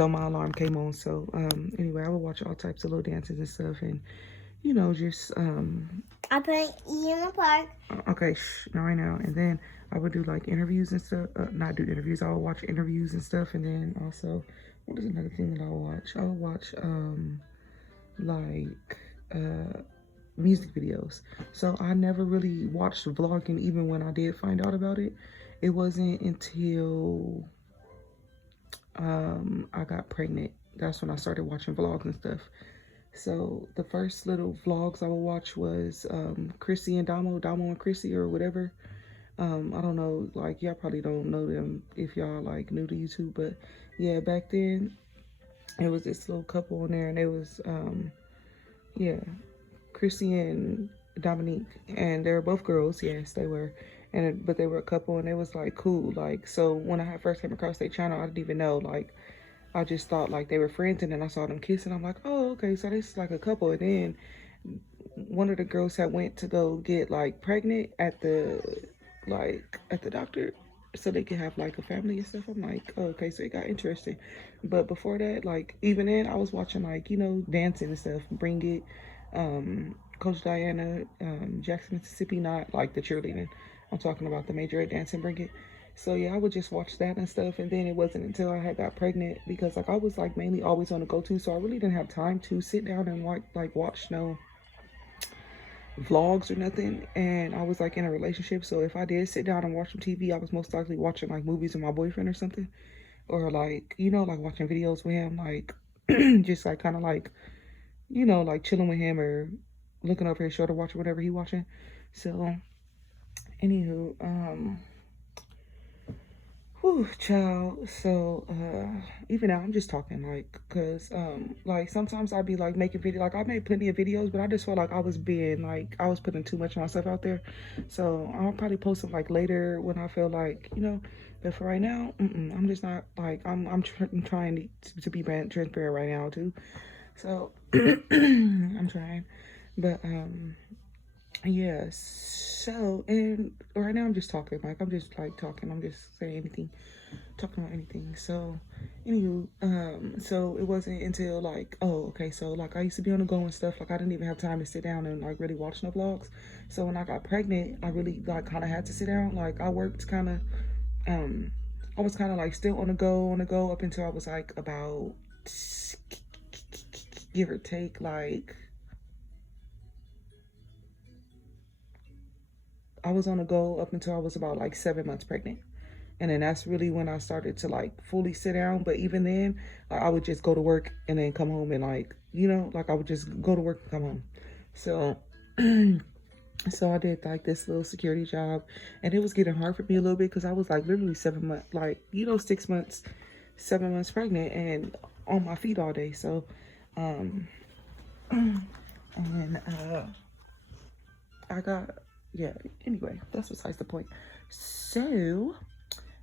So my alarm came on. So anyway, I would watch all types of little dances and stuff, and you know, just I play E in the park. Okay, not right now. And then I would do like interviews and stuff. Not do interviews. I would watch interviews and stuff. And then also, what is another thing that I would watch? I would watch like music videos. So I never really watched vlogging. Even when I did find out about it, it wasn't until I got pregnant. That's when I started watching vlogs and stuff. So the first little vlogs I would watch was Chrissy and Damo and Chrissy or whatever. I don't know, like y'all probably don't know them if y'all like new to YouTube, but yeah, back then it was this little couple on there, and it was yeah, Chrissy and Dominique, and they were both girls. Yes, they were, and but they were a couple, and it was like cool. Like, so when I had first came across their channel, I didn't even know, like, I just thought like they were friends, and then I saw them kissing. I'm like, oh, okay, so this is like a couple. And then one of the girls had went to go get like pregnant at the doctor, so they could have like a family and stuff. I'm like, oh, okay, so it got interesting. But before that, like even then, I was watching like, you know, dancing and stuff. Bring It, Coach Diana, Jackson, Mississippi, not like the cheerleading. I'm talking about the major dancing. Bring It. So yeah, I would just watch that and stuff, and then it wasn't until I had got pregnant, because like I was like mainly always on the go-to, so I really didn't have time to sit down and watch no vlogs or nothing. And I was like in a relationship, so if I did sit down and watch some TV, I was most likely watching like movies with my boyfriend or something, or like, you know, like watching videos with him, like just like kind of like, you know, like chilling with him or looking over his shoulder watching whatever he watching. So anywho, whew, child. So, even now I'm just talking like, cause, like sometimes I'd be like making video, like I made plenty of videos, but I just felt like I was being like, I was putting too much of myself out there. So I'll probably post them like later when I feel like, you know, but for right now, I'm just not like, I'm trying to be transparent right now too. So I'm trying, but, yeah, so, and right now I'm just talking, like, I'm just, like, talking, I'm just saying anything, talking about anything. So, anywho, so it wasn't until, like, oh, okay, so, like, I used to be on the go and stuff, like, I didn't even have time to sit down and, like, really watch no vlogs. So, when I got pregnant, I really, like, kind of had to sit down, like, I worked kind of, I was kind of, like, still on the go, up until I was, like, about, give or take, like, I was on the go up until I was about like 7 months pregnant. And then that's really when I started to like fully sit down. But even then, like, I would just go to work and then come home and like, you know, like I would just go to work and come home. So, so I did like this little security job, and it was getting hard for me a little bit because I was like literally 7 months, like, you know, 6 months, 7 months pregnant and on my feet all day. So, and I got, yeah, anyway, that's besides the point. So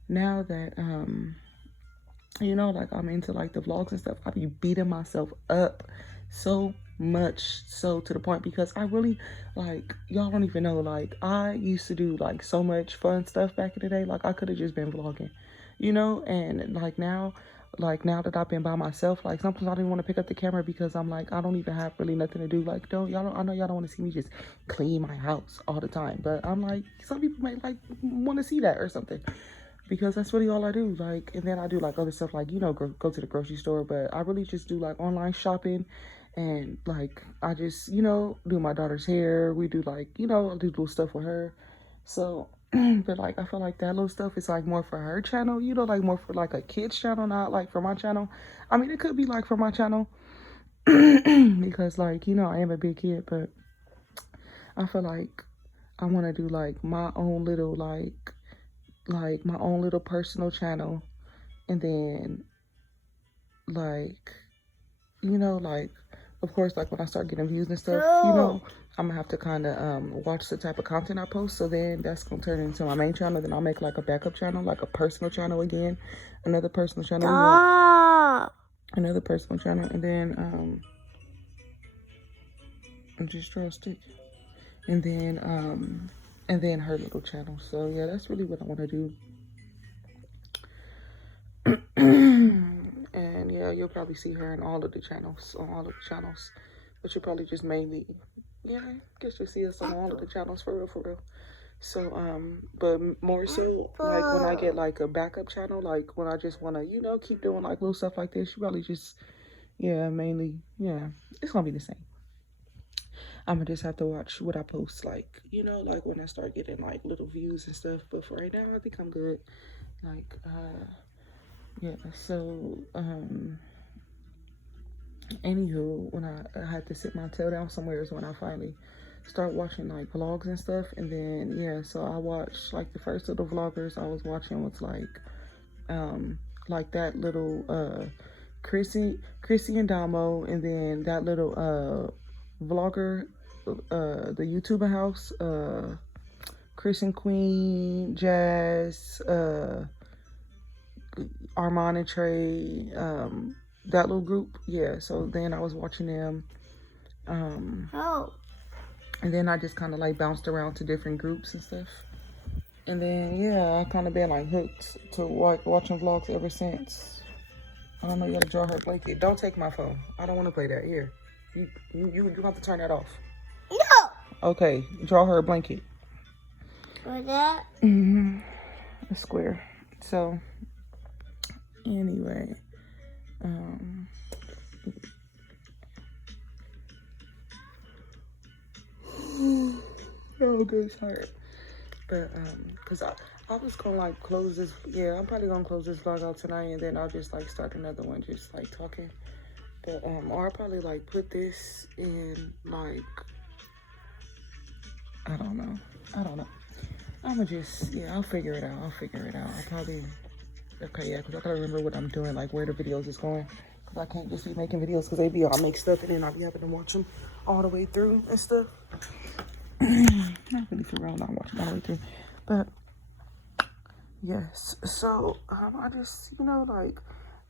now that you know, like I'm into like the vlogs and stuff, I be beating myself up so much, so to the point, because I really, like, y'all don't even know, like I used to do like so much fun stuff back in the day. Like I could have just been vlogging, you know. And like now that I've been by myself, like sometimes I don't even want to pick up the camera because I'm like, I don't even have really nothing to do. Like, I know y'all don't want to see me just clean my house all the time, but I'm like, some people might like want to see that or something, because that's really all I do. Like, and then I do like other stuff, like, you know, go to the grocery store, but I really just do like online shopping. And like I just, you know, do my daughter's hair. We do like, you know, I do little stuff with her. So but like I feel like that little stuff is like more for her channel, you know, like more for like a kid's channel, not like for my channel. I mean, it could be like for my channel because like, you know, I am a big kid, but I feel like I want to do like my own little like my own little personal channel. And then like, you know, like of course, like when I start getting views and stuff, you know, I'm gonna have to kind of watch the type of content I post. So then that's gonna turn into my main channel. Then I'll make like a backup channel, like a personal channel again, another personal channel, another personal channel, and then just draw a stick, and then her little channel. So yeah, that's really what I want to do. And yeah, yeah, you'll probably see her in all of the channels, on all of the channels. But you'll probably just mainly, yeah, I guess you'll see us on all of the channels for real, for real. So, but more so, like, when I get, like, a backup channel, like, when I just want to, you know, keep doing, like, little stuff like this, you probably just, yeah, mainly, yeah, it's gonna be the same. I'm gonna just have to watch what I post, like, you know, like, when I start getting, like, little views and stuff. But for right now, I think I'm good. Like, yeah, so, anywho, when I had to sit my tail down somewhere is when I finally start watching like vlogs and stuff. And then yeah, so I watched like the first of the vloggers I was watching was like that little Chrissy and Damo, and then that little vlogger, the YouTuber house, Chris and Queen, Jazz, Armand and Trey, that little group. Yeah, so then I was watching them. And then I just kind of like bounced around to different groups and stuff. And then yeah, I kind of been like hooked to watching vlogs ever since. I don't know, you gotta draw her blanket. Don't take my phone. I don't want to play that. Here, you have to turn that off. No. Okay, draw her a blanket. For that? A square. So anyway, oh, good, tired. But cause I was gonna like close this. Yeah, I'm probably gonna close this vlog out tonight, and then I'll just like start another one, just like talking. But or I'll probably like put this in like, I don't know. I'ma just, yeah, I'll figure it out. I'll probably, okay, yeah, cause I gotta remember what I'm doing, like where the videos is going. Cause I can't just be making videos because they be all make stuff and then I'll be having to watch them all the way through and stuff. Not really for real, not watching all the way through. But yes, so I just, you know, like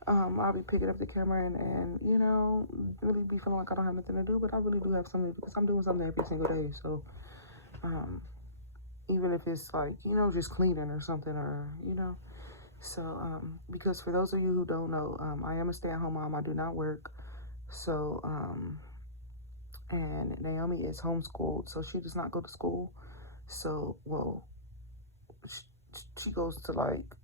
I'll be picking up the camera and you know, really be feeling like I don't have nothing to do, but I really do have something because I'm doing something every single day. So even if it's like, you know, just cleaning or something, or you know. So because for those of you who don't know, I am a stay-at-home mom. I do not work. So and Naomi is homeschooled, so she does not go to school. So, well, she goes to like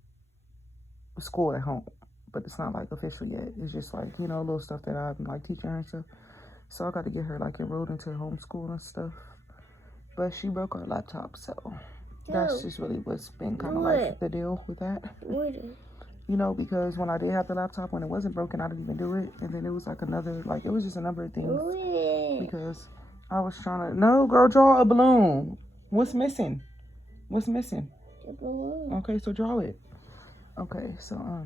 school at home, but it's not like official yet. It's just like, you know, little stuff that I'm like teaching her and stuff. So I got to get her like enrolled into homeschool and stuff. But she broke her laptop, so that's just really what's been kind of like the deal with that. You know, because when I did have the laptop, when it wasn't broken, I didn't even do it. And then it was like another, like, it was just a number of things. Because I was trying to, no, girl, draw a balloon. What's missing? The balloon. Okay, so draw it. Okay, so,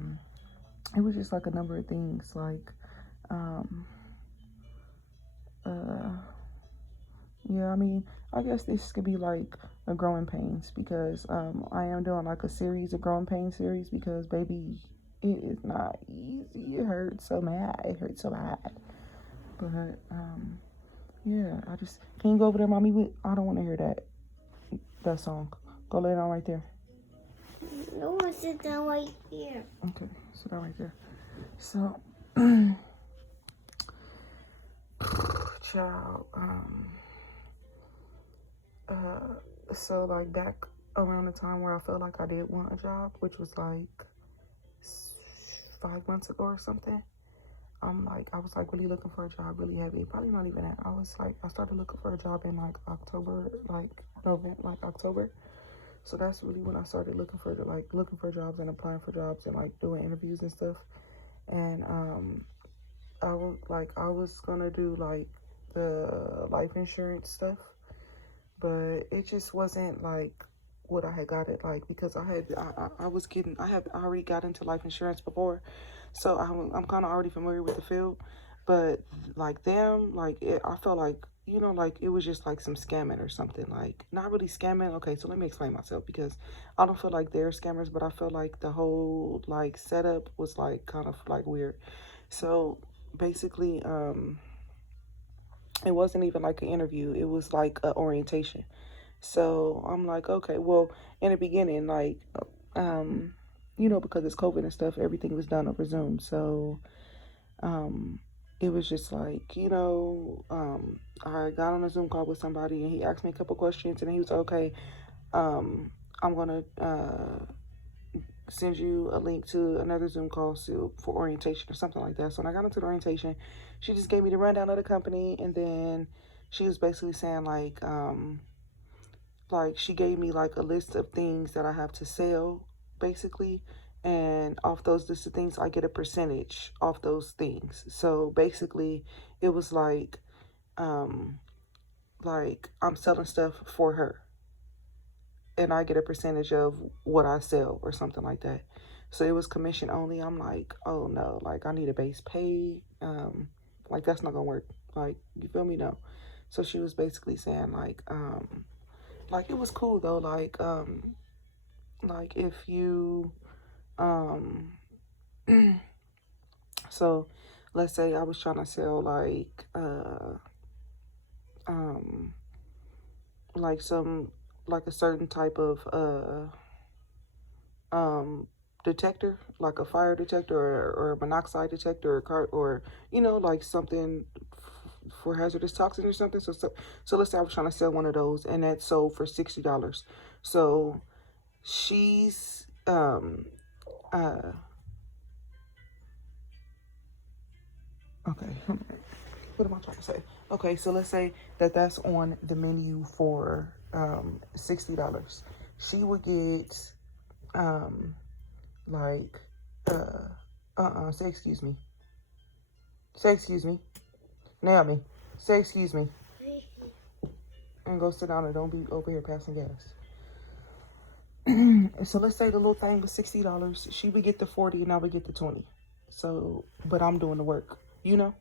it was just like a number of things, like, yeah, I mean, I guess this could be like a growing pains because I am doing like a series, a growing pain series, because baby, it is not easy. It hurts so bad. But yeah, I just, can you go over there, mommy? I don't want to hear that song. Go lay down right there. No, I sit down right here. Okay, sit down right there. So, child, so like back around the time where I felt like I did want a job, which was like 5 months ago or something. I was like really looking for a job, really heavy. Probably not even that. I started looking for a job in like October, like November, like October. So that's really when I started looking for jobs and applying for jobs and like doing interviews and stuff. And I was gonna do like the life insurance stuff, but it just wasn't like what I had got it like, because I already got into life insurance before, so I'm kind of already familiar with the field. But like them, I felt like, you know, like it was just like some scamming or something. Like, not really scamming. Okay, so let me explain myself, because I don't feel like they're scammers, but I feel like the whole like setup was like kind of like weird. So basically, it wasn't even like an interview. It was like an orientation. So I'm like, okay, well, in the beginning, like, you know, because it's COVID and stuff, everything was done over Zoom. So it was just like, you know, I got on a Zoom call with somebody and he asked me a couple questions and he was okay. I'm gonna send you a link to another Zoom call for orientation or something like that. So when I got into the orientation, she just gave me the rundown of the company, and then she was basically saying like she gave me like a list of things that I have to sell, basically, and off those list of things, I get a percentage off those things. So basically, it was like I'm selling stuff for her and I get a percentage of what I sell or something like that. So it was commission only. I'm like, oh no, like I need a base pay. Like that's not gonna work. Like, you feel me? No. So she was basically saying like it was cool though. Like if you, um, so let's say I was trying to sell um, like a certain type of detector, like a fire detector or a monoxide detector or you know, like something for hazardous toxins or something. So let's say I was trying to sell one of those and that sold for $60. So she's okay. What am I trying to say? Okay, so let's say that that's on the menu for $60. She would get like say excuse me. Say excuse me. Naomi, say excuse me. And go sit down and don't be over here passing gas. So let's say the little thing was $60. She would get the 40 and I would get the 20. So, but I'm doing the work, you know?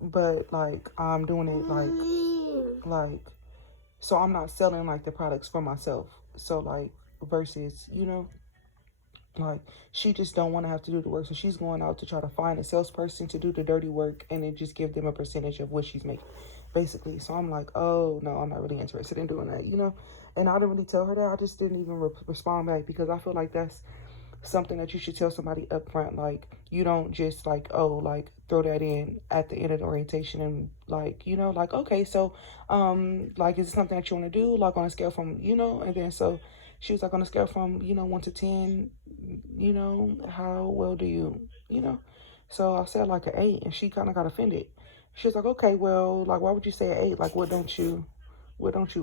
But like I'm doing it like so I'm not selling like the products for myself. So like versus, you know, like she just don't want to have to do the work. So she's going out to try to find a salesperson to do the dirty work and then just give them a percentage of what she's making, basically. So I'm like, oh no, I'm not really interested in doing that, you know? And I didn't really tell her that. I just didn't even respond back because I feel like that's something that you should tell somebody up front. Like, you don't just like, oh, like throw that in at the end of the orientation and like, you know, like, okay, so like, is it something that you want to do, like on a scale from, you know? And then so she was like, on a scale from, you know, 1 to 10, you know, how well do you, you know? So I said like an 8 and she kind of got offended. She was like, okay, well, like, why would you say an 8? Like, what don't you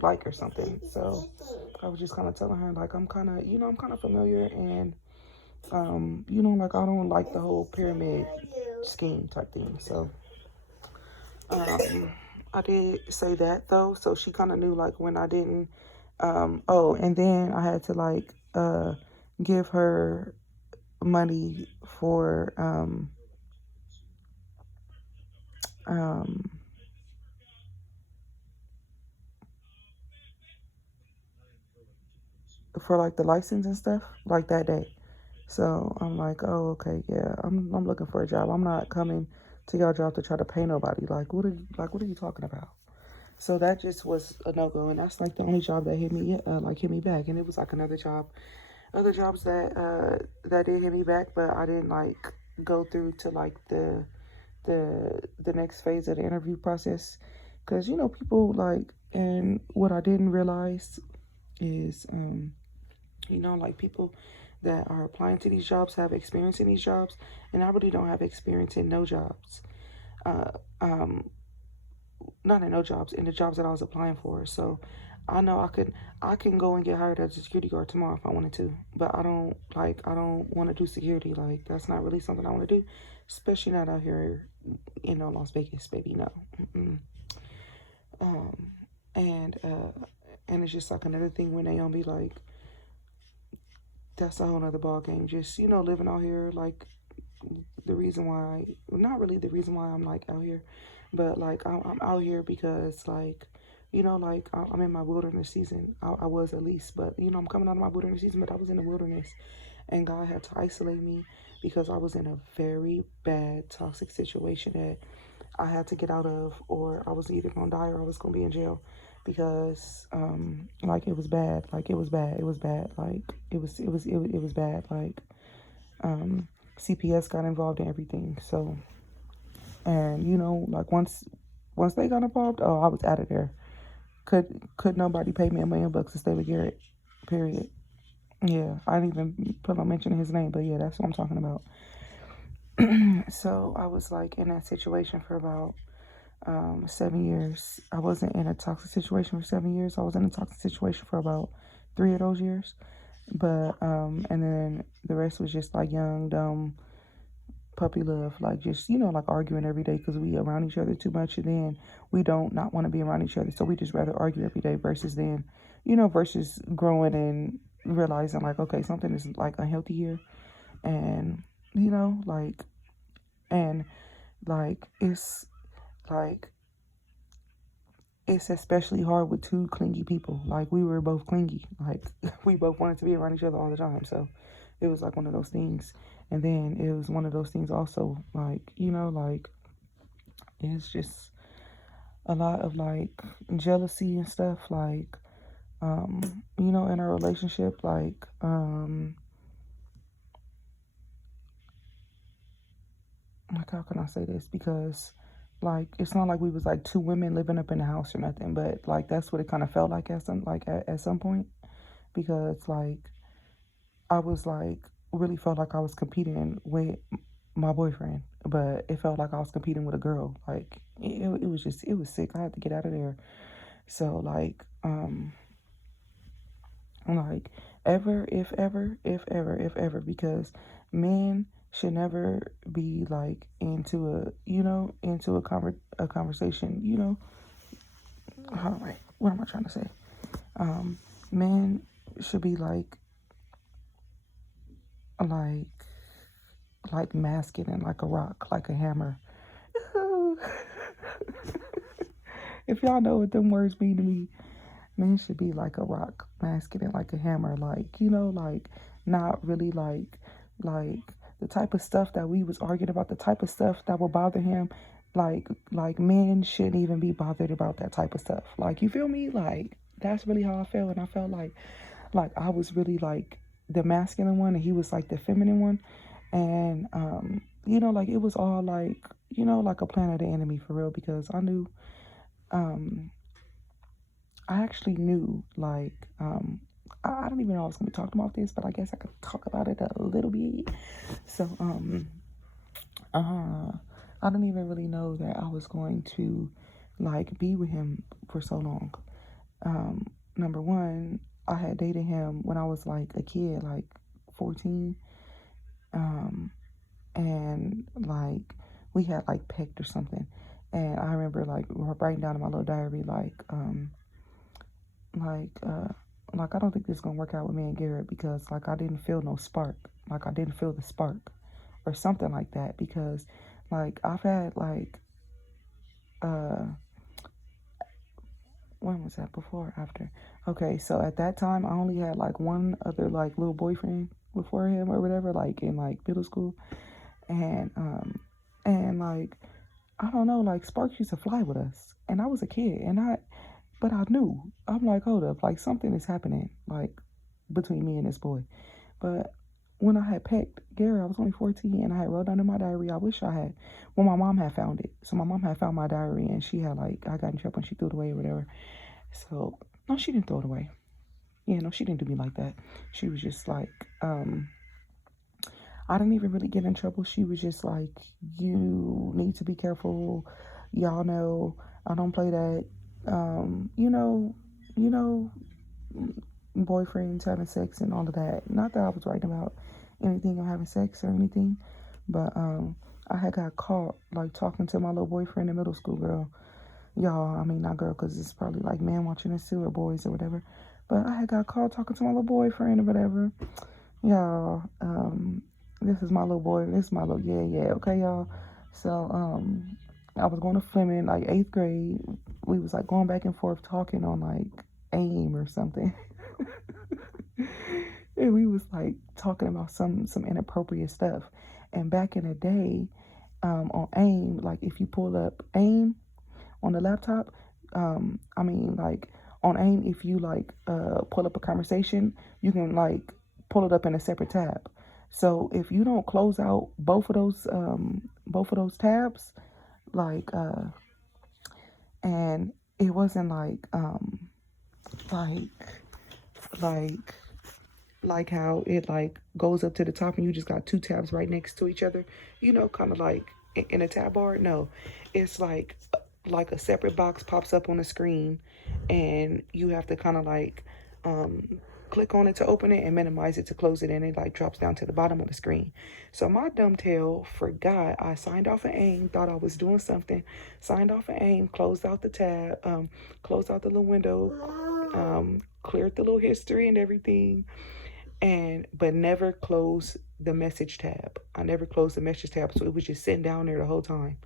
like or something? So I was just kind of telling her like, I'm kind of, you know, I'm kind of familiar and you know, like I don't like the whole pyramid scheme type thing. So I did say that though, so she kind of knew like when I didn't. Oh, and then I had to like give her money for for like the license and stuff like that day. So I'm like, oh, okay, yeah, I'm looking for a job. I'm not coming to your job to try to pay nobody. Like, what are you talking about? So that just was a no go, and that's like the only job that hit me back. And it was like another job, other jobs that did hit me back, but I didn't like go through to like the next phase of the interview process, because you know people like, and what I didn't realize is you know, like people that are applying to these jobs have experience in these jobs, and I really don't have experience in no jobs. Uh, um, Not in no jobs, in the jobs that I was applying for. So I know I can go and get hired as a security guard tomorrow if I wanted to, but I don't want to do security. Like that's not really something I want to do, especially not out here, you know, Las Vegas, baby. No. Mm-mm. Um, and it's just like another thing when they be like, that's a whole nother ball game. Just, you know, living out here, like the reason why, not really the reason why I'm like out here, but like I'm out here because like, you know, like I'm in my wilderness season. I was at least, but you know, I'm coming out of my wilderness season, but I was in the wilderness and God had to isolate me because I was in a very bad toxic situation that I had to get out of, or I was either gonna die or I was gonna be in jail because like it was bad, like it was bad, like it was bad, like CPS got involved in everything. So And you know, like once they got involved, oh, I was out of there. Could nobody pay me $1,000,000 to stay with Garrett? Period. Yeah, I didn't even put on mentioning his name, but yeah, that's what I'm talking about. So I was like in that situation for about 7 years. I wasn't in a toxic situation for 7 years. I was in a toxic situation for about 3 of those years. But and then the rest was just like young, dumb puppy love, like just, you know, like arguing every day because we around each other too much, and then we don't not want to be around each other, so we just rather argue every day versus then, you know, versus growing and realizing like, okay, something is like unhealthy here. And you know, and like like it's especially hard with two clingy people. Like we were both clingy, like we both wanted to be around each other all the time, so it was like one of those things. And then it was one of those things also, like, you know, like it's just a lot of like jealousy and stuff, like you know, in our relationship, like how can I say this? Because like it's not like we was like two women living up in the house or nothing, but like that's what it kind of felt like at some point. Because like I was like really felt like I was competing with my boyfriend, but it felt like I was competing with a girl. Like it was just, it was sick. I had to get out of there. So like ever, if ever, because men should never be like into a, you know, into a conversation, you know. All right, what am I trying to say? Men should be like like masculine, like a rock, like a hammer. If y'all know what them words mean to me, men should be like a rock, masculine, like a hammer, like, you know, like not really like the type of stuff that we was arguing about, the type of stuff that will bother him. Like men shouldn't even be bothered about that type of stuff. Like, you feel me? Like that's really how I felt, and I felt like I was really like the masculine one, and he was like the feminine one. And you know, like it was all like, you know, like a plan of the enemy for real, because I knew I actually knew like I don't even know I was gonna be talking about this, but I guess I could talk about it a little bit. So I didn't even really know that I was going to like be with him for so long. Number one, I had dated him when I was like a kid, like 14. And like we had like pecked or something. And I remember like writing down in my little diary like like I don't think this is gonna work out with me and Garrett, because like I didn't feel no spark. Like I didn't feel the spark or something like that, because like I've had like when was that, before or after? Okay, so at that time I only had like one other like little boyfriend before him or whatever, like in like middle school. And like I don't know, like sparks used to fly with us, and I was a kid, but I knew, I'm like, hold up, like something is happening like between me and this boy. But when I had pecked Gary, I was only 14, and I had wrote down in my diary. I wish I had, well, my mom had found it, so my mom had found my diary, and she had like, I got in trouble and she threw it away or whatever. So no, she didn't throw it away. Yeah, no, she didn't do me like that. She was just like, I didn't even really get in trouble. She was just like, you need to be careful. Y'all know I don't play that. You know, boyfriends having sex and all of that. Not that I was writing about anything or having sex or anything, but I had got caught like talking to my little boyfriend in middle school, girl. Y'all, I mean not girl, because it's probably like men watching this too, or boys or whatever. But I had got caught talking to my little boyfriend or whatever. Y'all, this is my little boy. This is my little, yeah, okay, y'all. So, I was going to Fleming, like 8th grade. We was like going back and forth talking on like AIM or something. And we was like talking about some inappropriate stuff. And back in the day, on AIM, like if you pull up AIM on the laptop, I mean like on AIM, if you like pull up a conversation, you can like pull it up in a separate tab. So if you don't close out both of those tabs, like and it wasn't like like like how it like goes up to the top and you just got two tabs right next to each other, you know, kind of like in a tab bar. No, it's like a separate box pops up on the screen and you have to kind of like click on it to open it and minimize it to close it, and it like drops down to the bottom of the screen. So my dumb tail forgot. I signed off an AIM, thought I was doing something, signed off an AIM, closed out the tab, closed out the little window, cleared the little history and everything, and but never closed the message tab. I never closed the message tab, so it was just sitting down there the whole time.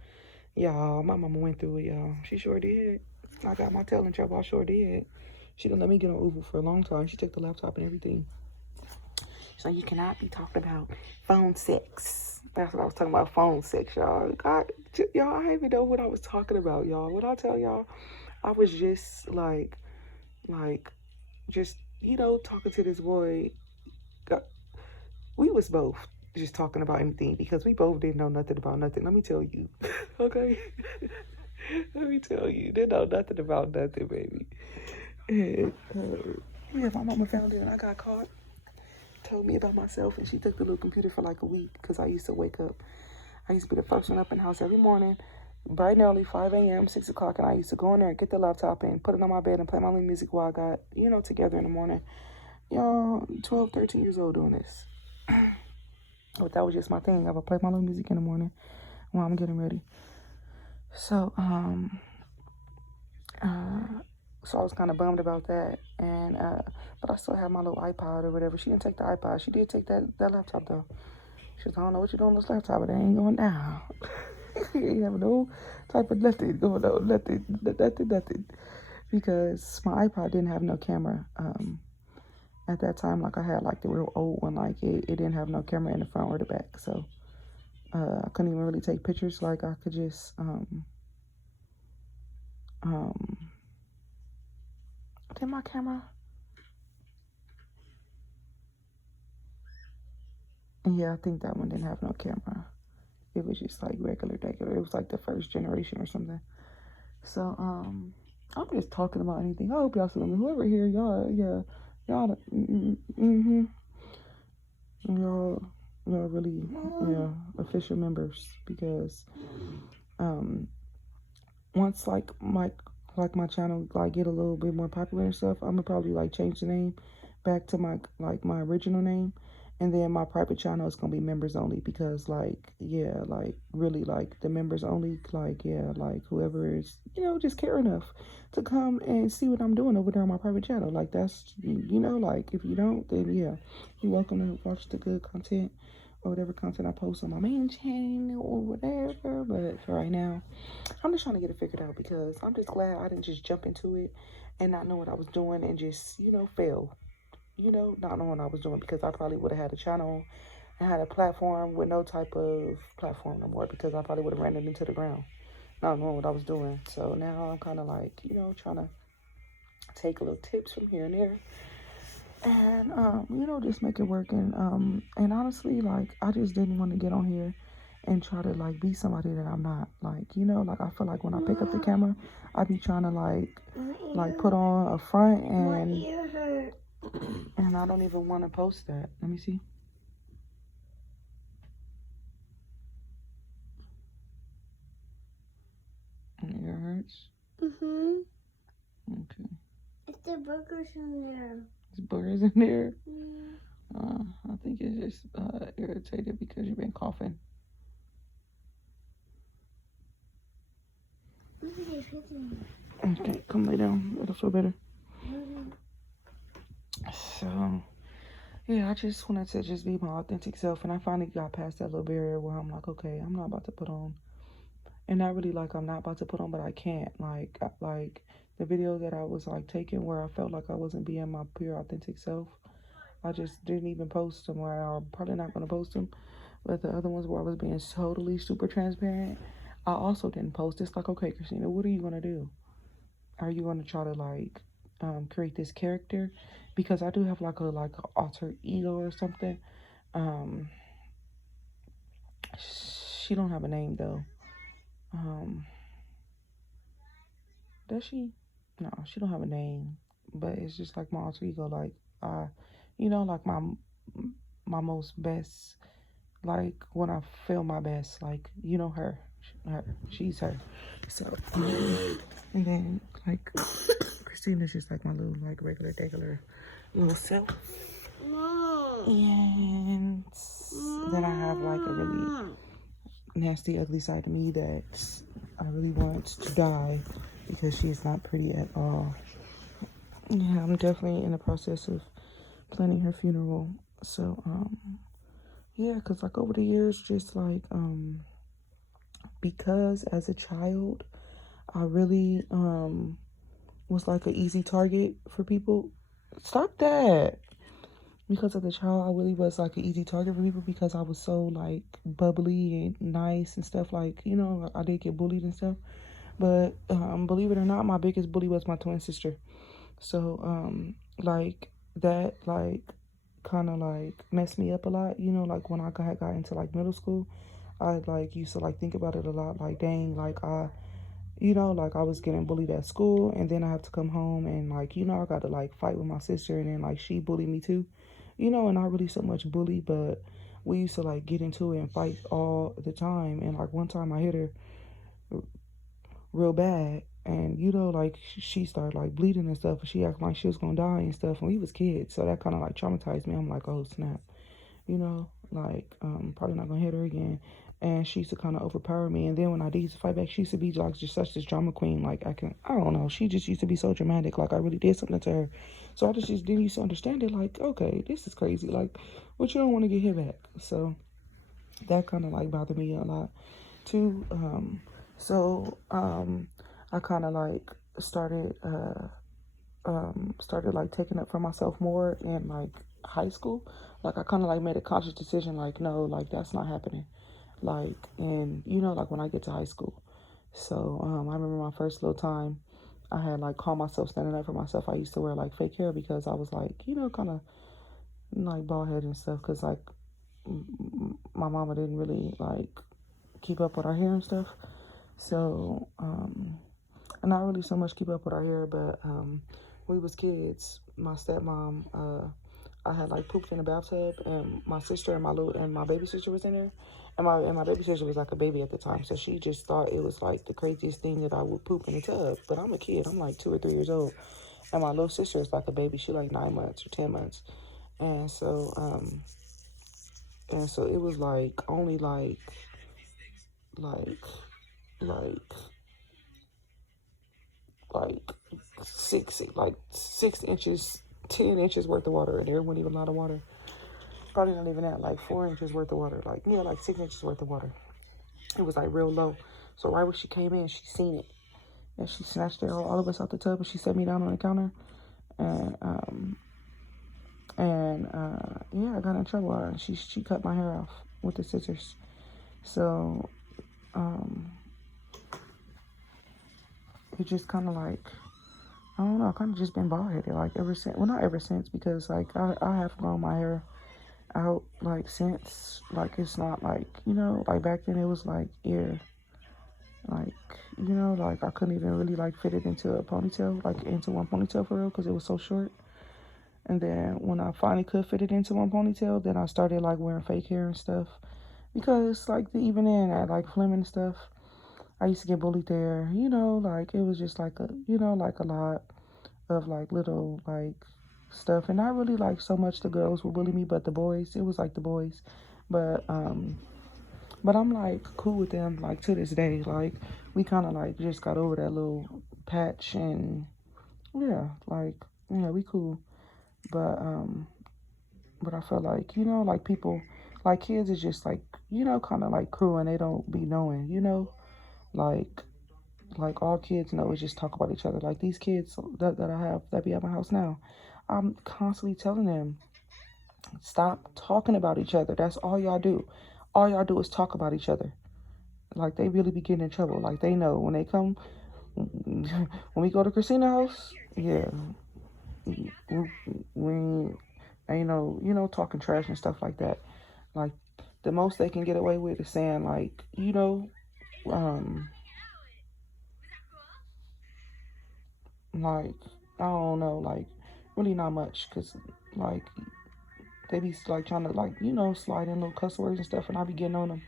Y'all, my mama went through it, y'all. She sure did. I got my tail in trouble. I sure did. She didn't let me get on Uber for a long time. She took the laptop and everything. So you cannot be talking about phone sex. That's what I was talking about, phone sex, y'all. Y'all, I didn't even know what I was talking about, y'all. What I tell y'all, I was just just, you know, talking to this boy. We was both just talking about anything because we both didn't know nothing about nothing. Let me tell you. Okay? Let me tell you. Didn't know nothing about nothing, baby. And, yeah, my mama found it and I got caught. Told me about myself, and she took the little computer for like a week because I used to wake up. I used to be the first one up in the house every morning, bright and early, 5 a.m., 6 o'clock, and I used to go in there and get the laptop and put it on my bed and play my little music while I got, you know, together in the morning. Y'all, 12, 13 years old doing this. But that was just my thing. I would play my little music in the morning while I'm getting ready. So, so I was kind of bummed about that, and but I still have my little iPod or whatever. She didn't take the iPod. She did take that laptop though. She was, I don't know what you're doing on this laptop, but it ain't going down. You ain't have no type of nothing going on, nothing. Because my iPod didn't have no camera. At that time, like I had like the real old one, like it didn't have no camera in the front or the back, so I couldn't even really take pictures. Like I could just did my camera? Yeah, I think that one didn't have no camera. It was just like regular. It was like the first generation or something. So I'm just talking about anything. I hope y'all see me. Whoever here, y'all, yeah, y'all, y'all really, yeah, official members, because once like my channel like get a little bit more popular and stuff, I'm gonna probably like change the name back to my original name, and then my private channel is gonna be members only, because like, yeah, like really like the members only, like, yeah, like whoever is, you know, just care enough to come and see what I'm doing over there on my private channel. Like that's, you know, like if you don't, then yeah, you're welcome to watch the good content or whatever content I post on my main channel or whatever. But for right now, I'm just trying to get it figured out, because I'm just glad I didn't just jump into it and not know what I was doing and just, you know, fail. You know, not knowing what I was doing, because I probably would have had a channel and had a platform with no type of platform no more, because I probably would have ran it into the ground, not knowing what I was doing. So now I'm kind of like, you know, trying to take little tips from here and there, and you know, just make it work. And honestly, like I just didn't want to get on here and try to like be somebody that I'm not. Like, you know, like I feel like when I pick up the camera, I be trying to like put on a front, and I don't even want to post that. Let me see. And your ear hurts? Okay. It's the burgers in there. There's burgers in there? Yeah. I think it's just irritated because you've been coughing. Okay, come lay down. It'll feel better. So, yeah, I just wanted to just be my authentic self, and I finally got past that little barrier where I'm like, okay, I'm not about to put on, and not really like I'm not about to put on, but I can't. Like the video that I was like taking where I felt like I wasn't being my pure authentic self, I just didn't even post them, or I'm probably not going to post them. But the other ones where I was being totally super transparent, I also didn't post. It's like, okay, Christina, what are you going to do? Are you going to try to like create this character? Because I do have like a alter ego or something. She don't have a name though. Does she? No, she don't have a name, but it's just like my alter ego. Like, like my most best. Like when I feel my best. Like her, she's her. So, and then like Christina's just like my little like regular little self. And then I have like a really nasty, ugly side to me that I really want to die because she's not pretty at all. Yeah, I'm definitely in the process of planning her funeral. So, yeah, because like over the years, just like, because as a child, I really, was like an easy target for people. Stop that. Because of the child, I really was like an easy target for people because I was so like bubbly and nice and stuff. Like, I did get bullied and stuff. But believe it or not, my biggest bully was my twin sister. So like that like kind of like messed me up a lot. Like when I got into like middle school, I like used to like think about it a lot. Like dang, like like I was getting bullied at school, and then I have to come home and like I got to like fight with my sister, and then like she bullied me too, and not really so much bully, but we used to like get into it and fight all the time. And like one time I hit her real bad, and like she started like bleeding and stuff, and she acted like she was gonna die and stuff, and we was kids, so that kind of like traumatized me. I'm like, oh snap, like probably not gonna hit her again. And she used to kind of overpower me. And then when I did used to fight back, she used to be like just such this drama queen. Like I don't know, she just used to be so dramatic. Like I really did something to her, so I just didn't used to understand it. Like, okay, this is crazy. Like, but you don't want to get hit back, so that kind of like bothered me a lot too. So I kind of like started like taking up for myself more in like high school. Like I kind of like made a conscious decision, like no, like that's not happening. Like, and like when I get to high school. So I remember my first little time, I had like called myself standing up for myself. I used to wear like fake hair because I was like kind of like bald head and stuff. Cause like my mama didn't really like keep up with our hair and stuff. So and not really so much keep up with our hair, but when we was kids, my stepmom, I had like pooped in the bathtub, and my sister and my baby sister was in there, and my baby sister was like a baby at the time, so she just thought it was like the craziest thing that I would poop in the tub. But I'm a kid, I'm like 2 or 3 years old, and my little sister is like a baby, she like 9 months or 10 months, and so it was like only like like like 6 inches, 10 inches worth of water, and there wasn't even a lot of water. Probably not even that, like 4 inches worth of water. Like, yeah, like 6 inches worth of water. It was like real low. So right when she came in, she seen it. And she snatched all of us out the tub, and she set me down on the counter. And yeah, I got in trouble. She cut my hair off with the scissors. So it just kind of like, I don't know, I kind of just been bald headed like ever since. Well, not ever since, because like I have grown my hair out like since. Like it's not like like back then it was like like like I couldn't even really like fit it into a ponytail, like into one ponytail for real, because it was so short. And then when I finally could fit it into one ponytail, then I started like wearing fake hair and stuff, because like even then at like Fleming and stuff, I used to get bullied there. Like it was just like like a lot of like little like stuff. And not really like so much the girls would bully me, but the boys, it was like the boys. But I'm like cool with them like to this day. Like we kind of like just got over that little patch, and yeah, like yeah, we cool. But I feel like like people, like kids is just like kind of like cruel, and they don't be knowing, like all kids know is just talk about each other. Like these kids that I have that be at my house now, I'm constantly telling them, stop talking about each other. That's all y'all do. All y'all do is talk about each other. Like they really be getting in trouble. Like they know when they come, when we go to Christina's house, yeah, we ain't no, talking trash and stuff like that. Like the most they can get away with is saying like, like, I don't know, like, really not much, because, like, they be, like, trying to, like, slide in little cuss words and stuff, and I be getting on them.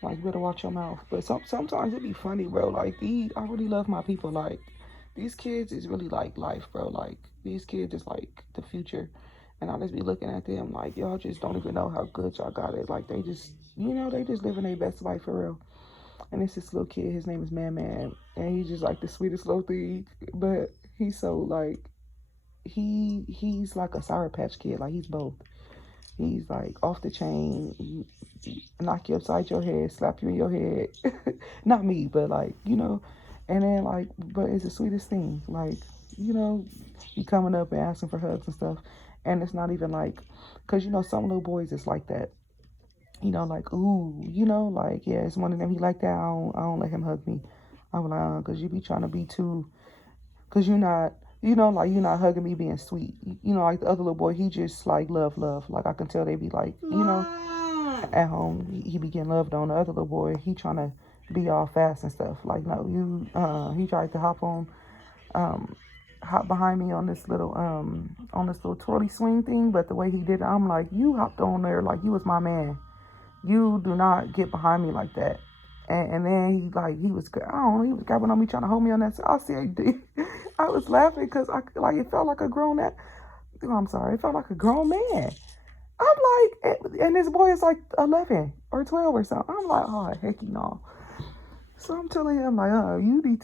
Like, you better watch your mouth. But sometimes it be funny, bro. Like, I really love my people. Like, these kids is really, like, life, bro. Like, these kids is, like, the future. And I just be looking at them like, y'all just don't even know how good y'all got it. Like, they just, they just living their best life for real. And it's this little kid. His name is Man Man. And he's just, like, the sweetest little thing. But he's so, like, he's like a Sour Patch Kid. Like, he's both. He's like off the chain, knock you upside your head, slap you in your head. Not me, but like, and then like, but it's the sweetest thing. Like, you coming up and asking for hugs and stuff. And it's not even like, cause some little boys is like that. Like, ooh, like, yeah, it's one of them. He like that. I don't let him hug me. I'm like, cause you be trying to be too, cause you're not, like you're not hugging me being sweet. Like the other little boy, he just like love. Like I can tell they be like, at home, he be getting loved on. The other little boy, he trying to be all fast and stuff. Like, no, he tried to hop behind me on this little twirly swing thing. But the way he did it, I'm like, you hopped on there like you was my man. You do not get behind me like that. And then he was, I don't know, he was grabbing on me, trying to hold me on that. So I said, I was laughing because it felt like a grown, I'm sorry, it felt like a grown man. I'm like, and this boy is like 11 or 12 or something. I'm like, oh, heck no. So I'm telling him like, you need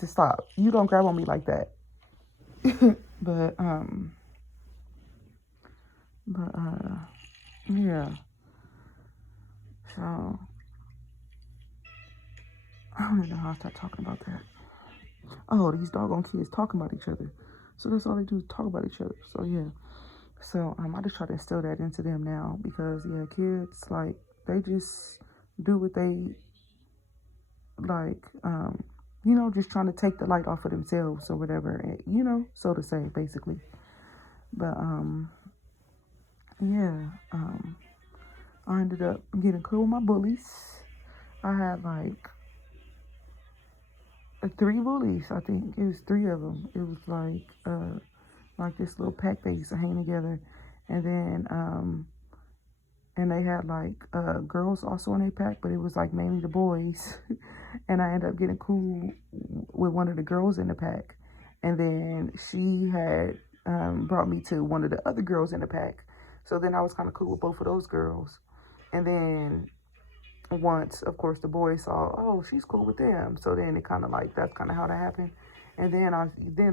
to stop. You don't grab on me like that. but yeah. So I don't even know how I start talking about that. Oh, these doggone kids talking about each other. So that's all they do is talk about each other. So yeah. So I just try to instill that into them now because yeah, kids like they just do what they like, just trying to take the light off of themselves or whatever, so to say, basically. But yeah, I ended up getting cool with my bullies. I had like 3 bullies. I think it was 3 of them. It was like this little pack they used to hang together, and then and they had like girls also in their pack, but it was like mainly the boys. And I ended up getting cool with one of the girls in the pack, and then she had brought me to one of the other girls in the pack. So then I was kind of cool with both of those girls. And then once, of course, the boys saw, oh, she's cool with them. So then it kind of like, that's kind of how that happened. And then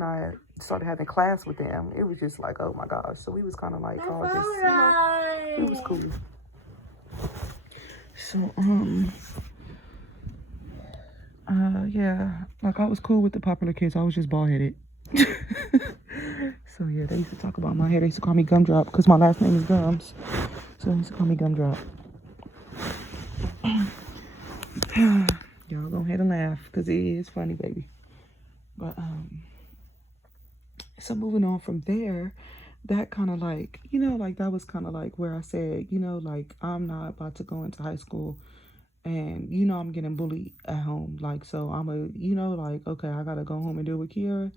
I started having class with them. It was just like, oh my gosh. So we was kind of like, all just, it was cool. So, yeah, like I was cool with the popular kids. I was just bald-headed. So yeah, they used to talk about my hair. They used to call me Gumdrop because my last name is Gums. So they used to call me Gumdrop. Y'all go ahead and laugh because it is funny, baby. But so moving on from there, that kind of like, like that was kind of like where I said, like I'm not about to go into high school and I'm getting bullied at home. Like, so I'm like, okay, I gotta go home and deal with Kiara.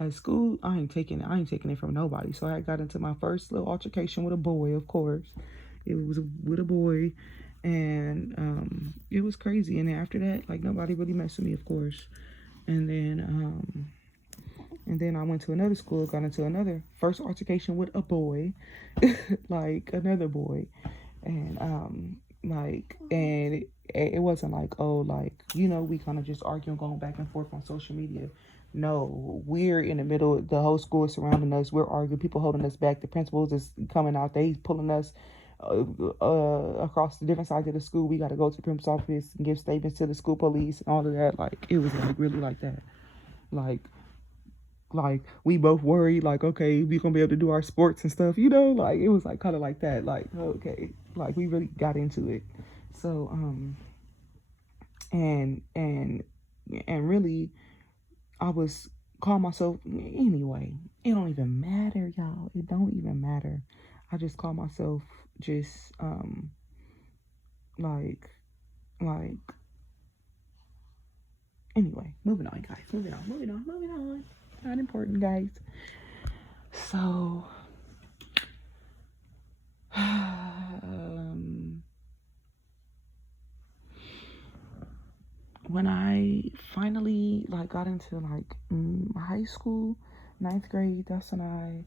At school, I ain't taking it from nobody. So I got into my first little altercation with a boy, of course. It was with a boy, and it was crazy. And then after that, like nobody really messed with me, of course. And then I went to another school, got into another first altercation with a boy, like another boy, and it wasn't like, oh, like, we kind of just arguing, going back and forth on social media. No, we're in the middle. The whole school is surrounding us. We're arguing. People holding us back. The principals is coming out. They pulling us across the different sides of the school. We got to go to the principal's office and give statements to the school police and all of that. Like, it was like really like that. Like we both worried, like, okay, we gonna be able to do our sports and stuff, like it was like kind of like that, like, okay, like we really got into it. So and really I was calling myself, anyway, it don't even matter, y'all, it don't even matter. I just call myself just like anyway, moving on, guys, moving on. Not important, guys. So, when I finally like got into like high school, ninth grade, that's when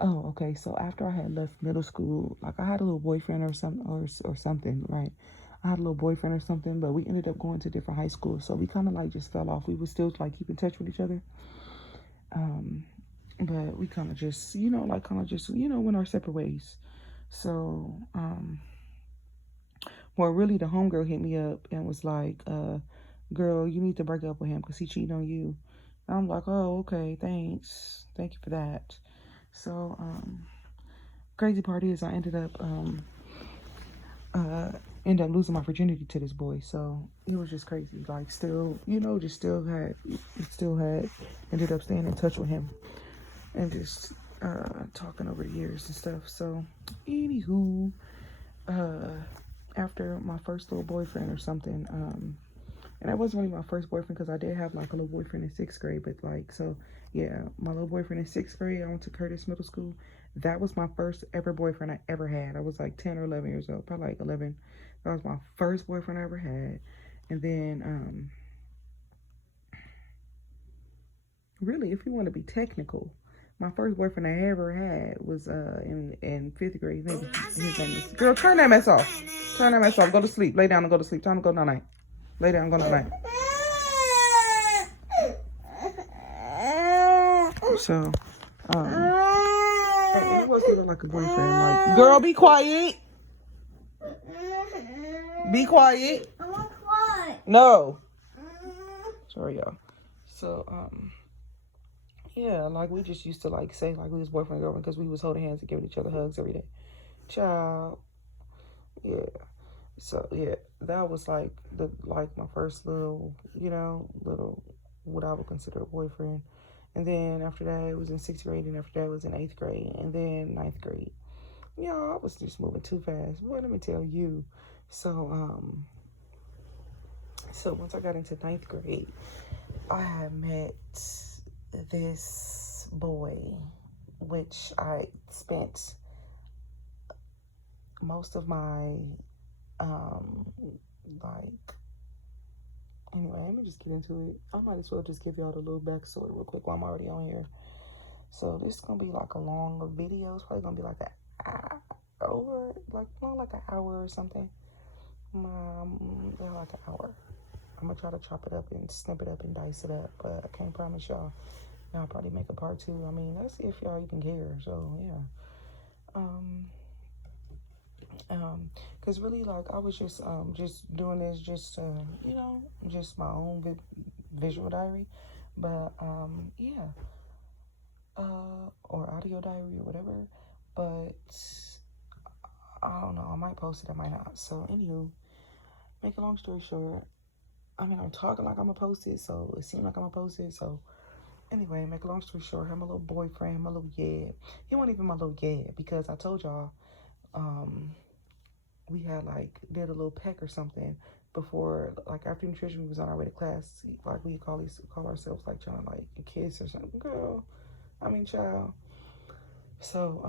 oh, okay. So after I had left middle school, like I had a little boyfriend or something, or something, right? I had a little boyfriend or something, but we ended up going to different high schools, so we kind of like just fell off. We would still like keep in touch with each other, but we kind of just, went our separate ways. So, well, really, the homegirl hit me up and was like, girl, you need to break up with him because he cheating on you. And I'm like, oh, okay, thanks. Thank you for that. So, crazy part is I ended up losing my virginity to this boy. So it was just crazy. Like, still, still had ended up staying in touch with him and just talking over the years and stuff. So, anywho, after my first little boyfriend or something, and that wasn't really my first boyfriend because I did have like a little boyfriend in sixth grade, but like, so yeah, my little boyfriend in sixth grade, I went to Curtis Middle School. That was my first ever boyfriend I ever had. I was like 10 or 11 years old, probably like 11. That was my first boyfriend I ever had. And then, really, if you want to be technical, my first boyfriend I ever had was in fifth grade. His name is, girl, turn that mess off. Turn that mess off. Go to sleep. Lay down and go to sleep. Time to go night night. Lay down and go night night. So, it wasn't like a boyfriend. Like, girl, be quiet. Be quiet. I want to cry. No. Sorry, y'all. So, yeah, like we just used to like say like we was boyfriend and girlfriend because we was holding hands and giving each other hugs every day. Child. Yeah. So yeah, that was like my first little what I would consider a boyfriend. And then after that it was in sixth grade, and after that it was in eighth grade, and then ninth grade. I was just moving too fast. Boy, let me tell you. So once I got into ninth grade, I had met this boy, which I spent most of my anyway, let me just get into it. I might as well just give y'all the little backstory real quick while I'm already on here. So this is gonna be like a long video. It's probably gonna be like not like an hour or something. Like an hour. I'm gonna try to chop it up and snip it up and dice it up, but I can't promise y'all. Y'all probably make a part 2. I mean, let's see if y'all even care. So yeah. Cause really, like, I was just doing this, just my own visual diary, but yeah, or audio diary or whatever. But I don't know. I might post it. I might not. So anywho, make a long story short, I mean, I'm talking like I'm gonna post it, so it seemed like I'm gonna post it. So anyway, make a long story short, I'm a little boyfriend, my little yeah. He wasn't even my little yeah because I told y'all, we had like did a little peck or something before, like after nutrition we was on our way to class. Like we call ourselves like trying to like kiss or something. Girl, I mean child. So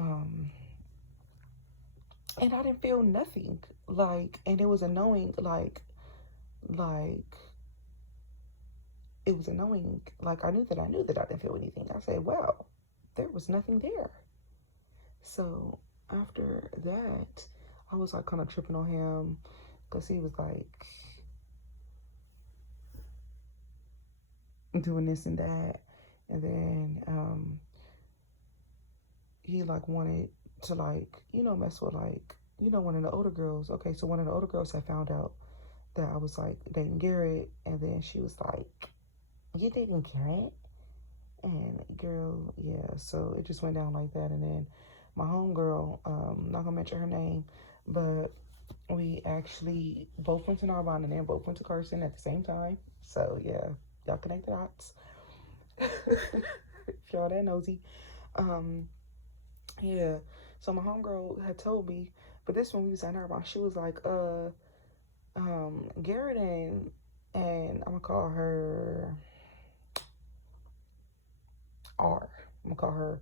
and I didn't feel nothing. Like, and it was annoying, like it was annoying. Like I knew that I didn't feel anything. I said, well, there was nothing there. So after that, I was like kind of tripping on him because he was like doing this and that. And then he like wanted to like, mess with like, one of the older girls. Okay, so one of the older girls had found out that I was like dating Garrett, and then she was like, you dating Garrett? And girl, yeah, so it just went down like that. And then my homegirl, not gonna mention her name, but we actually both went to Narbonne and then both went to Carson at the same time. So yeah, y'all connect the dots. If y'all that nosy. Yeah. So my homegirl had told me, but this one we was at Narbonne, she was like, Garrett and I'm gonna call her I'm gonna call her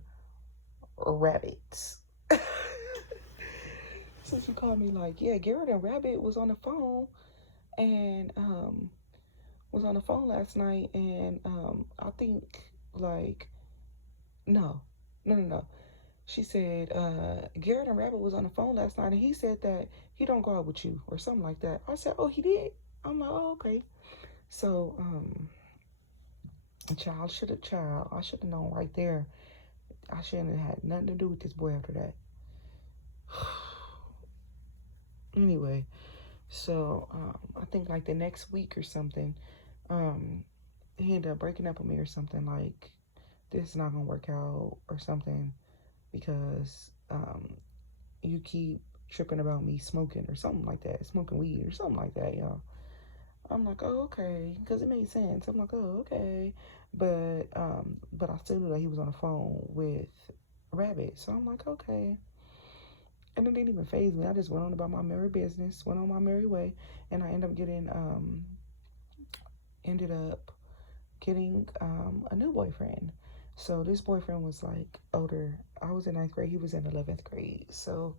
Rabbit. So she called me like, yeah, Garrett and Rabbit was on the phone and last night, and I think like no. She said, Garrett and Rabbit was on the phone last night and he said that he don't go out with you or something like that. I said, oh, he did? I'm like, oh, okay. So, I should have known right there. I shouldn't have had nothing to do with this boy after that. Anyway, so, I think like the next week or something, he ended up breaking up with me or something, like, this is not gonna work out or something because, you keep tripping about me smoking or something like that, smoking weed or something like that, y'all. I'm like, oh, okay, because it made sense. I'm like, oh, okay, but I still knew that he was on the phone with Rabbit, so I'm like, okay, and it didn't even faze me. I just went on about my merry business, went on my merry way, and I ended up getting a new boyfriend. So this boyfriend was like older. I was in 9th grade. He was in 11th grade. So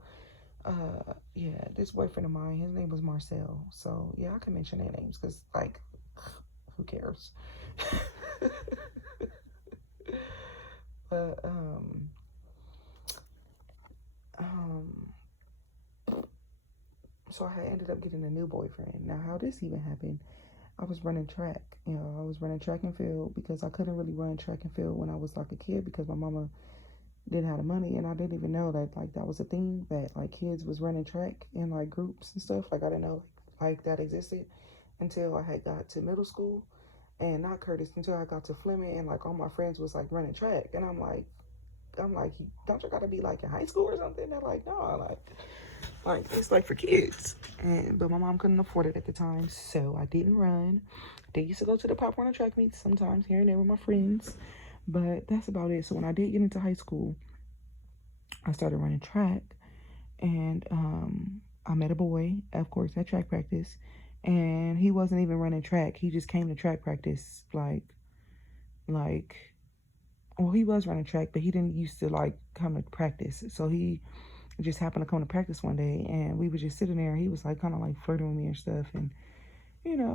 yeah, this boyfriend of mine, his name was Marcel. So yeah, I can mention their names because like, who cares? But so I ended up getting a new boyfriend. Now, how this even happened? I was running track. I was running track and field because I couldn't really run track and field when I was like a kid because my mama didn't have the money, and I didn't even know that like that was a thing, that like kids was running track in like groups and stuff. Like I didn't know like that existed until I had got to middle school, and not Curtis, until I got to Fleming, and like all my friends was like running track, and I'm like, don't you gotta be like in high school or something? They're like, no, like it's like for kids. But my mom couldn't afford it at the time, so I didn't run. They used to go to the Pop Warner track meets sometimes here and there with my friends, but that's about it. So when I did get into high school, I started running track, and I met a boy, of course, at track practice, and he wasn't even running track. He just came to track practice like well, he was running track, but he didn't used to like come to practice. So he just happened to come to practice one day, and we were just sitting there. He was like kind of like flirting with me and stuff, and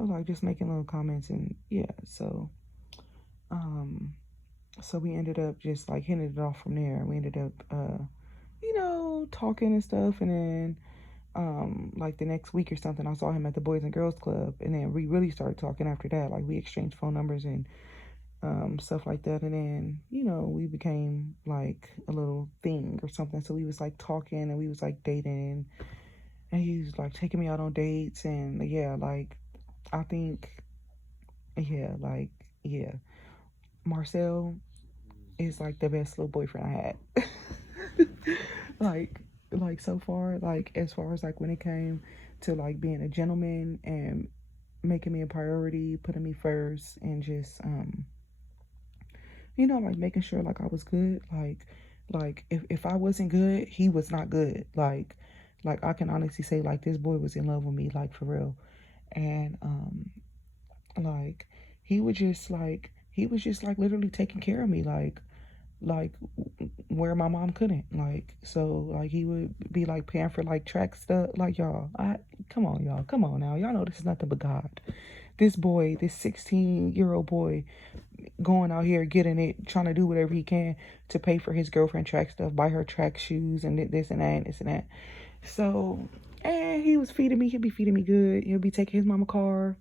like just making little comments, and yeah. So we ended up just like hitting it off from there. We ended up talking and stuff, and then like the next week or something, I saw him at the Boys and Girls Club, and then we really started talking after that. Like we exchanged phone numbers and stuff like that, and then we became like a little thing or something. So we was like talking, and we was like dating, and he was like taking me out on dates, and yeah, like I think yeah, Marcel is like the best little boyfriend I had. like so far, like as far as like when it came to like being a gentleman and making me a priority, putting me first, and just like making sure like I was good. Like if I wasn't good, he was not good. Like I can honestly say like this boy was in love with me, like for real. And like he was just like literally taking care of me, like where my mom couldn't. Like so like he would be like paying for like track stuff. Like y'all, come on now, y'all know this is nothing but God. This boy, this 16-year-old boy, going out here getting it, trying to do whatever he can to pay for his girlfriend track stuff, buy her track shoes and this and that and this and that. So, and he was feeding me. He'll be feeding me good. He'll be taking his mama car,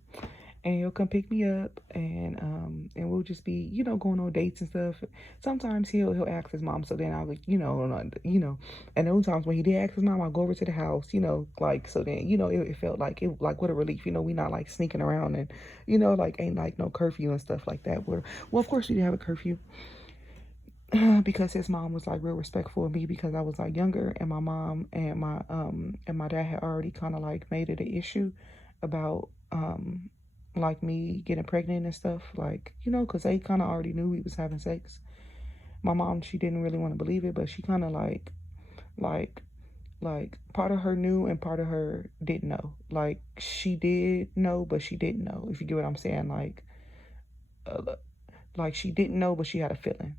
and he'll come pick me up, and we'll just be going on dates and stuff. Sometimes he'll ask his mom, so then I'll like and those times when he did ask his mom, I'll go over to the house, like so then it felt like it, like what a relief, we not like sneaking around, and like ain't like no curfew and stuff like that. Well, of course we did have a curfew. Because his mom was like real respectful of me because I was like younger, and my mom and my dad had already kind of like made it an issue about like me getting pregnant and stuff, like because they kind of already knew we was having sex. My mom, she didn't really want to believe it, but she kind of like part of her knew and part of her didn't know. Like she did know, but she didn't know, if you get what I'm saying. Like she didn't know, but she had a feeling.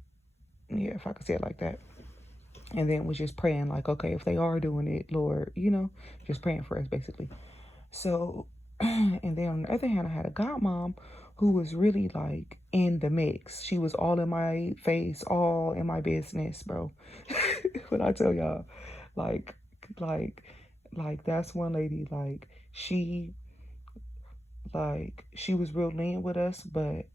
Yeah, if I could say it like that. And then was just praying, like, okay, if they are doing it, Lord, you know, just praying for us, basically. So, and then on the other hand, I had a godmom who was really like in the mix. She was all in my face, all in my business, bro. When I tell y'all, like, like, that's one lady, she was real lean with us, but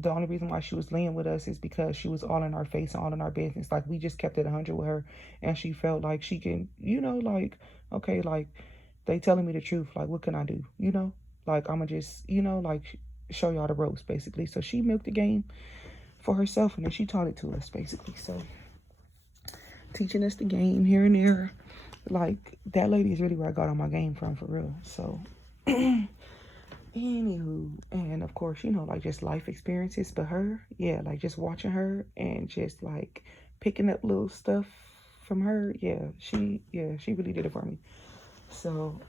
the only reason why she was laying with us is because she was all in our face and all in our business. Like, we just kept it 100 with her, and she felt like she can, you know, like, okay, like, they telling me the truth. Like, what can I do? You know, like, I'm gonna just, you know, like, show y'all the ropes, basically. So she milked the game for herself, and then she taught it to us, basically. So teaching us the game here and there. Like, that lady is really where I got on my game from, for real. So anywho, and of course, you know, like, just life experiences, but her, yeah, like, just watching her and just like picking up little stuff from her, she really did it for me. So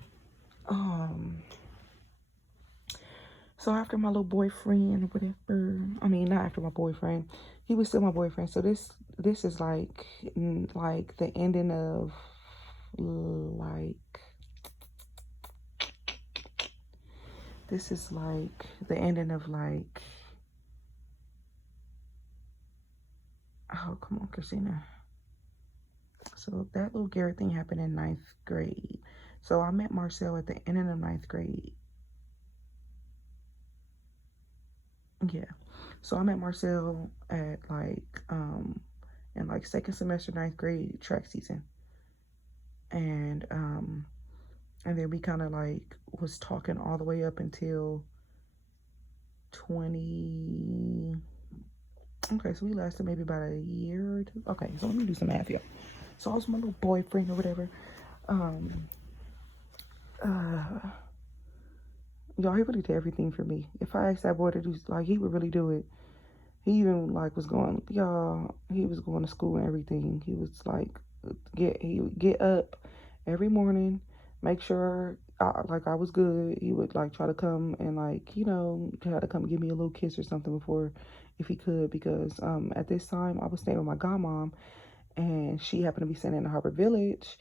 so after my little boyfriend or whatever, I mean, not after my boyfriend, he was still my boyfriend. So this is like the ending of, like, this is like the ending of, like, oh, come on, Christina. So that little Garrett thing happened in 9th grade. So I met Marcel at the end of 9th grade. Yeah. So I met Marcel at like in like second semester 9th grade track season. And then we kind of like was talking all the way up until 20. Okay, so we lasted maybe about a year or two. Okay, so let me do some math, y'all. So I was my little boyfriend or whatever. Y'all, he really did everything for me. If I asked that boy to do, like, he would really do it. He even like was going, y'all, he was going to school and everything. He was like, he would get up every morning, make sure I was good. He would like try to come and, like, you know, try to come give me a little kiss or something before, if he could, because at this time I was staying with my godmom, and she happened to be staying in Harbor Village,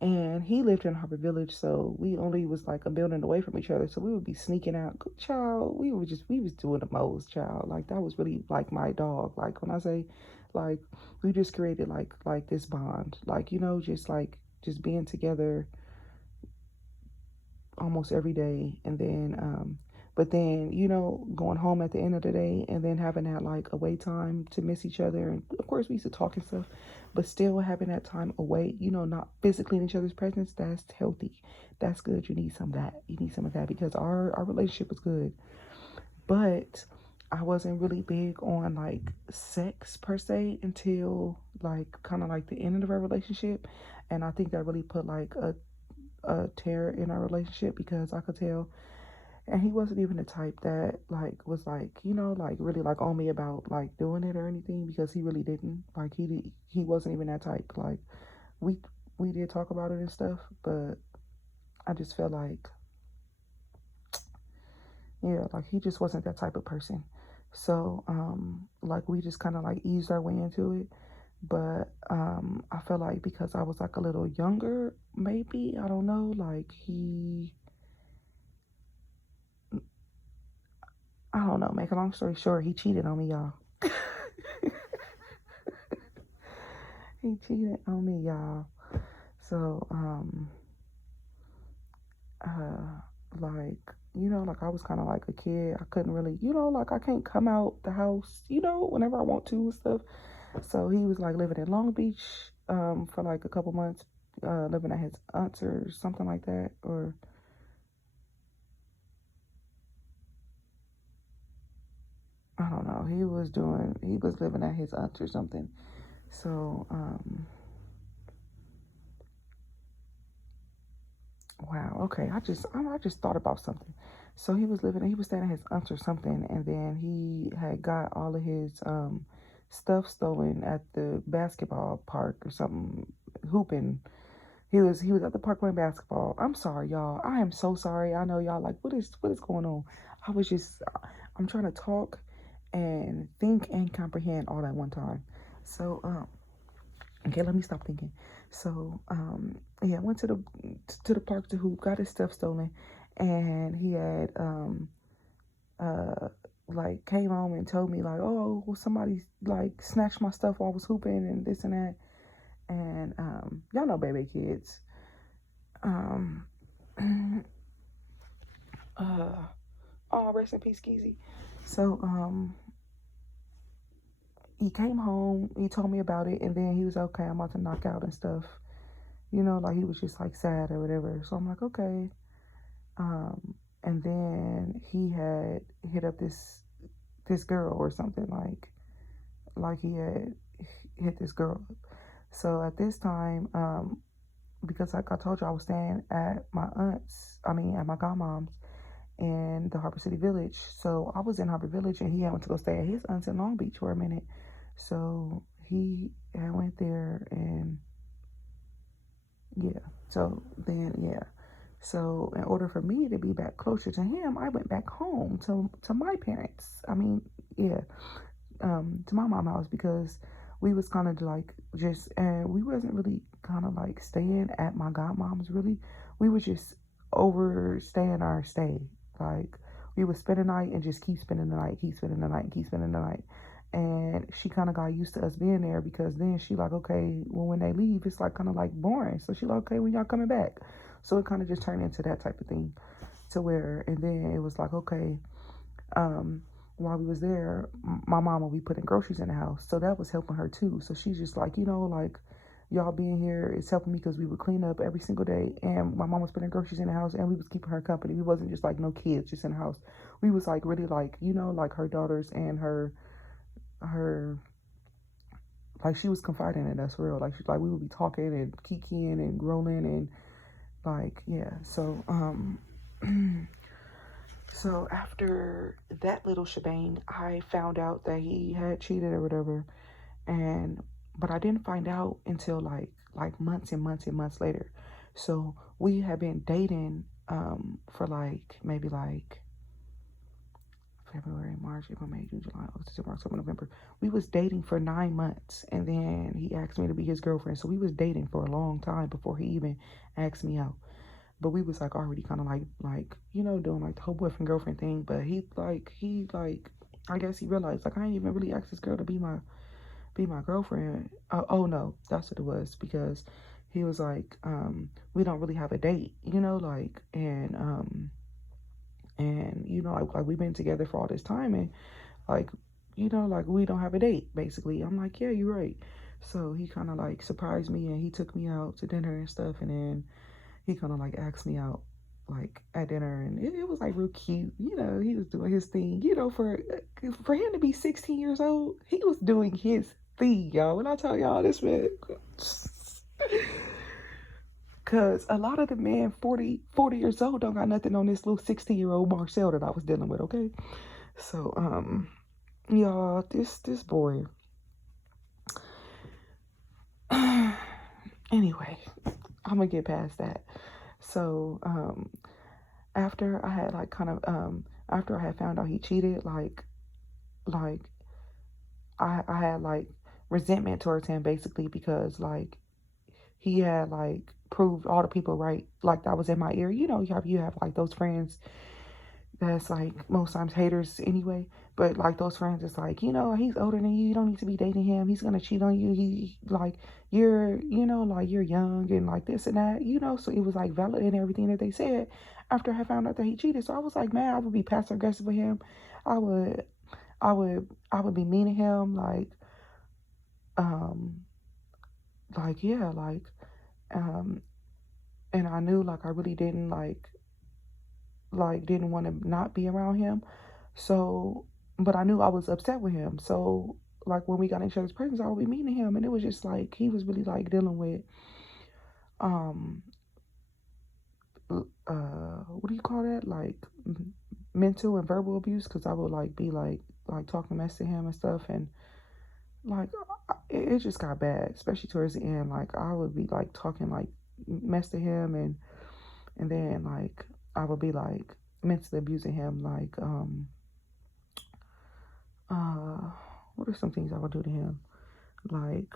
and he lived in Harbor Village, so we only was like a building away from each other. So we would be sneaking out, child. We was doing the most, child. Like, that was really like my dog. Like, when I say, like, we just created like this bond, like, you know, just being together almost every day. And then but then, you know, going home at the end of the day and then having that like away time to miss each other. And of course we used to talk and stuff, but still having that time away, you know, not physically in each other's presence, that's healthy. That's good. You need some of that. You need some of that, because our relationship was good. But I wasn't really big on like sex per se until like kind of like the end of our relationship. And I think that really put like a tear in our relationship, because I could tell. And he wasn't even the type that like was like, you know, like really like on me about like doing it or anything, because he really didn't. Like, he wasn't even that type. Like, we we did talk about it and stuff, but I just felt like, yeah, like, he just wasn't that type of person. So like, we just kind of like eased our way into it. But I feel like because I was like a little younger, maybe, I don't know, like, I don't know, make a long story short, he cheated on me, y'all. He cheated on me, y'all. So like, you know, like, I was kind of like a kid. I couldn't really, you know, like, I can't come out the house, you know, whenever I want to and stuff. So he was like living in Long Beach for like a couple months, living at his aunt's or something like that. Or I don't know, he was living at his aunt's or something. So wow, okay, I just thought about something. So he was staying at his aunt's or something, and then he had got all of his stuff stolen at the basketball park or something, hooping. He was at the park playing basketball. I'm sorry, y'all. I am so sorry. I know y'all like, what is going on? I'm trying to talk and think and comprehend all at one time. So, okay, let me stop thinking. So, yeah, I went to the park to hoop, got his stuff stolen, and he had uh like came home and told me like, oh, well, somebody like snatched my stuff while I was hooping and this and that. And y'all know baby kids. Um oh, rest in peace, Skeezy. So he came home, he told me about it, and then he was okay, I'm about to knock out and stuff. You know, like he was just like sad or whatever. So I'm like, okay. And then he had hit up this girl or something, like he had hit this girl. So at this time, because like I told you, I was staying at at my godmom's in the Harbor City Village. So I was in Harbor Village, and he had went to go stay at his aunt's in Long Beach for a minute. So he had went there, and yeah. So then, yeah. So in order for me to be back closer to him, I went back home to my parents. Yeah, to my mom's house, because we was kind of like just, and we wasn't really kind of like staying at my godmom's really. We was just overstaying our stay. Like we would spend the night and just keep spending the night, keep spending the night, keep spending the night. And she kind of got used to us being there, because then she like, okay, well, when they leave, it's like kind of like boring. So she like, okay, when y'all coming back? So it kind of just turned into that type of thing, to where, and then it was like, okay, while we was there, my mama, we putting groceries in the house, so that was helping her too. So she's just like, like y'all being here is helping me, because we would clean up every single day, and my mom was putting groceries in the house, and we was keeping her company. We wasn't just like no kids just in the house. We was like really like, like her daughters and her like she was confiding in us for real. Like we would be talking and kikiing and rolling and like, yeah. So so after that little shebang, I found out that he had cheated or whatever, and but I didn't find out until like months and months and months later. So we had been dating for like maybe like February, March, April, May, June, July, August, September, October, November. We was dating for 9 months, and then he asked me to be his girlfriend. So we was dating for a long time before he even asked me out. But we was like already kind of like doing like the whole boyfriend girlfriend thing. But he I guess he realized like I ain't even really asked this girl to be my girlfriend. Oh no, that's what it was, because he was like we don't really have a date, like, and like we've been together for all this time, and like like we don't have a date basically. I'm like, yeah, you're right. So he kind of like surprised me, and he took me out to dinner and stuff, and then he kind of like asked me out like at dinner, and it was like real cute. He was doing his thing. For him to be 16 years old, he was doing his thing, y'all. When I tell y'all this man, because a lot of the men 40 years old don't got nothing on this little 16-year-old Marcel that I was dealing with, okay? So, y'all, this boy. Anyway, I'm gonna get past that. So, after I had like kind of after I had found out he cheated, like I had like resentment towards him, basically, because like he had like proved all the people right, like that was in my ear. You have like those friends that's like most times haters anyway, but like those friends, it's like, he's older than you don't need to be dating him, he's gonna cheat on you, he like you're like you're young and like this and that, so it was like validating everything that they said after I found out that he cheated. So I was like, man, I would be passive aggressive with him. I would I would be mean to him, um yeah, um and I knew like I really didn't didn't want to not be around him. So, but I knew I was upset with him. So, like when we got in each other's presence, I would be mean to him, and it was just like he was really like dealing with um what do you call that, like mental and verbal abuse, because I would like be like talking mess to him and stuff, and like it just got bad, especially towards the end. Like I would be like talking like mess to him, and then like I would be like mentally abusing him, like uh what are some things I would do to him? Like,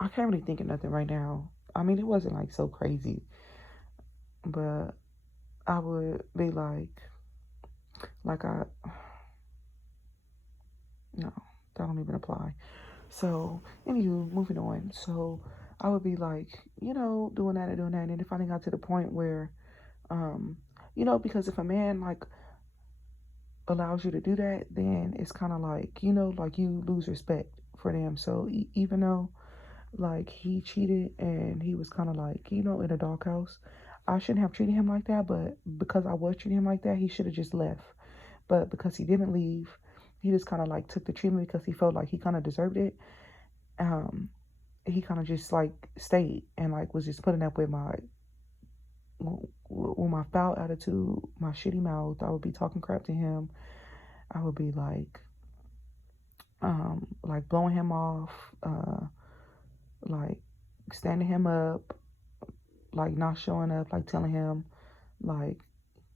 I can't really think of nothing right now. I mean, it wasn't like so crazy, but I would be like no, that don't even apply. So, anywho, moving on. So, I would be like, doing that and doing that. And it finally got to the point where, um, because if a man like allows you to do that, then it's kind of like, like you lose respect for them. So, even though like he cheated and he was kind of like, in a doghouse, I shouldn't have treated him like that. But because I was treating him like that, he should have just left. But because he didn't leave, he just kind of like took the treatment because he felt like he kind of deserved it. Um, he kind of just like stayed and like was just putting up with my foul attitude, my shitty mouth. I would be talking crap to him. I would be like blowing him off, like standing him up, like not showing up, like telling him like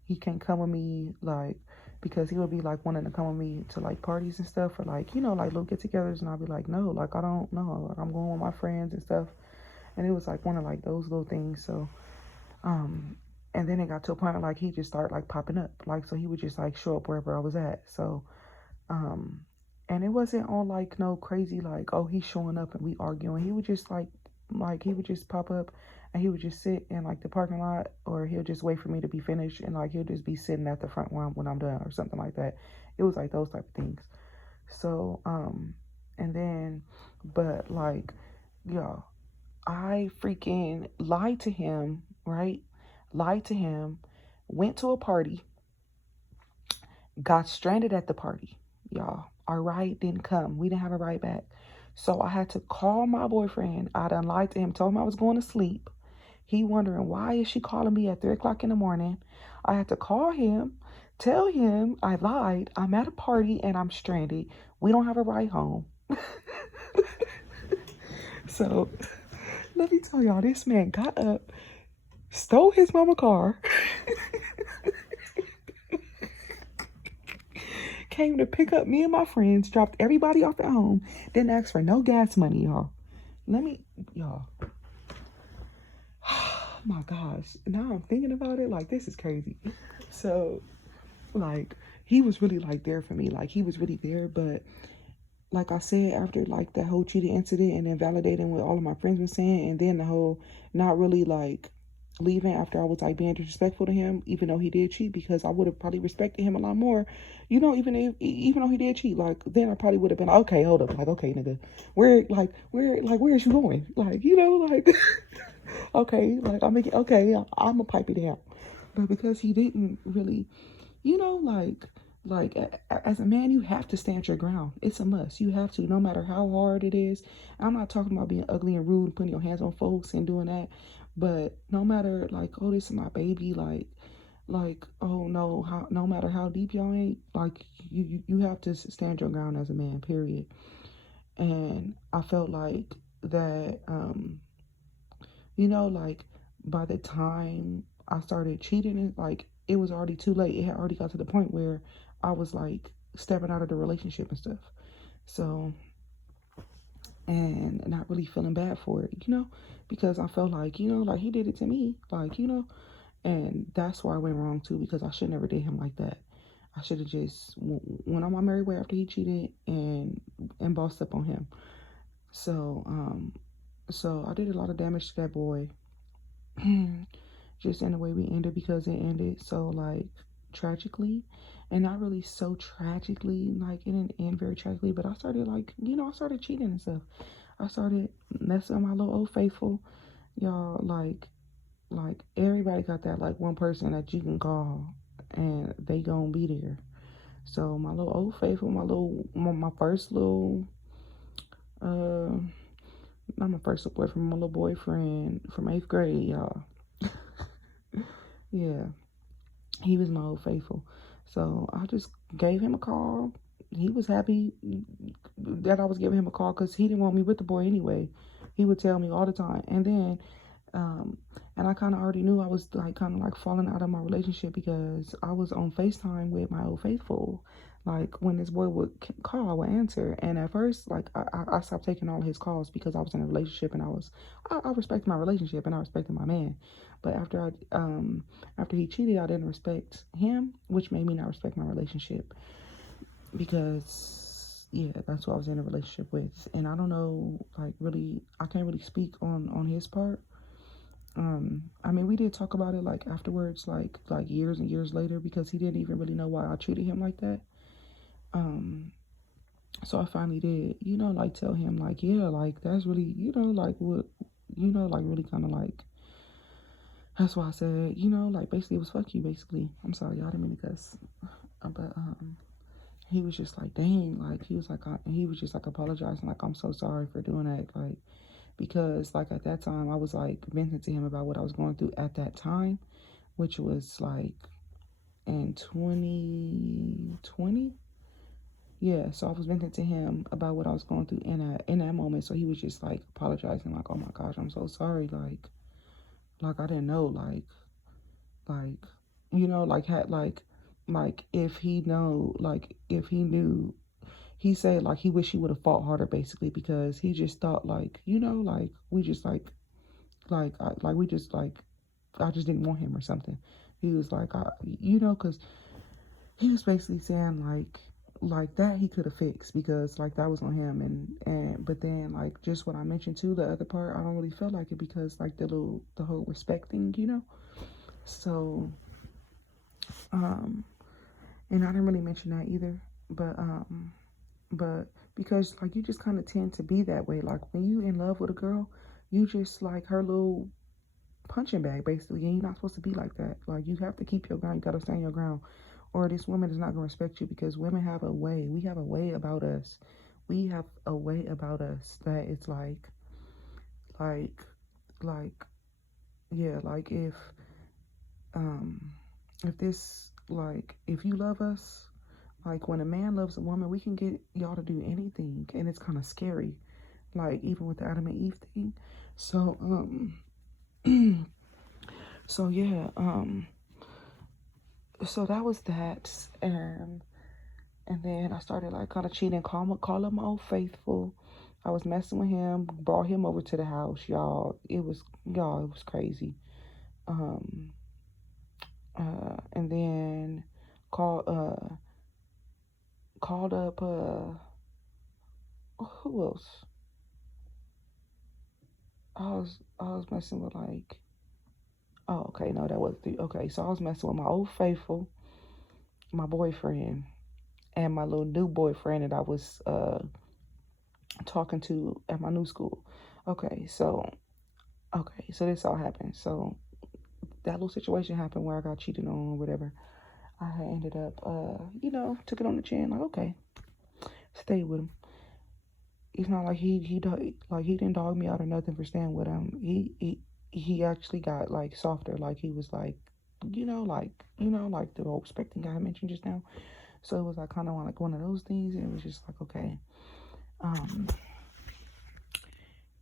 he can't come with me, like because he would be like wanting to come with me to like parties and stuff or like like little get-togethers, and I'd be like, no, like I don't know, like I'm going with my friends and stuff. And it was like one of like those little things. So and then it got to a point where like he just started like popping up, like so he would just like show up wherever I was at. So and it wasn't on like no crazy like, oh, he's showing up and we arguing. He would just like he would just pop up and he would just sit in like the parking lot, or he'll just wait for me to be finished and like he'll just be sitting at the front when I'm done or something like that. It was like those type of things. So and then but like y'all, I freaking lied to him, right? Lied to him, went to a party, got stranded at the party, y'all. Our ride didn't come. We didn't have a ride back. So I had to call my boyfriend. I done lied to him, told him I was going to sleep. He wondering, why is she calling me at 3 o'clock in the morning? I had to call him, tell him I lied. I'm at a party and I'm stranded. We don't have a ride home. So let me tell y'all, this man got up, stole his mama car, came to pick up me and my friends, dropped everybody off at home, didn't ask for no gas money, y'all. Y'all. Oh my gosh. Now I'm thinking about it, like, this is crazy. So, like, he was really, like, there for me. Like, he was really there, but like I said, after, like, that whole cheating incident and then validating what all of my friends were saying, and then the whole not really, like, leaving after I was like being disrespectful to him, even though he did cheat, because I would have probably respected him a lot more, even though he did cheat, like then I probably would have been like, okay, hold up, like, okay, nigga, where is you going, like, like okay, like I'm making, okay, I'm gonna pipe it down. But because he didn't really, like as a man, you have to stand your ground. It's a must. You have to, no matter how hard it is. I'm not talking about being ugly and rude, putting your hands on folks and doing that. But no matter, like, oh, this is my baby, like, oh no, no matter how deep y'all ain't, like, you have to stand your ground as a man, period. And I felt like that, like by the time I started cheating, like it was already too late. It had already got to the point where I was like stepping out of the relationship and stuff. So, and not really feeling bad for it, because I felt like, like he did it to me, like, and that's where I went wrong too, because I should never did him like that. I should have just went on my merry way after he cheated and bossed up on him. So, so I did a lot of damage to that boy. Just in the way we ended, because it ended so like tragically, and not really so tragically, like it didn't end very tragically, but I started like, I started cheating and stuff. I started messing with my little old faithful, y'all. Like everybody got that like one person that you can call and they gonna be there. So my little old faithful, my first little not my first little boyfriend, my little boyfriend from 8th grade, y'all. Yeah, he was my old faithful. So I just gave him a call. He was happy that I was giving him a call because he didn't want me with the boy anyway. He would tell me all the time. And then And I kind of already knew I was like kind of like falling out of my relationship because I was on FaceTime with my old faithful. Like when this boy would call, I would answer. And at first, like I stopped taking all his calls because I was in a relationship and I respected my relationship and I respected my man. But after he cheated, I didn't respect him, which made me not respect my relationship because yeah, that's who I was in a relationship with. And I don't know, like really, I can't really speak on his part. I mean, we did talk about it like afterwards, like years and years later, because he didn't even really know why I treated him like that. Um, so I finally did, like tell him like, yeah, like that's really, like what, like really kind of like. That's why I said, like basically it was fuck you, basically. I'm sorry, y'all didn't mean to cuss, but he was just like, dang, like he was just like apologizing, like I'm so sorry for doing that, like because like at that time I was like venting to him about what I was going through at that time, which was like in 2020. Yeah, so I was venting to him about what I was going through in that moment. So he was just like apologizing, like, "Oh my gosh, I'm so sorry. Like I didn't know, like, like had like if he know, like if he knew." He said like he wished he would have fought harder, basically, because he just thought like, like we just like we just like I just didn't want him or something. He was like, because he was basically saying like that he could have fixed because like that was on him and but then like just what I mentioned too, the other part, I don't really feel like it because like the whole respect thing. So and I didn't really mention that either, but because like you just kind of tend to be that way, like when you in love with a girl, you just like her little punching bag, basically, and you're not supposed to be like that. Like you have to keep your ground, you gotta stand your ground, or this woman is not gonna respect you because women have a way. We have a way about us. We have a way about us that it's like, like, yeah, like um, if this, like, if you love us, like when a man loves a woman, we can get y'all to do anything, and it's kind of scary. Like even with the Adam and Eve thing. So so yeah, so that was that, and then I started like kind of cheating, call him my old faithful. I was messing with him, brought him over to the house, y'all. It was crazy. Um, and then called called up who else? I was messing with like, oh okay, no, that was the okay. So I was messing with my old faithful, my boyfriend, and my little new boyfriend that I was talking to at my new school. Okay, so this all happened. So that little situation happened where I got cheated on or whatever. I had ended up, took it on the chin. Like, okay, stay with him. It's not like like he didn't dog me out or nothing for staying with him. He actually got like softer. Like he was like, like the whole respecting guy I mentioned just now. So it was like kind of like one of those things. And it was just like, okay, um,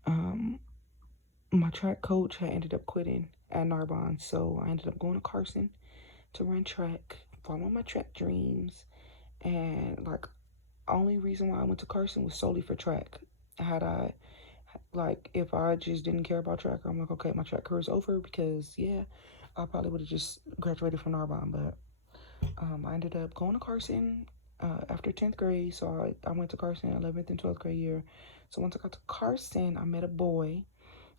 um, my track coach had ended up quitting at Narbonne, so I ended up going to Carson to run track, follow my track dreams, and like only reason why I went to Carson was solely for track. Had I like if I just didn't care about track, I'm like, okay, my track career's over because yeah, I probably would have just graduated from Narbonne, but I ended up going to Carson after 10th grade, so I went to Carson 11th and 12th grade year. So once I got to Carson, I met a boy.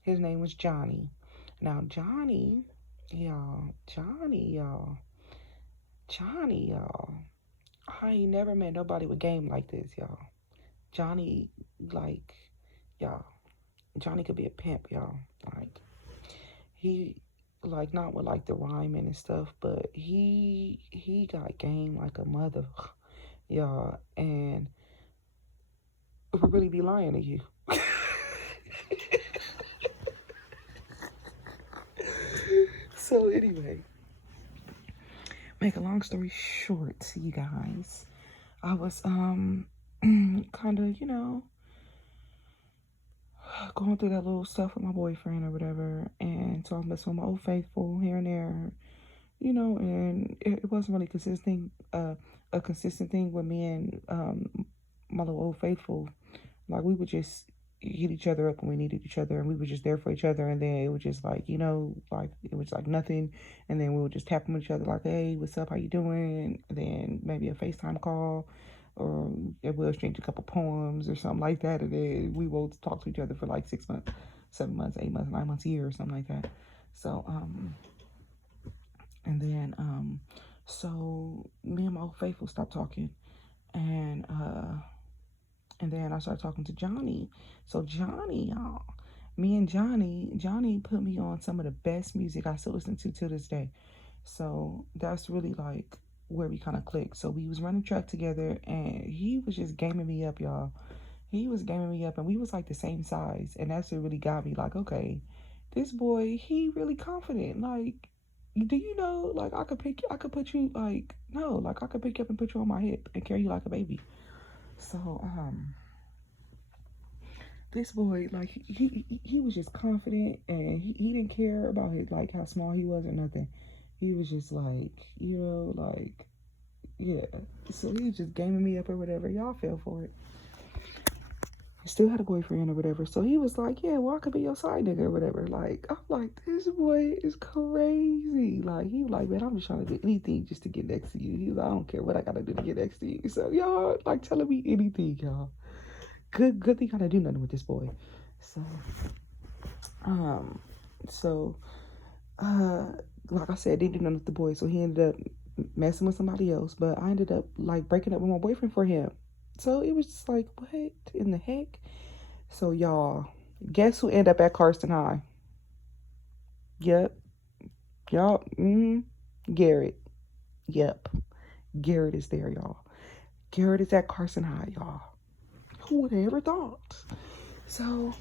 His name was Johnny. Now Johnny, y'all. I ain't never met nobody with game like this, y'all. Johnny, like, y'all. Johnny could be a pimp, y'all. Like, he, like, not with like the rhyming and stuff, but he got game like a mother, y'all. And we really be lying to you. So anyway, make a long story short, you guys, I was kind of going through that little stuff with my boyfriend or whatever, and so I'm messing with my old faithful here and there, and it wasn't really consistent, a consistent thing with me and my little old faithful. Like we would just hit each other up when we needed each other, and we were just there for each other, and then it was just like, like it was like nothing, and then we would just tap on each other like, hey, what's up, how you doing? And then maybe a FaceTime call, or it will exchange a couple poems or something like that, and then we will talk to each other for like 6 months, 7 months, 8 months, 9 months, a year, or something like that. So and then so me and my old faithful stopped talking, and then I started talking to Johnny. So Johnny, y'all, me and Johnny put me on some of the best music I still listen to this day. So that's really like where we kind of clicked. So we was running track together, and he was just gaming me up, y'all. He was gaming me up, and we was like the same size, and that's what really got me like, okay, this boy, he really confident. Like, do you know, like I could put you like, no, like I could pick you up and put you on my hip and carry you like a baby. So this boy, like he was just confident, and he didn't care about his like how small he was or nothing. He was just like, like, yeah. So he was just gaming me up or whatever. Y'all fell for it. I still had a boyfriend or whatever. So he was like, yeah, well, I could be your side nigga or whatever. Like, I'm like, this boy is crazy. Like, he was like, man, I'm just trying to do anything just to get next to you. He was like, I don't care what I gotta do to get next to you. So y'all like telling me anything, y'all. Good thing I didn't do nothing with this boy. So um so like I said, didn't do nothing with the boy, so he ended up messing with somebody else, but I ended up like breaking up with my boyfriend for him. So it was just like, what in the heck? So y'all, guess who ended up at Carson High? Yep. Y'all, Garrett. Yep. Garrett is there, y'all. Garrett is at Carson High, y'all. Who would have ever thought? So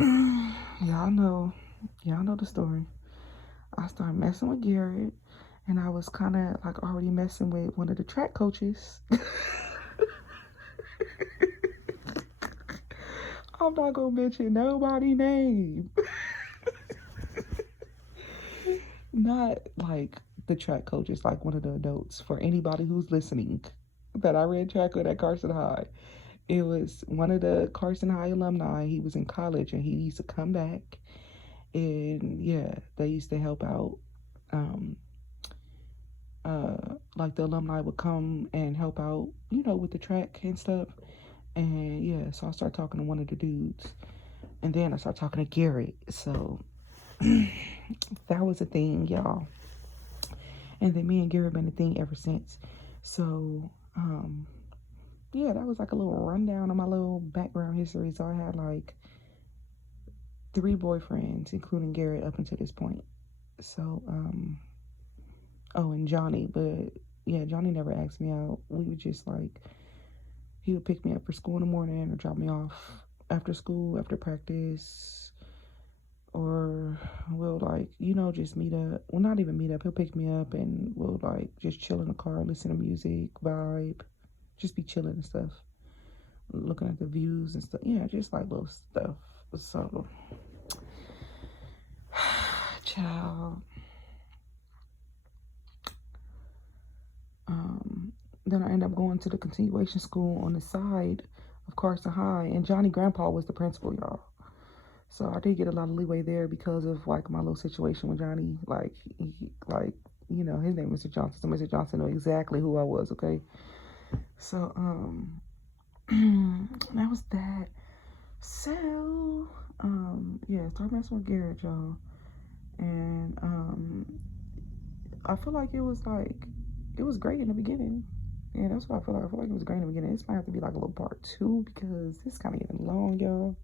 y'all know the story. I started messing with Garrett, and I was kind of like already messing with one of the track coaches. I'm not gonna mention nobody's name. Not like the track coaches, like one of the adults. For anybody who's listening, that I ran track with at Carson High. It was one of the Carson High alumni. He was in college, and he used to come back, and yeah, they used to help out. Like the alumni would come and help out, with the track and stuff. And yeah, so I started talking to one of the dudes, and then I started talking to Garrett. So that was a thing, y'all. And then me and Garrett been a thing ever since. So yeah, that was like a little rundown of my little background history. So I had like 3 boyfriends, including Garrett, up until this point. So oh, and Johnny, but yeah, Johnny never asked me out. We would just like, he would pick me up for school in the morning or drop me off after school, after practice, or we'll like, just meet up. Well, not even meet up. He'll pick me up, and we'll like just chill in the car, listen to music, vibe, just be chilling and stuff, looking at the views and stuff. Yeah, just like little stuff. So, child. Then I ended up going to the continuation school on the side of Carson High, and Johnny Grandpa was the principal, y'all. So I did get a lot of leeway there because of like my little situation with Johnny. Like, his name is Mr. Johnson. So Mr. Johnson knew exactly who I was. Okay. So that was that. So yeah, started messing with Garrett, y'all, and I feel like it was great in the beginning. Yeah, that's what I feel like. I feel like it was great in the beginning. This might have to be like a little part 2 because this kind of getting long, y'all.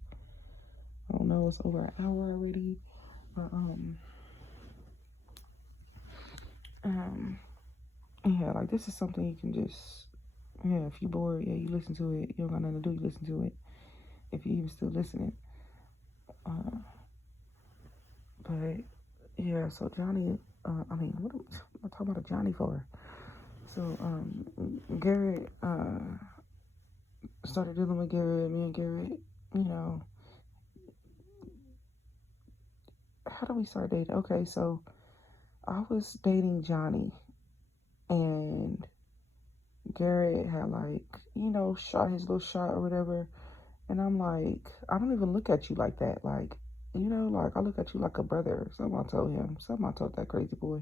I don't know, it's over an hour already. But yeah, like this is something you can just, yeah, if you're bored, yeah, you listen to it. You don't got nothing to do, you listen to it. If you're even still listening. But yeah, so Johnny, what am I talking about a Johnny for? So Garrett started dealing with Garrett. Me and Garrett, how do we start dating? Okay, so I was dating Johnny, and Garrett had like, shot his little shot or whatever. And I'm like, I don't even look at you like that. Like, like I look at you like a brother. Something I told him. Something I told that crazy boy.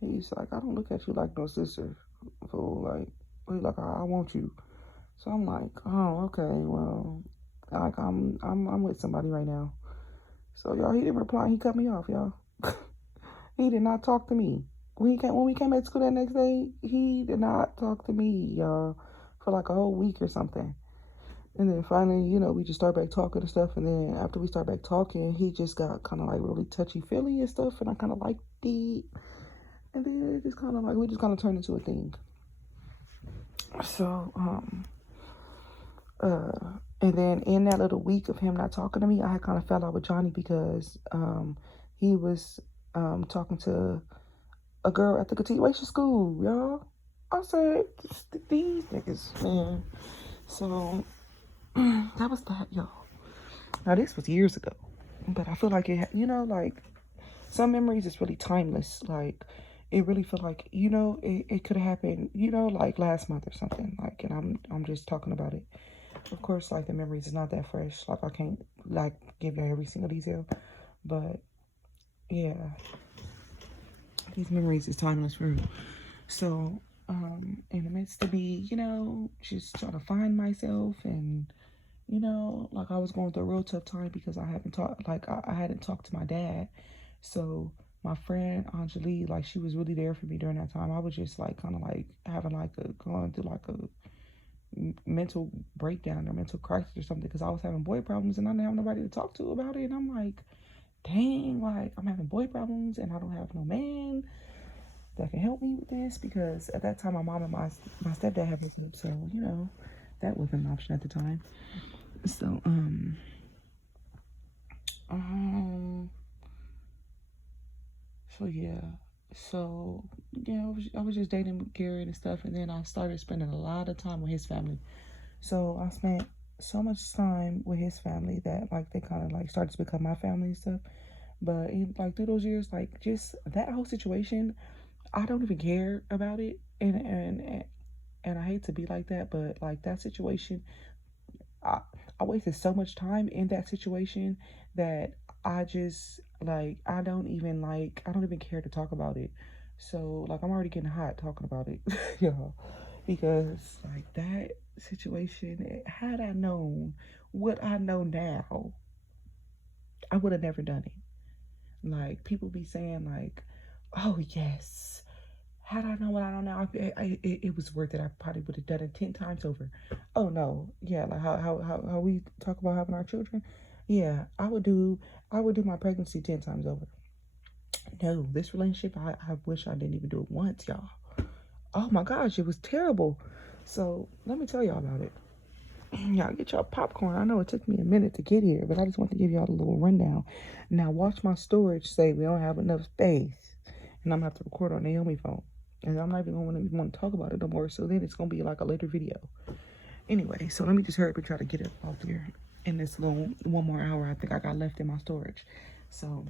He's like, I don't look at you like no sister. Fool. Like, he's like, I want you. So I'm like, oh, okay, well, like I'm with somebody right now. So y'all, he didn't reply. He cut me off, y'all. He did not talk to me. When we came back to school that next day, he did not talk to me, y'all, for like a whole week or something. And then finally, we just start back talking and stuff. And then after we start back talking, he just got kind of like really touchy feely and stuff. And I kind of liked it. And then it just kind of like, we just kind of turned into a thing. So, and then in that little week of him not talking to me, I kind of fell out with Johnny because he was talking to a girl at the continuation school, y'all. I said, these niggas, man. So that was that, y'all. Now this was years ago, but I feel like it, like some memories is really timeless. Like it really feel like, it could have happened, like last month or something. Like, and I'm just talking about it. Of course, like the memories is not that fresh. Like I can't like give you every single detail, but yeah, these memories is timeless for real. So, in the midst of me, just trying to find myself and, like I was going through a real tough time because I hadn't talked to my dad. So my friend Anjali, like she was really there for me during that time. I was just like kind of like having like going through like a mental breakdown or mental crisis or something because I was having boy problems and I didn't have nobody to talk to about it. And I'm like, dang, like I'm having boy problems and I don't have no man that can help me with this because at that time my mom and my stepdad had broken up, so that wasn't an option at the time. So so yeah, so yeah, I was just dating Garrett and stuff, and then I started spending a lot of time with his family. So I spent so much time with his family that like they kind of like started to become my family and stuff. But like through those years, like just that whole situation, I don't even care about it, and I hate to be like that, but like that situation, I I wasted so much time in that situation that I just like I don't even care to talk about it. So like I'm already getting hot talking about it, y'all, because like that situation, had I known what I know now, I would have never done it. Like people be saying like, oh yes, had I known what I know now, it was worth it. I probably would have done it 10 times over. Oh no, yeah, like how we talk about having our children. Yeah, I would do my pregnancy 10 times over. No, this relationship, I wish I didn't even do it once, y'all. Oh my gosh, it was terrible. So let me tell y'all about it. Y'all get y'all popcorn. I know it took me a minute to get here, but I just want to give y'all a little rundown. Now watch my storage say we don't have enough space, and I'm gonna have to record on Naomi phone. And I'm not even going to want to talk about it no more. So then it's going to be like a later video. Anyway, so let me just hurry up and try to get it off here in this little 1 more hour I think I got left in my storage. So,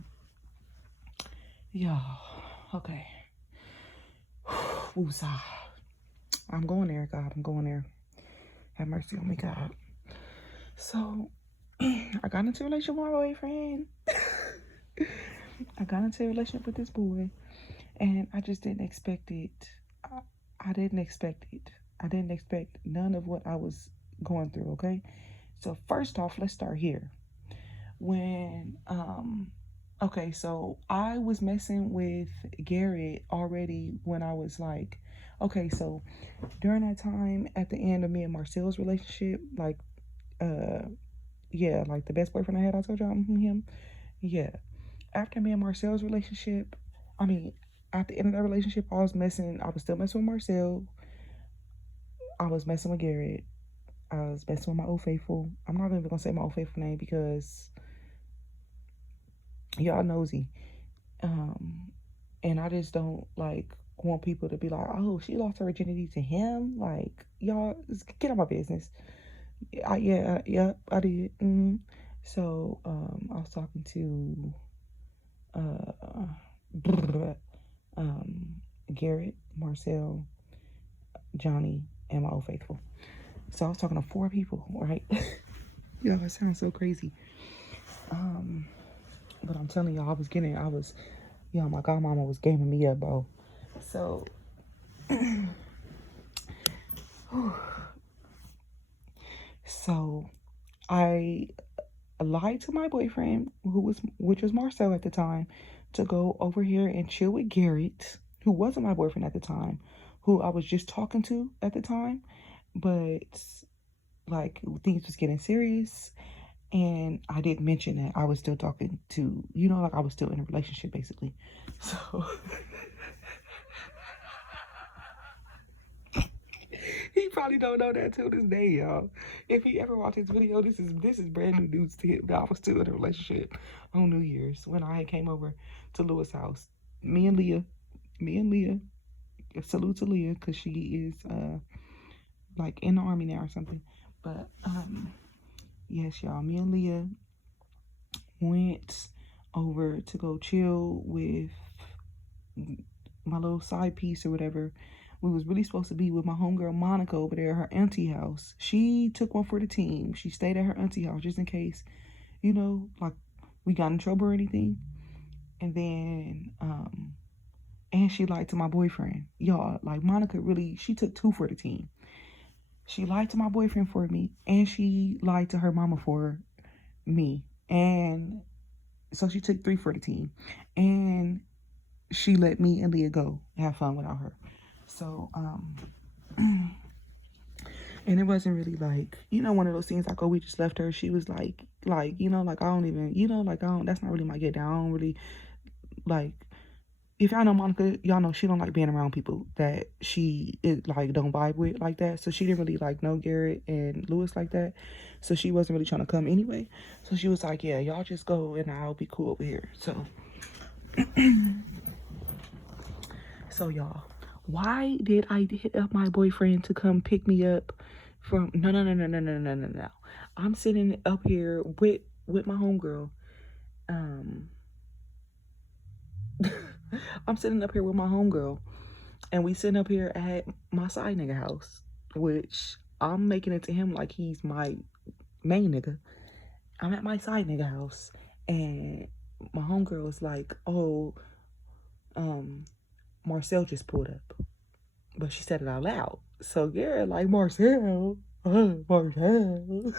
yeah, okay. Woosah. I'm going there, God. I'm going there. Have mercy on me, God. So, I got into a relationship with my boyfriend. I got into a relationship with this boy. And I just didn't expect it. I didn't expect it. I didn't expect none of what I was going through, okay? So first off, let's start here. Okay, so I was messing with Garrett already when I was like, okay, so during that time at the end of me and Marcel's relationship, like, yeah, like the best boyfriend I had, I told y'all, him. Yeah. After me and Marcel's relationship, I mean, at the end of that relationship, I was still messing with Marcel. I was messing with Garrett. I was messing with my old faithful. I'm not even gonna say my old faithful name because y'all nosy. And I just don't like want people to be like, oh, she lost her virginity to him. Like, y'all, get out my business. Yeah, I did. So, I was talking to Garrett, Marcel, Johnny, and my old faithful. So I was talking to 4 people, right? Yeah, it sounds so crazy. But I'm telling y'all, my godmama was gaming me up, bro. So, so I lied to my boyfriend, which was Marcel at the time, to go over here and chill with Garrett, who wasn't my boyfriend at the time, who I was just talking to at the time, but like things was getting serious, and I didn't mention that I was still talking to, like I was still in a relationship basically. So he probably don't know that till this day, y'all. If he ever watched this video, this is brand new news to him that I was still in a relationship on New Year's when I came over to Lewis' house. Me and Leah, salute to Leah because she is like in the army now or something. But yes, y'all, me and Leah went over to go chill with my little side piece or whatever. We was really supposed to be with my homegirl Monica over there at her auntie house. She took one for the team. She stayed at her auntie house just in case, like we got in trouble or anything. And then, and she lied to my boyfriend. Y'all, like Monica really, she took 2 for the team. She lied to my boyfriend for me, and she lied to her mama for me. And so she took 3 for the team. And she let me and Leah go have fun without her. So, and it wasn't really like, one of those things like, oh, we just left her. She was like, I don't even, that's not really my get down. I don't really, like, if y'all know Monica, y'all know she don't like being around people that she don't vibe with like that. So she didn't really like know Garrett and Lewis like that. So she wasn't really trying to come anyway. So she was like, yeah, y'all just go and I'll be cool over here. So, so y'all, why did I hit up my boyfriend to come pick me up from, no. I'm sitting up here with my homegirl. I'm sitting up here with my homegirl, and we sitting up here at my side nigga house, which I'm making it to him like he's my main nigga. I'm at my side nigga house, and my homegirl is like, oh, Marcel just pulled up. But she said it out loud. So yeah, like Marcel. Marcel.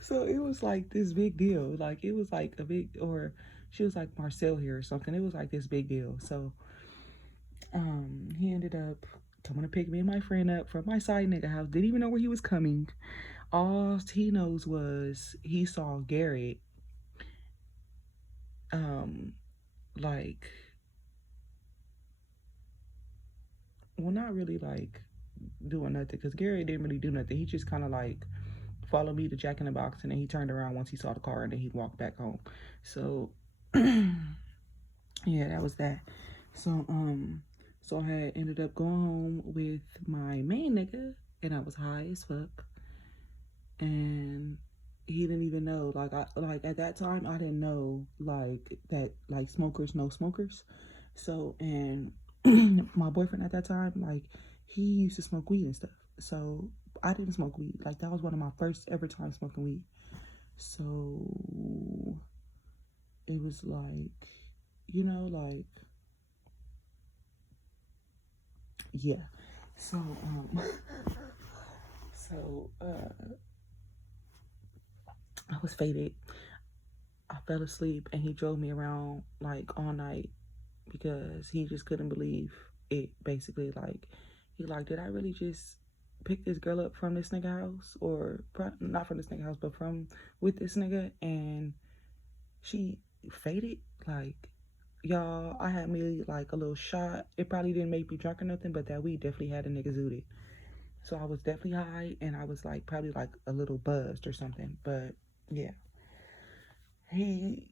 So it was like this big deal. Like it was like a big, or she was like Marcel here or something. It was like this big deal. So he ended up coming to pick me and my friend up from my side nigga house. Didn't even know where he was coming. All he knows was he saw Garrett like, well, not really like doing nothing, because Garrett didn't really do nothing. He just kind of like followed me to Jack in the Box, and then he turned around once he saw the car, and then he walked back home. So yeah, that was that. So so I had ended up going home with my main nigga, and I was high as fuck, and he didn't even know. Like at that time I didn't know like that, like smokers know smokers. So, and my boyfriend at that time, like he used to smoke weed and stuff. So I didn't smoke weed. Like that was one of my first ever time smoking weed. So it was like, like, yeah. So so I was faded. I fell asleep, and he drove me around like all night because he just couldn't believe it. Basically, like, he like, did I really just pick this girl up from this nigga house, or not from this nigga house, but from with this nigga, and she faded? Like, y'all, I had me like a little shot. It probably didn't make me drunk or nothing, but that weed definitely had a nigga zooted. So I was definitely high, and I was like probably like a little buzzed or something. But yeah, he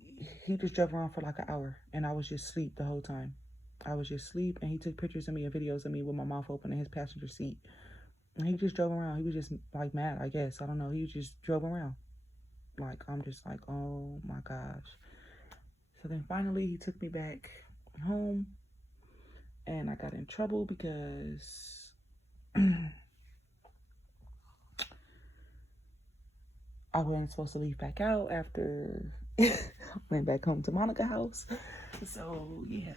just drove around for like an hour, and I was just asleep the whole time. I was just asleep, and he took pictures of me and videos of me with my mouth open in his passenger seat. And he just drove around. He was just like mad, I guess. I don't know. He just drove around. Like, I'm just like, oh my gosh. So then finally he took me back home, and I got in trouble because I wasn't supposed to leave back out after I went back home to Monica's house. So yeah.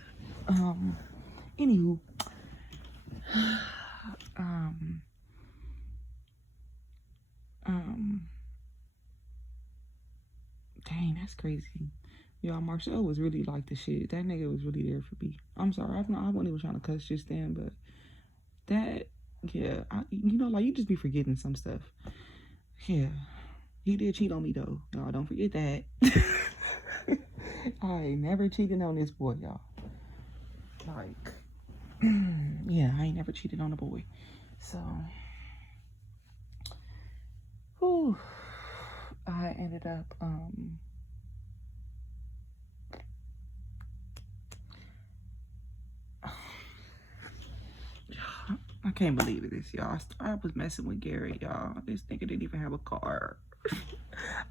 Anywho. Dang, that's crazy. Y'all, Marcel was really like the shit. That nigga was really there for me. I'm sorry, I wasn't even trying to cuss just then, but that, yeah, you know, like, you just be forgetting some stuff. Yeah, he did cheat on me, though. Y'all, don't forget that. I ain't never cheated on this boy, y'all. Like, yeah, I ain't never cheated on a boy. So, whew, I ended up, I can't believe this, y'all. I was messing with Garrett, y'all. This nigga didn't even have a car.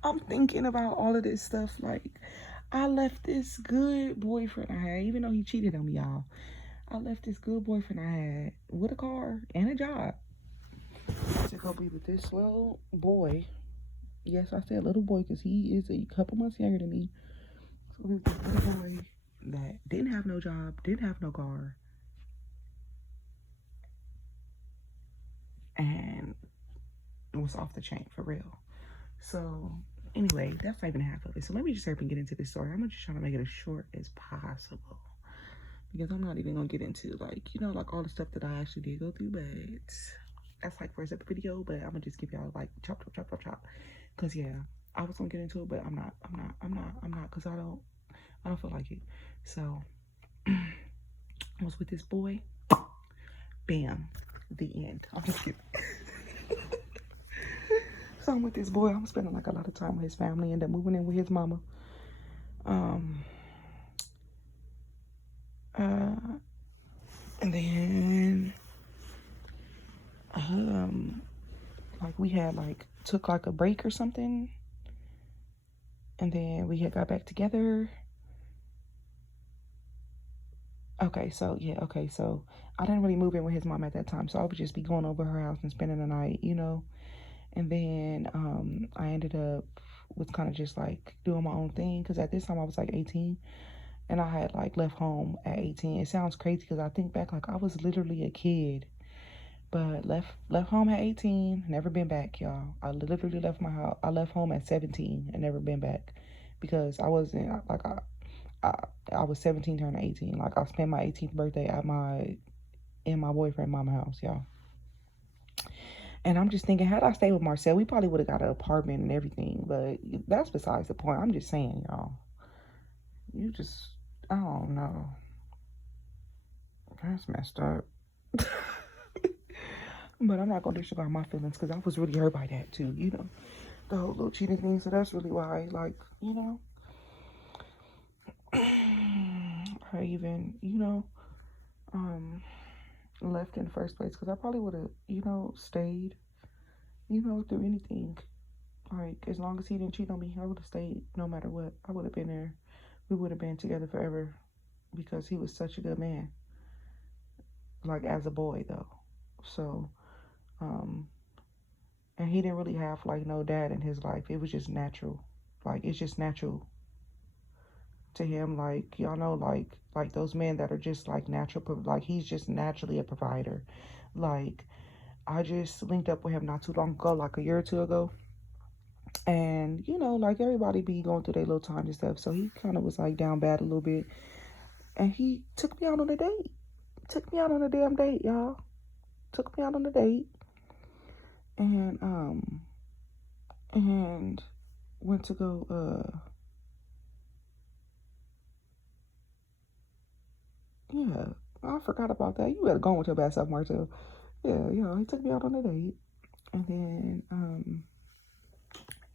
I'm thinking about all of this stuff. Like, I left this good boyfriend I had, even though he cheated on me, y'all. I left this good boyfriend I had with a car and a job to go be with this little boy. Yes, I said little boy because he is a couple months younger than me. So this little boy that didn't have no job, didn't have no car, and was off the chain for real. So anyway, that's not even half of it. So let me just hurry and get into this story. I'm just trying to make it as short as possible, because I'm not even gonna get into, like, you know, like all the stuff that I actually did go through, but that's like for a separate video. But I'm gonna just give y'all like chop. Cause yeah, I was gonna get into it, but I'm not, cause I don't feel like it. So I was with this boy. Bam, the end. I'm just kidding. So I'm with this boy. I'm spending like a lot of time with his family. End up moving in with his mama. And then like we had like took like a break or something, and then we had got back together. Okay, so I didn't really move in with his mom at that time, so I would just be going over her house and spending the night, you know. And then I ended up with kind of just like doing my own thing, because at this time I was like 18, and I had like left home at 18. It sounds crazy because I think back like I was literally a kid, but left home at 18, never been back, y'all. I literally left my house. I left home at 17 and never been back, because I wasn't like I was 17 turning 18. Like, I spent my 18th birthday in my boyfriend mama house, y'all. And I'm just thinking, had I stayed with Marcel, we probably would have got an apartment and everything. But that's besides the point. I'm just saying, y'all. I don't know. That's messed up. But I'm not going to disregard my feelings, because I was really hurt by that too, you know. The whole little cheating thing. So that's really why, like, you know, I even, you know, left in the first place, because I probably would have, you know, stayed, you know, through anything. Like, as long as he didn't cheat on me, I would have stayed no matter what. I would have been there. We would have been together forever, because he was such a good man. Like, as a boy, though. So, and he didn't really have, like, no dad in his life. It was just natural. Like, it's just natural to him. Like, y'all know, like those men that are just, like, natural, like, he's just naturally a provider. Like, I just linked up with him not too long ago, like a year or two ago. And, you know, like, everybody be going through their little times and stuff. So he kind of was, like, down bad a little bit. And he took me out on a date. Took me out on a damn date, y'all. Took me out on a date. And went to go, yeah, I forgot about that. You better go with your bad self, Martel. Yeah, you know, he took me out on a date. And then,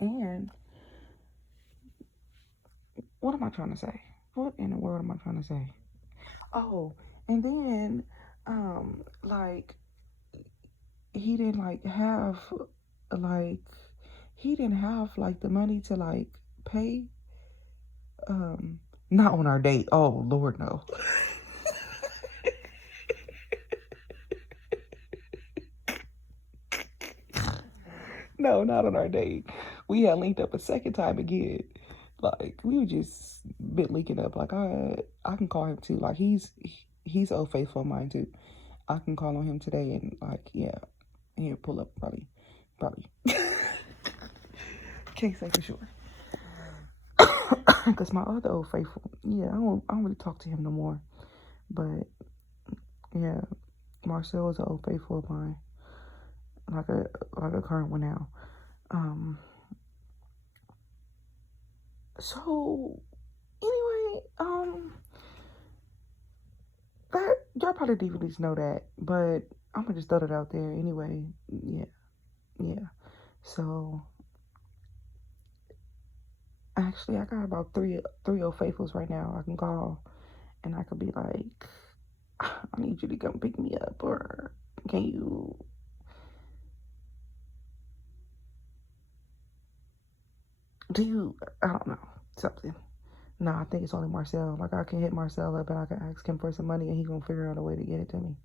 and what am I trying to say? What in the world am I trying to say? Oh, and then, like, he didn't, like, have, like, he didn't have, like, the money to, like, pay, Not on our date. Oh, Lord, no. No, not on our date. We had linked up a second time again. Like, we were just been linking up. Like, I can call him too. Like, he's old faithful of mine too. I can call on him today and like, yeah, he'll pull up probably. Can't say for sure. Cause my other old faithful, yeah, I don't really talk to him no more. But yeah, Marcel is an old faithful of mine, like a current one now. So anyway, that y'all probably didn't really know that, but I'm gonna just throw it out there anyway. Yeah. So actually, I got about three old faithfuls right now I can call, and I could be like, I need you to come pick me up, or can you? I don't know, something. No, I think it's only Marcel. Like, I can hit Marcel up and I can ask him for some money and he's gonna figure out a way to get it to me.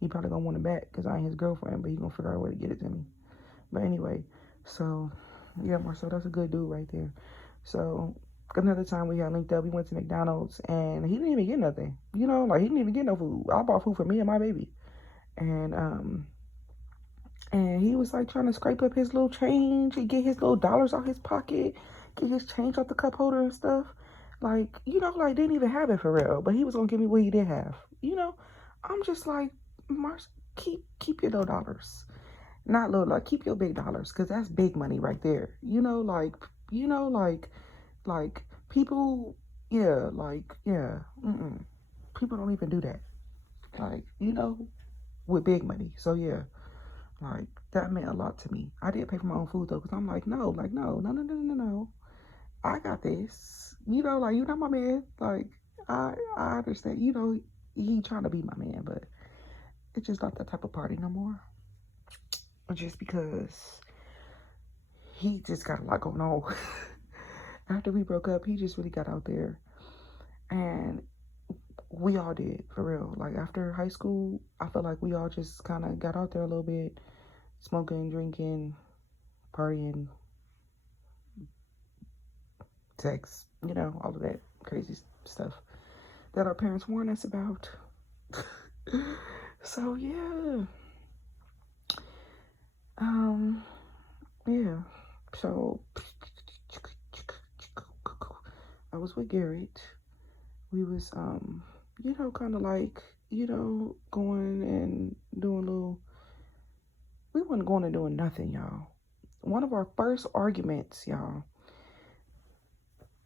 He probably gonna want it back because I ain't his girlfriend, but he gonna figure out a way to get it to me. But anyway, so yeah, Marcel, that's a good dude right there. So another time we had linked up, we went to McDonald's and he didn't even get nothing. You know, like, he didn't even get no food. I bought food for me and my baby. And he was like trying to scrape up his little change and get his little dollars out his pocket, get his change out the cup holder and stuff. Like, you know, like, didn't even have it for real. But he was gonna give me what he did have. You know, I'm just like, Mars, keep your little dollars. Not little, like, keep your big dollars, because that's big money right there. Like people, yeah, like, yeah, people don't even do that. Like, with big money. So yeah. Like, that meant a lot to me. I did pay for my own food though, because I'm like, no. I got this. Like, you're not my man. Like, I understand. He trying to be my man, but it's just not that type of party no more. Just because he just got a lot going on. After we broke up, he just really got out there. And we all did, for real. Like, after high school, I felt like we all just kind of got out there a little bit. Smoking, drinking, partying, sex, all of that crazy stuff that our parents warned us about. So yeah. Yeah. So I was with Garrett. We was kind of like, going and doing little. We wasn't going and doing nothing, y'all. One of our first arguments, y'all.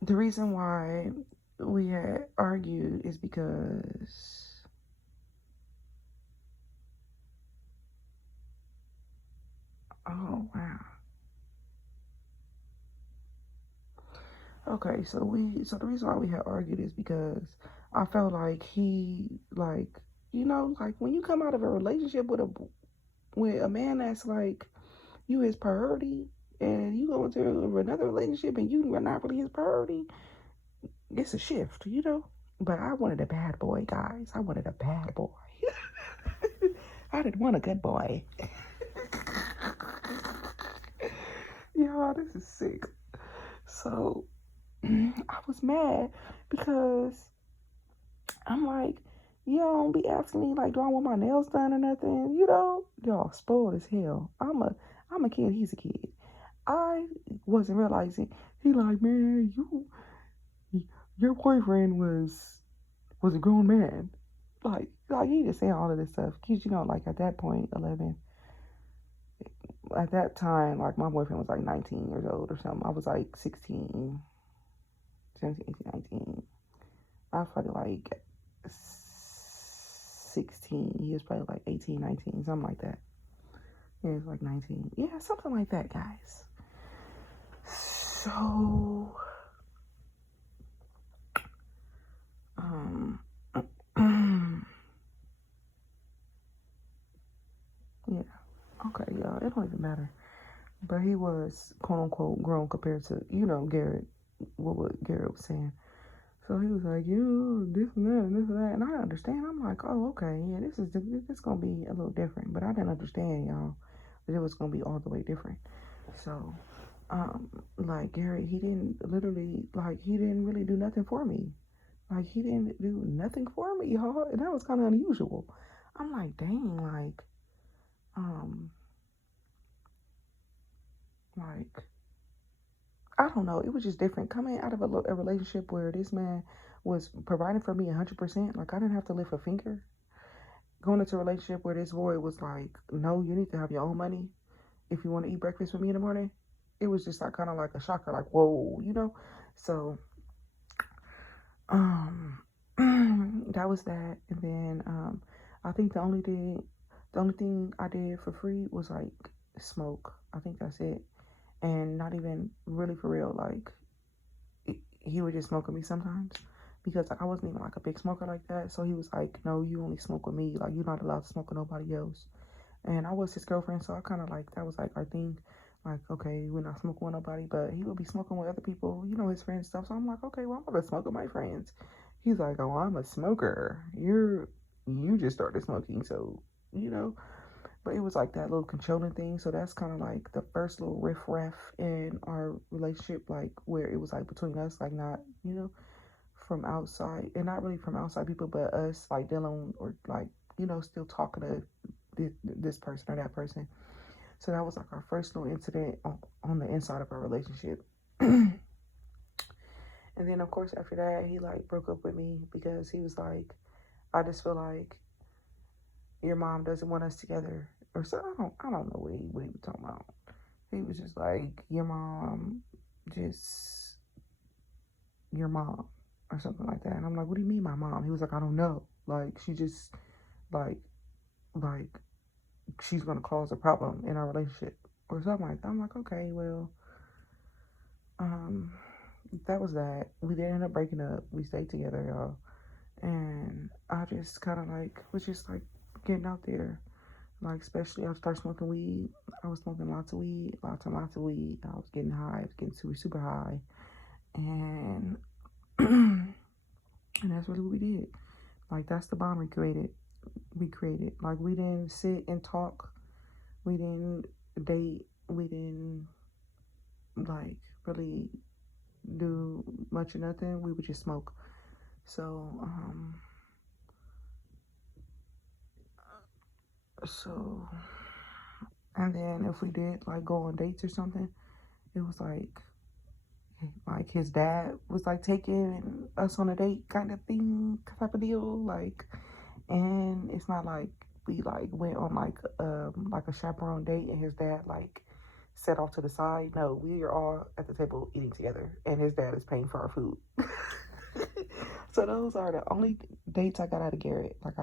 The reason why we had argued is because oh wow. Okay, so the reason why we had argued is because I felt like he, like, like, when you come out of a relationship with a man that's like you his priority, and you go into another relationship and you are not really his priority, it's a shift, But I wanted a bad boy, guys. I wanted a bad boy. I didn't want a good boy. Y'all, this is sick. So I was mad because I'm like, you don't be asking me, like, do I want my nails done or nothing? Y'all spoiled as hell. I'm a kid. He's a kid. I wasn't realizing. He like, man, your boyfriend was a grown man. Like he just saying all of this stuff. Cause like, at that point, 11. At that time, like, my boyfriend was like 19 years old or something. I was like 16, 17, 18, 19. I was probably like 16. He was probably like 18, 19, something like that. Yeah, it was like 19. Yeah, something like that, guys. So, yeah. Okay, y'all, it don't even matter. But he was, quote unquote, grown compared to, Garrett. what Garrett was saying. So he was like, this and that and this and that. And I didn't understand. I'm like, oh, okay. Yeah, this is going to be a little different. But I didn't understand, y'all, that it was going to be all the way different. So, like, Gary, he didn't really do nothing for me. Like, he didn't do nothing for me, y'all. And that was kind of unusual. I'm like, dang, like, I don't know. It was just different. Coming out of a relationship where this man was providing for me 100%. Like, I didn't have to lift a finger. Going into a relationship where this boy was like, no, you need to have your own money if you want to eat breakfast with me in the morning. It was just like kind of like a shocker, like, whoa, So, that was that. And then, I think the only thing I did for free was like smoke. I think that's it. And not even really for real. Like, he would just smoke with me sometimes because like I wasn't even like a big smoker like that. So he was like, no, you only smoke with me. Like, you're not allowed to smoke with nobody else. And I was his girlfriend, so I kind of like, that was like our thing. Like, okay, we're not smoking with nobody, but he would be smoking with other people, his friends and stuff. So I'm like, okay, well, I'm gonna smoke with my friends. He's like, oh, I'm a smoker. You just started smoking, so But it was like that little controlling thing. So that's kind of like the first little riff-raff in our relationship, like where it was like between us, like not, from outside, and not really from outside people, but us like dealing or like, still talking to this person or that person. So that was like our first little incident on the inside of our relationship. And then of course after that, he like broke up with me because he was like, I just feel like your mom doesn't want us together, or so. I don't know what he was talking about. He was just like, your mom, or something like that. And I'm like, what do you mean my mom? He was like, I don't know. Like, she just like she's gonna cause a problem in our relationship or something like that. I'm like, okay, well, that was that. We did end up breaking up. We stayed together, y'all. And I just kind of like was just like getting out there. Like, especially I started smoking weed. I was smoking lots of weed. I was getting high. I was getting super, super high. And and that's really what we did. Like, that's the bond we created. Like, we didn't sit and talk. We didn't date. We didn't like really do much or nothing. We would just smoke. So and then if we did like go on dates or something, it was like his dad was like taking us on a date kind of thing, type of deal. Like, and it's not like we like went on like a chaperone date and his dad like set off to the side. No, we are all at the table eating together and his dad is paying for our food. So those are the only dates I got out of Garrett. Like,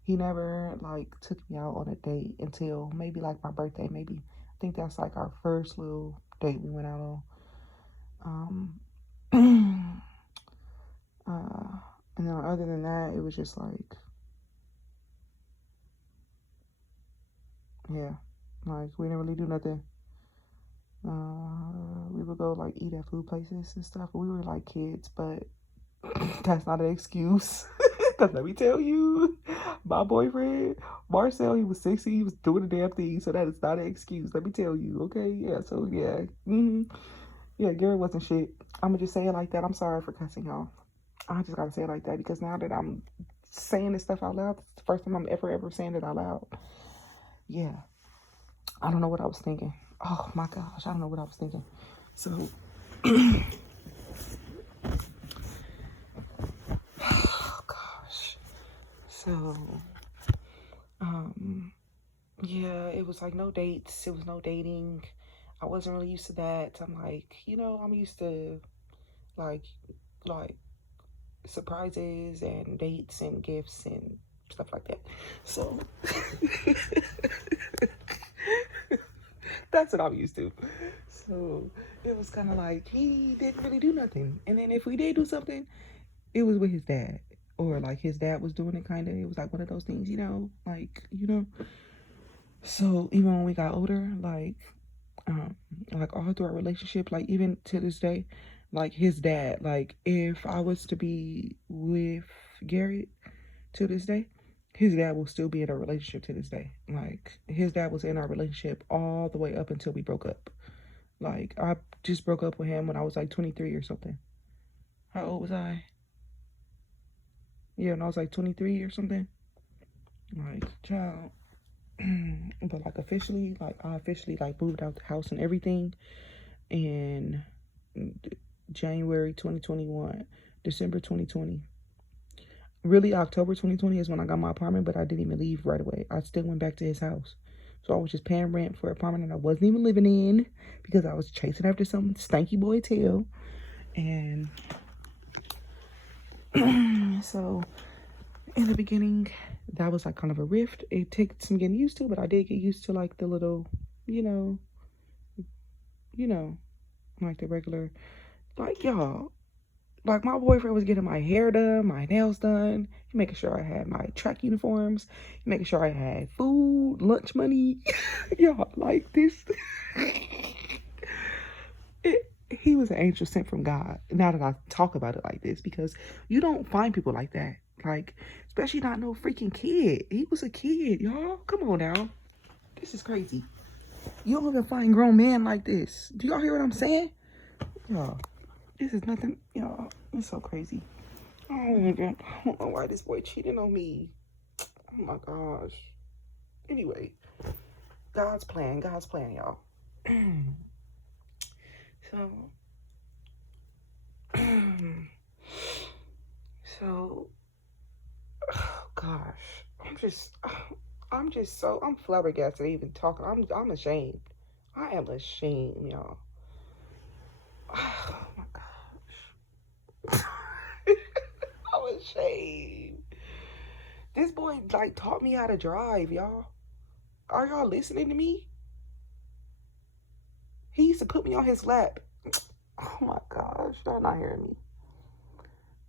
he never like took me out on a date until maybe like my birthday. Maybe I think that's like our first little date we went out on. And then other than that, it was just like, yeah, like we didn't really do nothing. We would go like eat at food places and stuff. We were like kids, but that's not an excuse. Cause let me tell you, my boyfriend Marcel, he was 60, he was doing the damn thing, so that is not an excuse. Let me tell you, okay? Yeah, so yeah, yeah, Gary wasn't shit. I'm gonna just say it like that. I'm sorry for cussing y'all. I just gotta say it like that because now that I'm saying this stuff out loud, it's the first time I'm ever saying it out loud. Yeah, I don't know what I was thinking. Oh my gosh, I don't know what I was thinking. So. So, yeah, it was like no dates. It was no dating. I wasn't really used to that. I'm like, I'm used to like surprises and dates and gifts and stuff like that. So that's what I'm used to. So it was kind of like he didn't really do nothing. And then if we did do something, it was with his dad. Or like his dad was doing it, kind of. It was like one of those things, So even when we got older, like all through our relationship, like even to this day, Like his dad. Like if I was to be with Garrett to this day, his dad will still be in a relationship to this day. Like his dad was in our relationship all the way up until we broke up. Like I just broke up with him when I was like 23 or something. How old was I? Yeah, when I was like 23 or something. Like, child. But like officially, like I officially like moved out the house and everything in January 2021, December 2020. Really, October 2020 is when I got my apartment, but I didn't even leave right away. I still went back to his house. So I was just paying rent for an apartment that I wasn't even living in because I was chasing after some stanky boy tail. And so in the beginning, that was like kind of a rift. It took some getting used to, but I did get used to like the little, you know, like the regular, like y'all. Like my boyfriend was getting my hair done, my nails done. He making sure I had my track uniforms. He making sure I had food, lunch money. Y'all, like this. He was an angel sent from God. Now that I talk about it like this, because you don't find people like that. Like, especially not no freaking kid. He was a kid, y'all. Come on now. This is crazy. You don't even find grown men like this. Do y'all hear what I'm saying? Y'all, this is nothing. Y'all, it's so crazy. I don't know why this boy cheating on me. Oh my gosh. Anyway, God's plan, y'all. So, oh gosh, I'm flabbergasted even talking. I'm ashamed. I am ashamed, y'all. Oh my gosh. I'm ashamed. This boy like taught me how to drive, y'all. Are y'all listening to me? He used to put me on his lap. Oh my gosh, y'all not hearing me.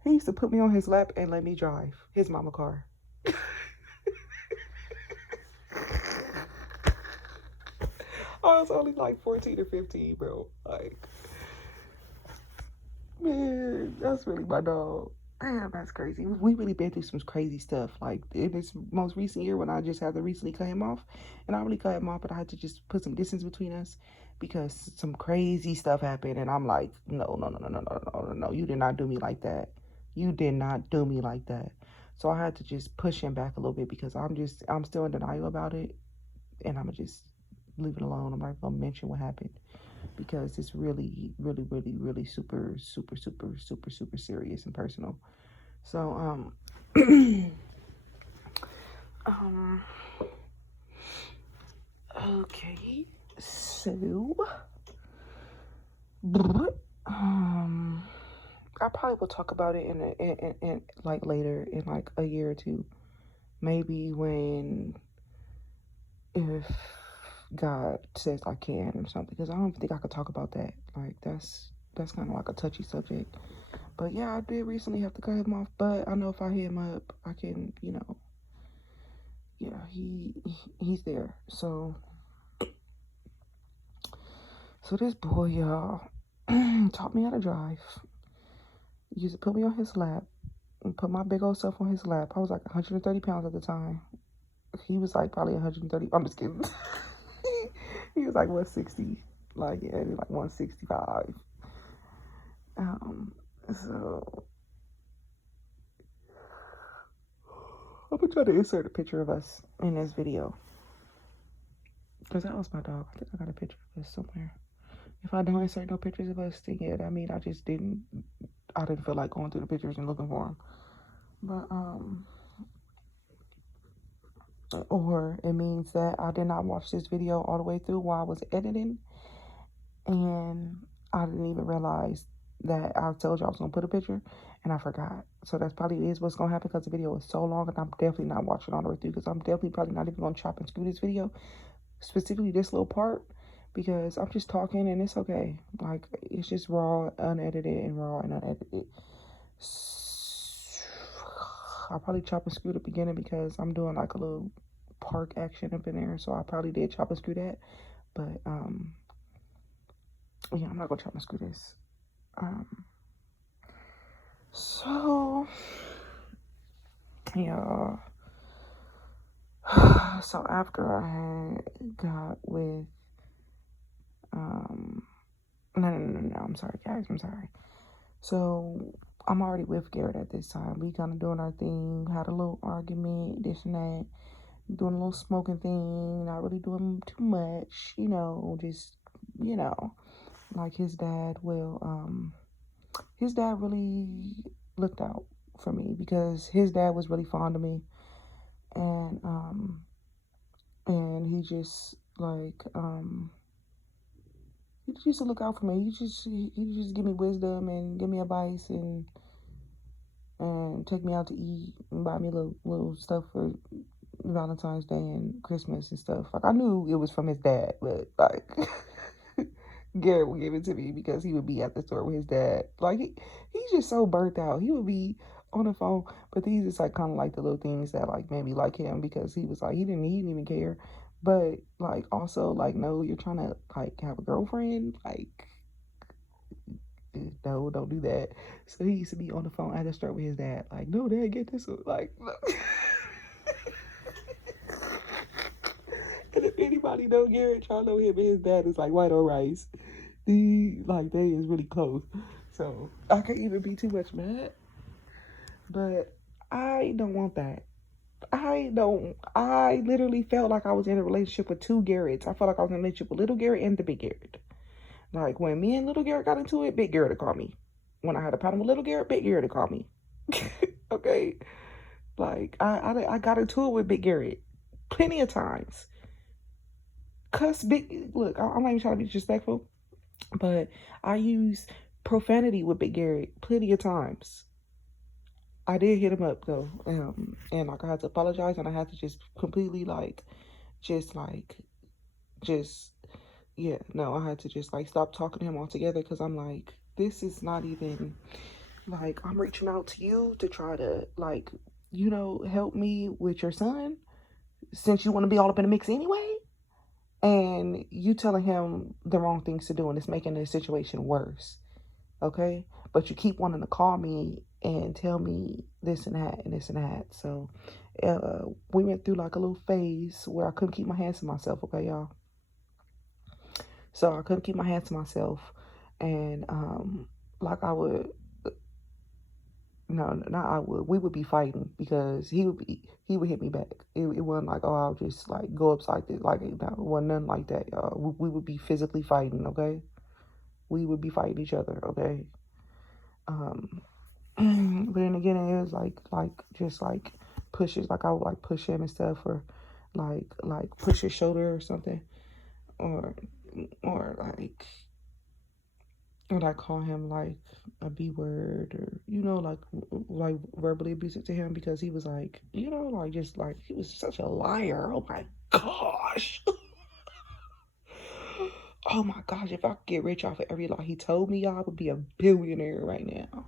He used to put me on his lap and let me drive his mama car. I was only like 14 or 15, bro. Like, man, that's really my dog. Damn, that's crazy. We really been through some crazy stuff. Like in this most recent year when I just had to recently cut him off. And I really cut him off, but I had to just put some distance between us because some crazy stuff happened. And I'm like, no. You did not do me like that. You did not do me like that. So I had to just push him back a little bit because I'm still in denial about it. And I'm going to just leave it alone. I'm not going to mention what happened because it's really, really, really, really super, super, super, super, super serious and personal. So, okay, so, I probably will talk about it in like later in like a year or two, maybe when, if God says I can or something, because I don't think I could talk about that. Like that's kind of like a touchy subject. But yeah, I did recently have to cut him off. But I know if I hit him up, I can, he's there. So this boy, y'all, taught me how to drive. He used to put me on his lap and put my big old self on his lap. I was like 130 pounds at the time. He was like probably 130. I'm just kidding. He was like 160. Like, yeah, he was like 165. So I'm gonna try to insert a picture of us in this video. Because that was my dog. I think I got a picture of us somewhere. If I don't insert no pictures of us, then yeah, that means I didn't feel like going through the pictures and looking for them. But, or it means that I did not watch this video all the way through while I was editing. And I didn't even realize that I told you I was going to put a picture and I forgot. So that's probably is what's going to happen because the video is so long and I'm definitely not watching all the way through because I'm definitely probably not even going to chop and screw this video, specifically this little part, because I'm just talking and it's okay. Like, it's just raw, unedited, and raw and unedited. I'll probably chop and screw the beginning because I'm doing like a little park action up in there. So I probably did chop and screw that. But, yeah, I'm not going to chop and screw this. So, yeah. So after I had got with, no, I'm sorry, guys, I'm sorry. So I'm already with Garrett at this time. We kind of doing our thing, had a little argument, this and that, doing a little smoking thing, not really doing too much, just, like his dad really looked out for me because his dad was really fond of me, and he just he just used to look out for me. He just give me wisdom and give me advice and take me out to eat and buy me little stuff for Valentine's Day and Christmas and stuff. Like, I knew it was from his dad, but like Garrett would give it to me because he would be at the store with his dad. Like, he's just so burnt out. He would be on the phone, but these is like kind of like the little things that like made me like him, because he was like he didn't even care. But like also like, no, you're trying to like have a girlfriend, like no, don't do that. So he used to be on the phone at the store with his dad, like, no, dad, get this one. Like, no. And if anybody know Garrett, y'all know him and his dad is like white on rice. They is really close. So I can't even be too much mad. But I don't want that. I literally felt like I was in a relationship with two Garretts. I felt like I was in a relationship with little Garrett and the big Garrett. Like, when me and little Garrett got into it, big Garrett would call me. When I had a problem with little Garrett, big Garrett would call me. Okay? Like, I got into it with big Garrett plenty of times. Look, I'm not even trying to be disrespectful, but I use profanity with big Garrett plenty of times. I did hit him up though, and like I had to apologize, and I had to just completely I had to just like stop talking to him altogether, because I'm like, this is not even like, I'm reaching out to you to try to like, help me with your son, since you want to be all up in the mix anyway, and you telling him the wrong things to do, and it's making the situation worse. Okay, but you keep wanting to call me and tell me this and that and this and that. So we went through like a little phase where I couldn't keep my hands to myself. Okay, y'all. So I couldn't keep my hands to myself, and like I would, no, not I would. We would be fighting because he would hit me back. It wasn't like, oh, I'll just like go upside this. Like, no, it wasn't nothing like that. We would be physically fighting. Okay, we would be fighting each other. Okay. But then again, it was like just like pushes. Like, I would like push him and stuff, or like push his shoulder or something, or like, or like call him like a B word, or like verbally abusive to him, because he was like, like, just like, he was such a liar. Oh my gosh. Oh my gosh, if I could get rich off of every lie he told me, y'all, I would be a billionaire right now.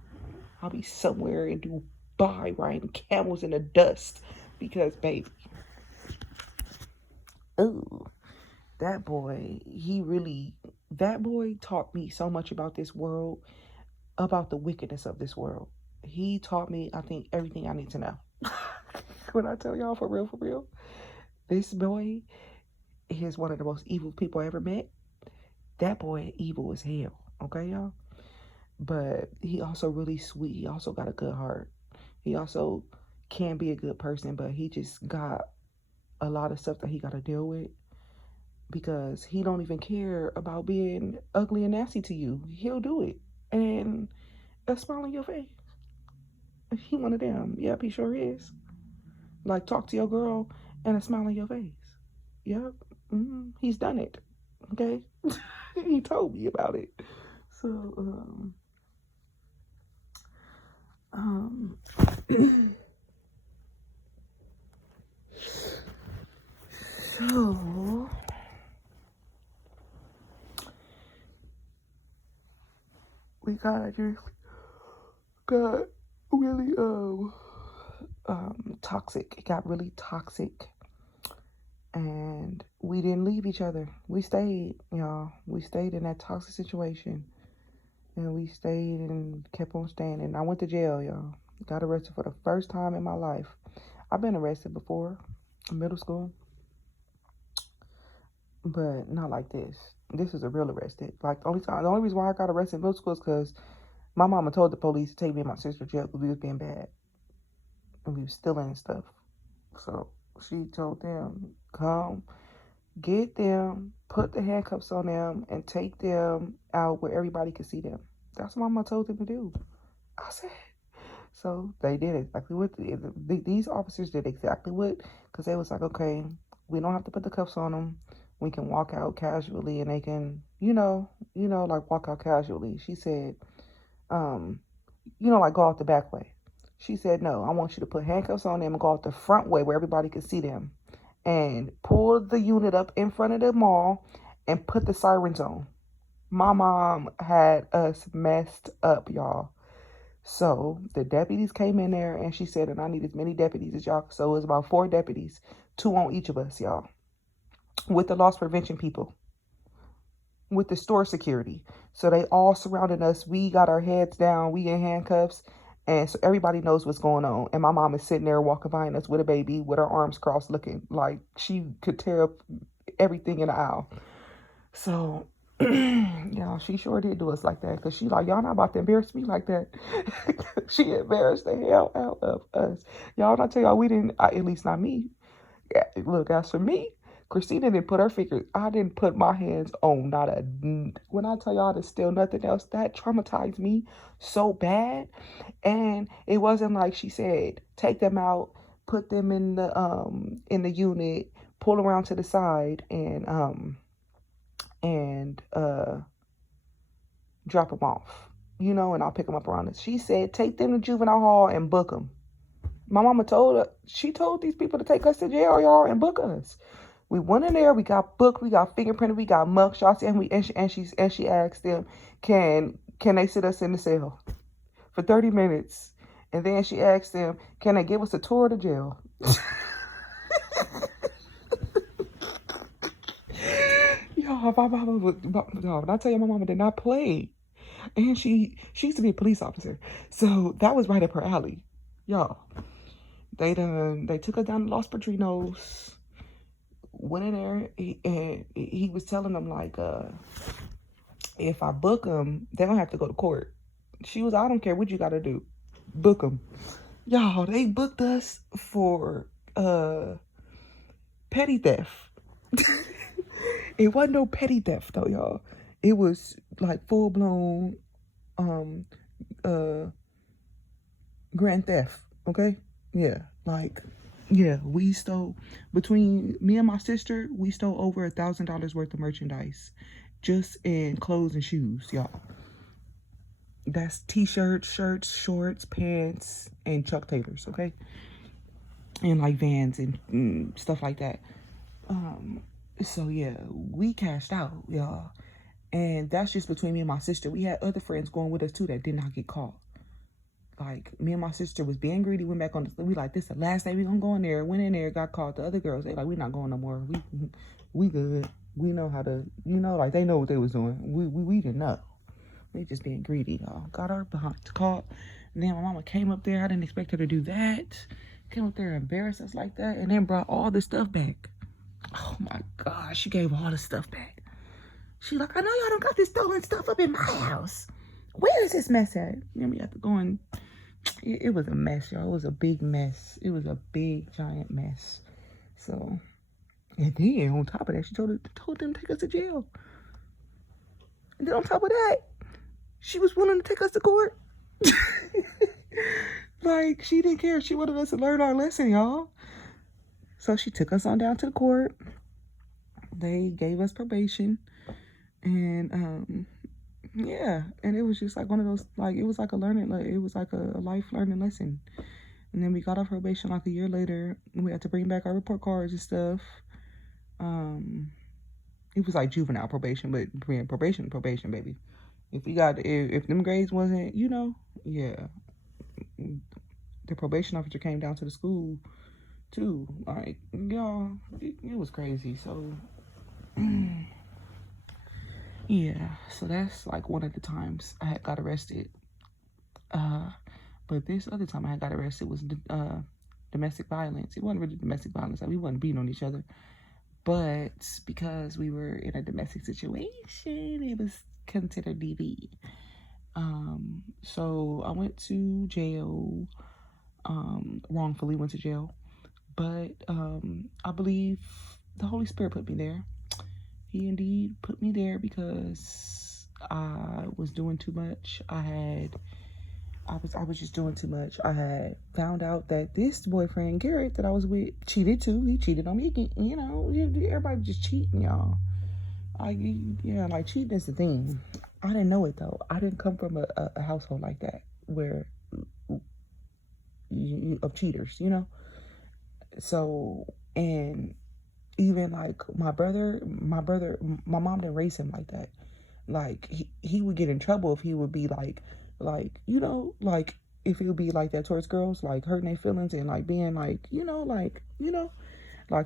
I'll be somewhere in Dubai riding camels in the dust, because, baby, ooh, that boy taught me so much about this world, about the wickedness of this world. He taught me, I think, everything I need to know. When I tell y'all, for real, this boy is one of the most evil people I ever met. That boy evil as hell, okay, y'all? But he also really sweet. He also got a good heart. He also can be a good person, but he just got a lot of stuff that he got to deal with, because he don't even care about being ugly and nasty to you. He'll do it, and a smile on your face. He one of them. Yep, he sure is. Like, talk to your girl and a smile on your face. Yep. He's done it. Okay. He told me about it. So so we just got really toxic. It got really toxic, and we didn't leave each other. We stayed, y'all. We stayed in that toxic situation, And we stayed and kept on staying. And I went to jail, y'all. Got arrested for the first time in my life. I've been arrested before in middle school, but not like this. This is a real arrested. Like, the only reason why I got arrested in middle school is because my mama told the police to take me and my sister to jail because we was being bad. And we was stealing stuff. So she told them, come get them, put the handcuffs on them, and take them out where everybody could see them. That's what mama told them to do. I said. So they did exactly what these officers did exactly what, because they was like, okay, we don't have to put the cuffs on them. We can walk out casually, and they can, like walk out casually. She said, like go out the back way. She said, no, I want you to put handcuffs on them and go out the front way where everybody can see them, and pull the unit up in front of the mall and put the sirens on. My mom had us messed up, y'all. So the deputies came in there and she said, and I need as many deputies as y'all. So it was about 4 deputies, 2 on each of us, y'all, with the loss prevention people, with the store security. So they all surrounded us. We got our heads down. We in handcuffs. And so everybody knows what's going on. And my mom is sitting there walking behind us with a baby with her arms crossed, looking like she could tear up everything in the aisle. So y'all, she sure did do us like that, because she like, y'all not about to embarrass me like that. She embarrassed the hell out of us. Y'all, when I tell y'all, we didn't, at least not me. Look, as for me, Christina didn't put her fingers, I didn't put my hands on not a, when I tell y'all to steal nothing else, that traumatized me so bad. And it wasn't like she said, take them out, put them in the unit, pull around to the side, and drop them off, and I'll pick them up around us. She said, take them to juvenile hall and book them. My mama told these people to take us to jail, y'all, and book us. We went in there, we got booked, we got fingerprinted, we got mugshots, and she asked them, can they sit us in the cell for 30 minutes? And then she asked them, can they give us a tour of the jail? Y'all, my mama when I tell you, my mama did not play. And she used to be a police officer. So that was right up her alley. Y'all, they took her down to Los Padrinos, went in there, and he was telling them, like, if I book them, they're going to have to go to court. She was, I don't care what you got to do. Book them. Y'all, they booked us for petty theft. It wasn't no petty theft, though, y'all. It was like full-blown grand theft, okay? Yeah, like, yeah, we stole, between me and my sister, we stole over $1,000 worth of merchandise just in clothes and shoes, y'all. That's t-shirts, shirts, shorts, pants, and Chuck Taylors, okay? And like Vans and stuff like that. So yeah, we cashed out, y'all. And that's just between me and my sister. We had other friends going with us too that did not get caught. Like, me and my sister was being greedy, went back on we like, this the last day we gonna go in there. Went in there, got caught. The other girls, they like, we not going no more. We good. We know how to, like, they know what they was doing. We didn't know. We just being greedy, y'all. Got her behind, caught. And then my mama came up there. I didn't expect her to do that. Came up there and embarrassed us like that. And then brought all the stuff back. Oh my gosh, she gave all the stuff back. She like, I know y'all don't got this stolen stuff up in my house. Where is this mess at? Then we had to go and, it was a mess, y'all. It was a big mess. It was a big, giant mess. So, and then on top of that, she told them to take us to jail. And then on top of that, she was willing to take us to court. Like, she didn't care. She wanted us to learn our lesson, y'all. So she took us on down to the court. They gave us probation. And, yeah. And it was just like one of those, like, it was like a life learning lesson. And then we got off probation like a year later. And we had to bring back our report cards and stuff. It was like juvenile probation, but probation, baby. If them grades wasn't, yeah. The probation officer came down to the school too. Like, y'all, it was crazy. So Yeah, so that's like one of the times I had got arrested. But this other time I had got arrested was domestic violence. It wasn't really domestic violence. Like, we wasn't beating on each other. But because we were in a domestic situation, it was considered DV. So I went to jail, wrongfully went to jail. But I believe the Holy Spirit put me there. He indeed put me there because I was doing too much. I was just doing too much. I had found out that this boyfriend, Garrett, that I was with, cheated too. He cheated on me again. You know, everybody just cheating, y'all. Like, cheating is the thing. I didn't know it, though. I didn't come from a household like that, where of cheaters, you know? So, and even like my mom didn't raise him like that. Like, he would get in trouble if he would be like, you know, like, if he would be like that towards girls, like hurting their feelings and like being like, like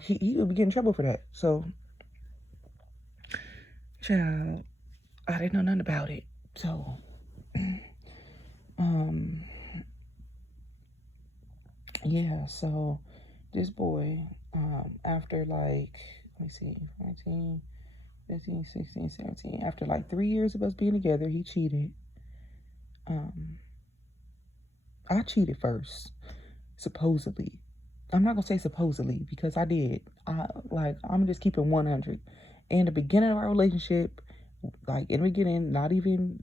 he would be getting in trouble for that. So, child, I didn't know nothing about it. So, yeah, so this boy, after like, let me see, 14, 15, 16, 17, after like 3 years of us being together, he cheated. I cheated first, supposedly. I'm not gonna say supposedly because I did. I'm just keeping 100. In the beginning of our relationship, like in the beginning, not even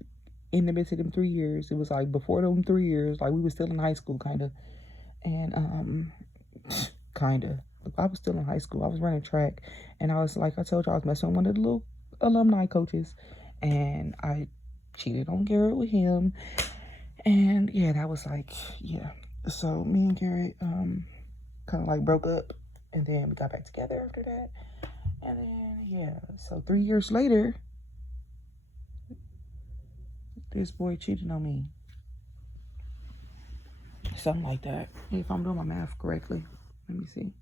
in the midst of them 3 years, it was like before them 3 years, like we were still in high school, kind of. And kind of. I was still in high school. I was running track, and I was, like I told you, I was messing with one of the little alumni coaches, and I cheated on Garrett with him. And yeah, that was like, yeah. So me and Garrett kind of like broke up, and then we got back together after that. And then yeah, so 3 years later, this boy cheated on me. Something like that. If I'm doing my math correctly. Let me see.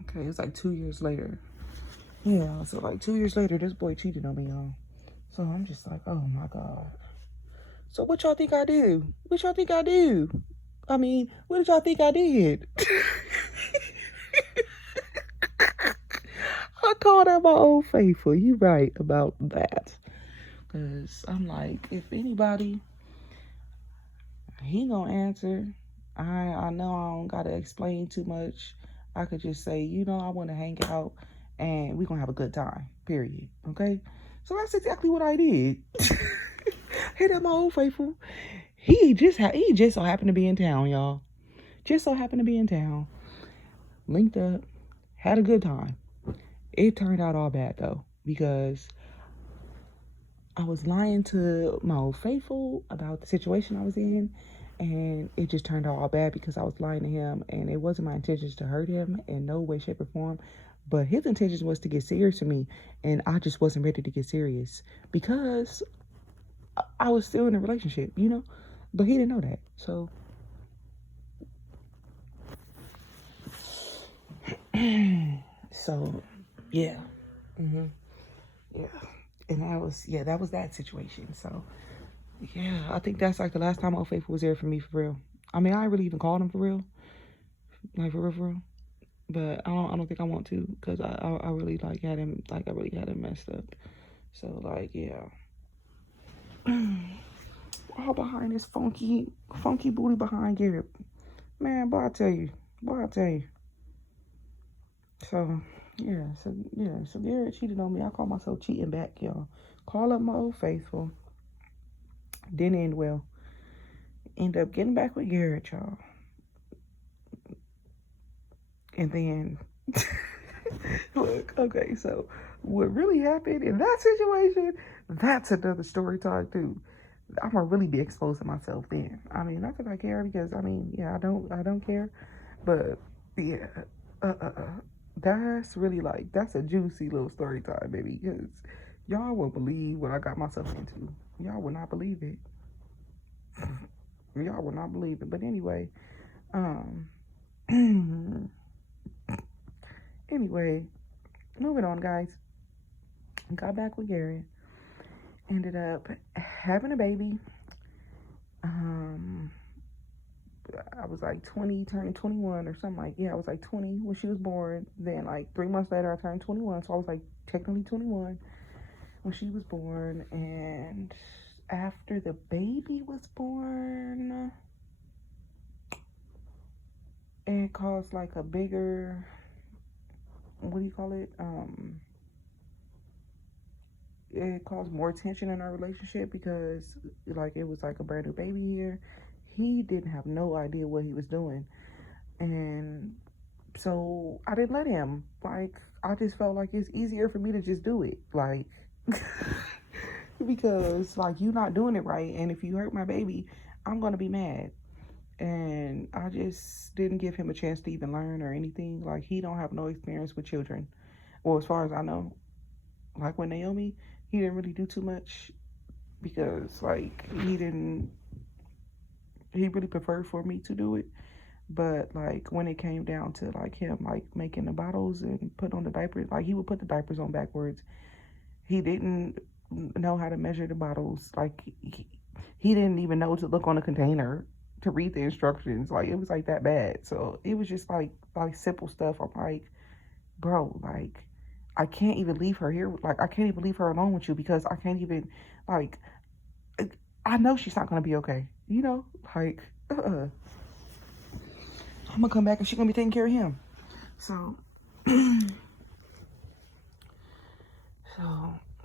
Okay, it's like 2 years later. Yeah, so like 2 years later, this boy cheated on me, y'all. So I'm just like, oh my God. So what y'all think I do? What y'all think I do? I mean, what did y'all think I did? I called out my old faithful. You right about that. Because I'm like, if anybody, he gonna answer. I know I don't gotta explain too much. I could just say, I want to hang out and we gonna have a good time, period. Okay? So that's exactly what I did. Hit up my old faithful. He just so happened to be in town, y'all. Just so happened to be in town. Linked up, had a good time. It turned out all bad though, because I was lying to my old faithful about the situation I was in, and it just turned out all bad because I was lying to him, and it wasn't my intentions to hurt him in no way, shape, or form. But his intentions was to get serious with me, and I just wasn't ready to get serious because I was still in a relationship, But he didn't know that, so yeah, yeah, and that was that situation. So yeah, I think that's like the last time Old Faithful was there for me, for real. I mean, I ain't really even called him for real, like for real. But I don't think I want to, because I really had him messed up. So like, yeah. All behind this funky booty behind Garrett. Man, boy, I tell you. So Garrett cheated on me. I call myself cheating back, y'all. Call up my old faithful. Didn't end well. End up getting back with Garrett, y'all. And then, look, okay, so what really happened in that situation, that's another story time, too. I'm gonna really be exposing myself then. I mean, not that I care, because I don't care, but yeah, that's really that's a juicy little story time, baby, because y'all won't believe what I got myself into. Y'all will not believe it. Y'all will not believe it. But anyway, Um, anyway, moving on, guys. Got back with Gary. Ended up having a baby. I was like 20, turning 21 or something like, yeah, I was like 20 when she was born. Then like 3 months later, I turned 21. So I was like technically 21 when she was born. And after the baby was born, it caused like a bigger, what do you call it? It caused more tension in our relationship because like it was like a brand new baby here. He didn't have no idea what he was doing. And so I didn't let him. Like, I just felt like it's easier for me to just do it. Like, because, like, you not doing it right. And if you hurt my baby, I'm going to be mad. And I just didn't give him a chance to even learn or anything. Like, he don't have no experience with children. Well, as far as I know. Like, with Naomi, he didn't really do too much because, like, he really preferred for me to do it. But like when it came down to like him like making the bottles and put on the diapers, like he would put the diapers on backwards. He didn't know how to measure the bottles. Like he didn't even know to look on the container to read the instructions. Like it was like that bad. So it was just like simple stuff. I'm like, bro, like I can't even leave her here. Like I can't even leave her alone with you because I can't even like I know she's not gonna be okay. You know, like I'm gonna come back and she's gonna be taking care of him. So,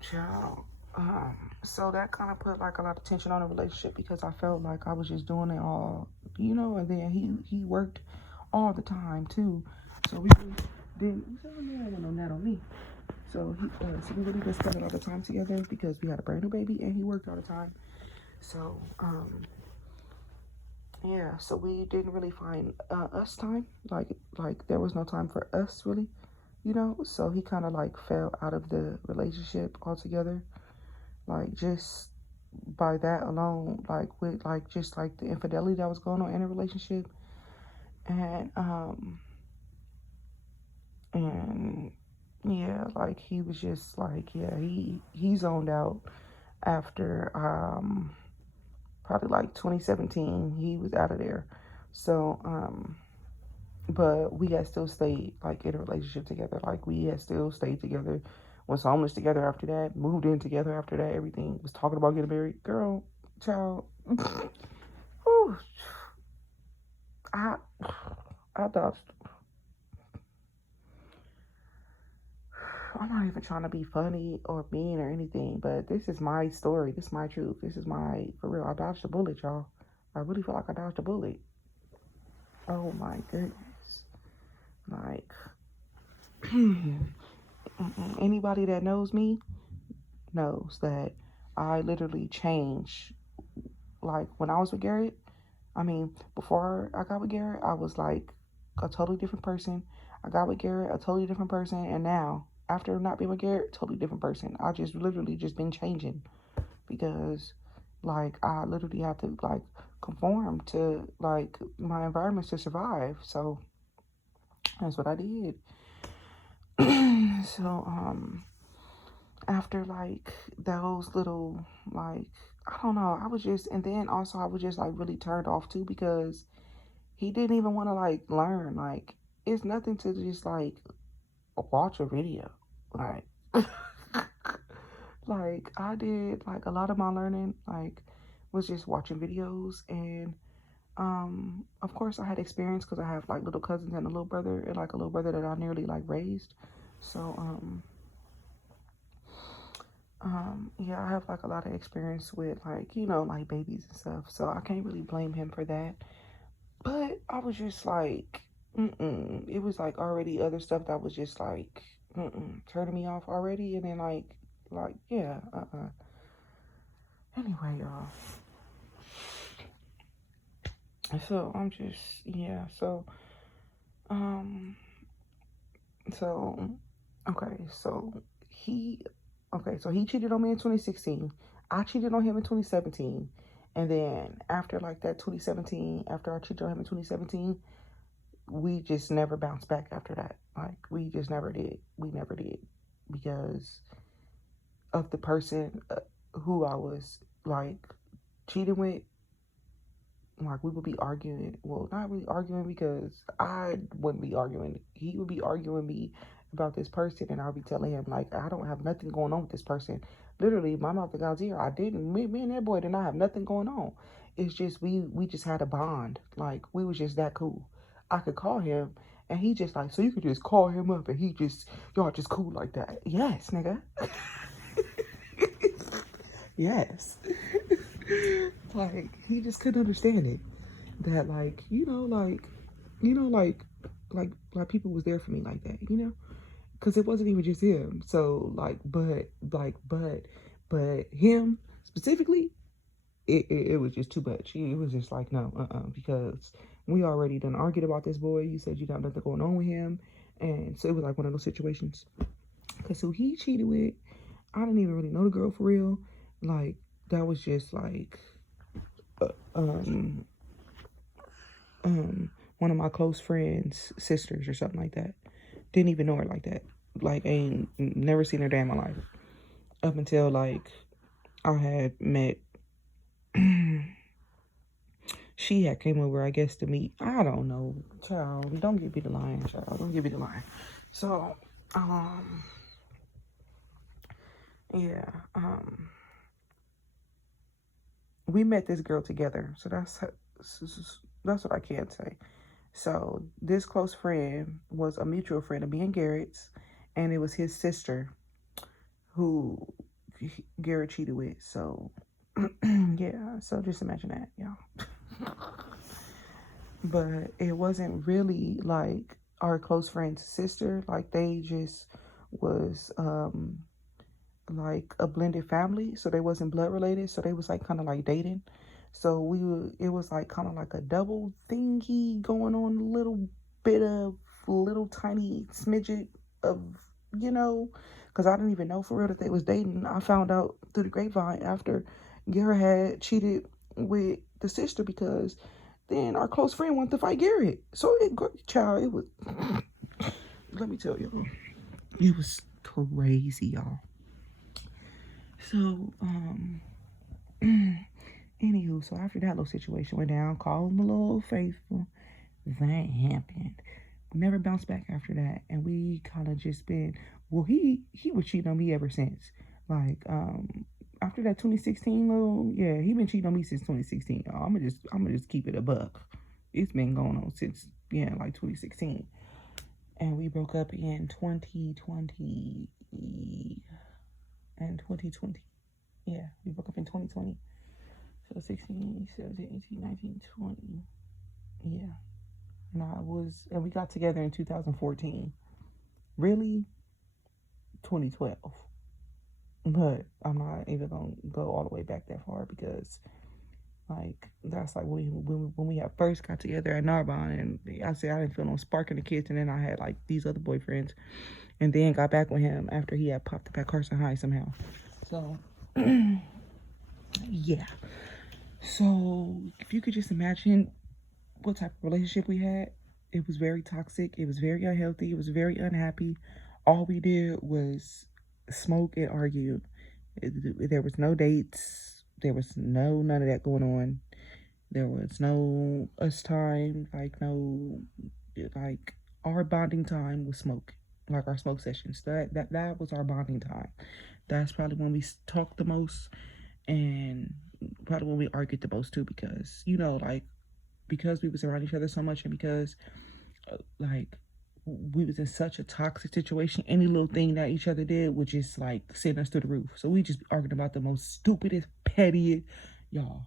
child. So that kind of put like a lot of tension on the relationship because I felt like I was just doing it all, you know. And then he worked all the time too, so we really didn't. So he didn't want that on me. So we really didn't spend a lot of time together because we had a brand new baby and he worked all the time. So yeah, so we didn't really find us time. Like there was no time for us really, you know. So he kind of like fell out of the relationship altogether. Like just by that alone, like with like just like the infidelity that was going on in a relationship, and yeah, like he was just like yeah he zoned out after probably like 2017 he was out of there. So but we had still stayed like in a relationship together. Like we had still stayed together, was homeless together after that, moved in together after that, everything. Was talking about getting married. Girl, child. Whew. I thought I'm not even trying to be funny or mean or anything, but this is my story. This is my truth. This is my, for real, I dodged a bullet, y'all. I really feel like I dodged a bullet. Oh my goodness. Like, anybody that knows me knows that I literally changed. Like, when I was with Garrett, I mean, before I got with Garrett, I was like a totally different person. I got with Garrett, a totally different person. And now, after not being with Garrett, totally different person. I just literally just been changing because, like, I literally have to, like, conform to, like, my environments to survive. So, that's what I did. So, after, like, those little, like, I don't know, I was just, and then also I was just, like, really turned off, too, because he didn't even want to, like, learn. Like, it's nothing to just, like, watch a video. Like, like, I did, like, a lot of my learning, like, was just watching videos. And, of course, I had experience because I have, like, little cousins and a little brother, and, like, a little brother that I nearly, like, raised. So, yeah, I have, like, a lot of experience with, like, you know, like, babies and stuff. So I can't really blame him for that. But I was just like, it was like already other stuff that was just like, turning me off already. And then like, yeah, Anyway, y'all. So I'm just, yeah. Um, so, okay. So he cheated on me in 2016. I cheated on him in 2017. And then after like that 2017, after I cheated on him in 2017, we just never bounced back after that. Like, we just never did. We never did. Because of the person who I was, like, cheating with. Like, we would be arguing. Well, not really arguing, because I wouldn't be arguing. He would be arguing me about this person, and I'll be telling him, like, I don't have nothing going on with this person. Literally, my mouth to God's ear, I didn't. Me and that boy did not have nothing going on. It's just, we just had a bond. Like, we was just that cool. I could call him, and he just like, so you could just call him up, and y'all just cool like that. Yes, nigga. Yes. Like, he just couldn't understand it. That, like, like people was there for me like that, because it wasn't even just him. So, like, but him specifically, it was just too much. It was just like, no, because we already done argued about this boy. You said you got nothing going on with him. And so it was like one of those situations. Because who he cheated with, I didn't even really know the girl for real. Like, that was just like, one of my close friends' sisters or something like that. Didn't even know her like that. Like, ain't never seen her day in my life. Up until, like, I had met, she had came over, I guess, to meet, I don't know, child, don't give me the line, child, don't give me the line. So, yeah, we met this girl together, so that's what I can say. So this close friend was a mutual friend of me and Garrett's, and it was his sister who Garrett cheated with. So yeah, so just imagine that, y'all. But it wasn't really like our close friend's sister. Like, they just was like a blended family, so they wasn't blood related, so they was like kind of like dating. So it was like kind of like a double thingy going on, a little bit of little tiny smidget of, because I didn't even know for real that they was dating. I found out through the grapevine after Garrett had cheated with the sister, because then our close friend wanted to fight Garrett. So it was, let me tell you, it was crazy, y'all. So, anywho, so after that little situation went down, called him a little faithful, that happened. We never bounced back after that, and we kind of just been, well, he was cheating on me ever since. Like, after that 2016 little, yeah, he been cheating on me since 2016. I'm gonna just keep it a buck. It's been going on since, yeah, like 2016. And we broke up in 2020. And 2020. Yeah, we broke up in 2020. So 16, 17, 18, 19, 20. Yeah. And we got together in 2014. Really? 2012. But I'm not even going to go all the way back that far, because, like, that's like when we had first got together at Narbonne, and I said I didn't feel no spark in the kids, and then I had, like, these other boyfriends, and then got back with him after he had popped up at Carson High somehow. So, yeah. So, if you could just imagine what type of relationship we had, it was very toxic. It was very unhealthy. It was very unhappy. All we did was smoke and argue. There was no dates. There was none of that going on. There was no us time. Like our bonding time was smoke. Like our smoke sessions. That was our bonding time. That's probably when we talked the most, and probably when we argued the most too, because, because we was around each other so much, and because like we was in such a toxic situation, any little thing that each other did would just like send us through the roof. So we just argued about the most stupidest, pettiest, y'all.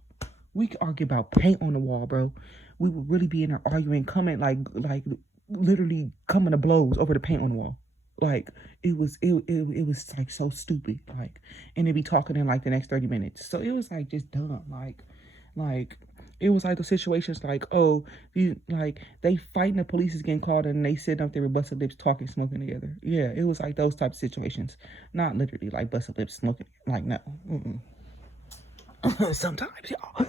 We could argue about paint on the wall, bro. We would really be in there arguing, coming like literally coming to blows over the paint on the wall. Like, it was like so stupid, like, and they'd be talking in like the next 30 minutes. So it was like just dumb. Like it was like the situations like, oh, they fighting, the police is getting called, and they sitting up there with busted lips talking, smoking together. Yeah, it was like those type of situations. Not literally like busted lips smoking. Like, no. Sometimes, y'all.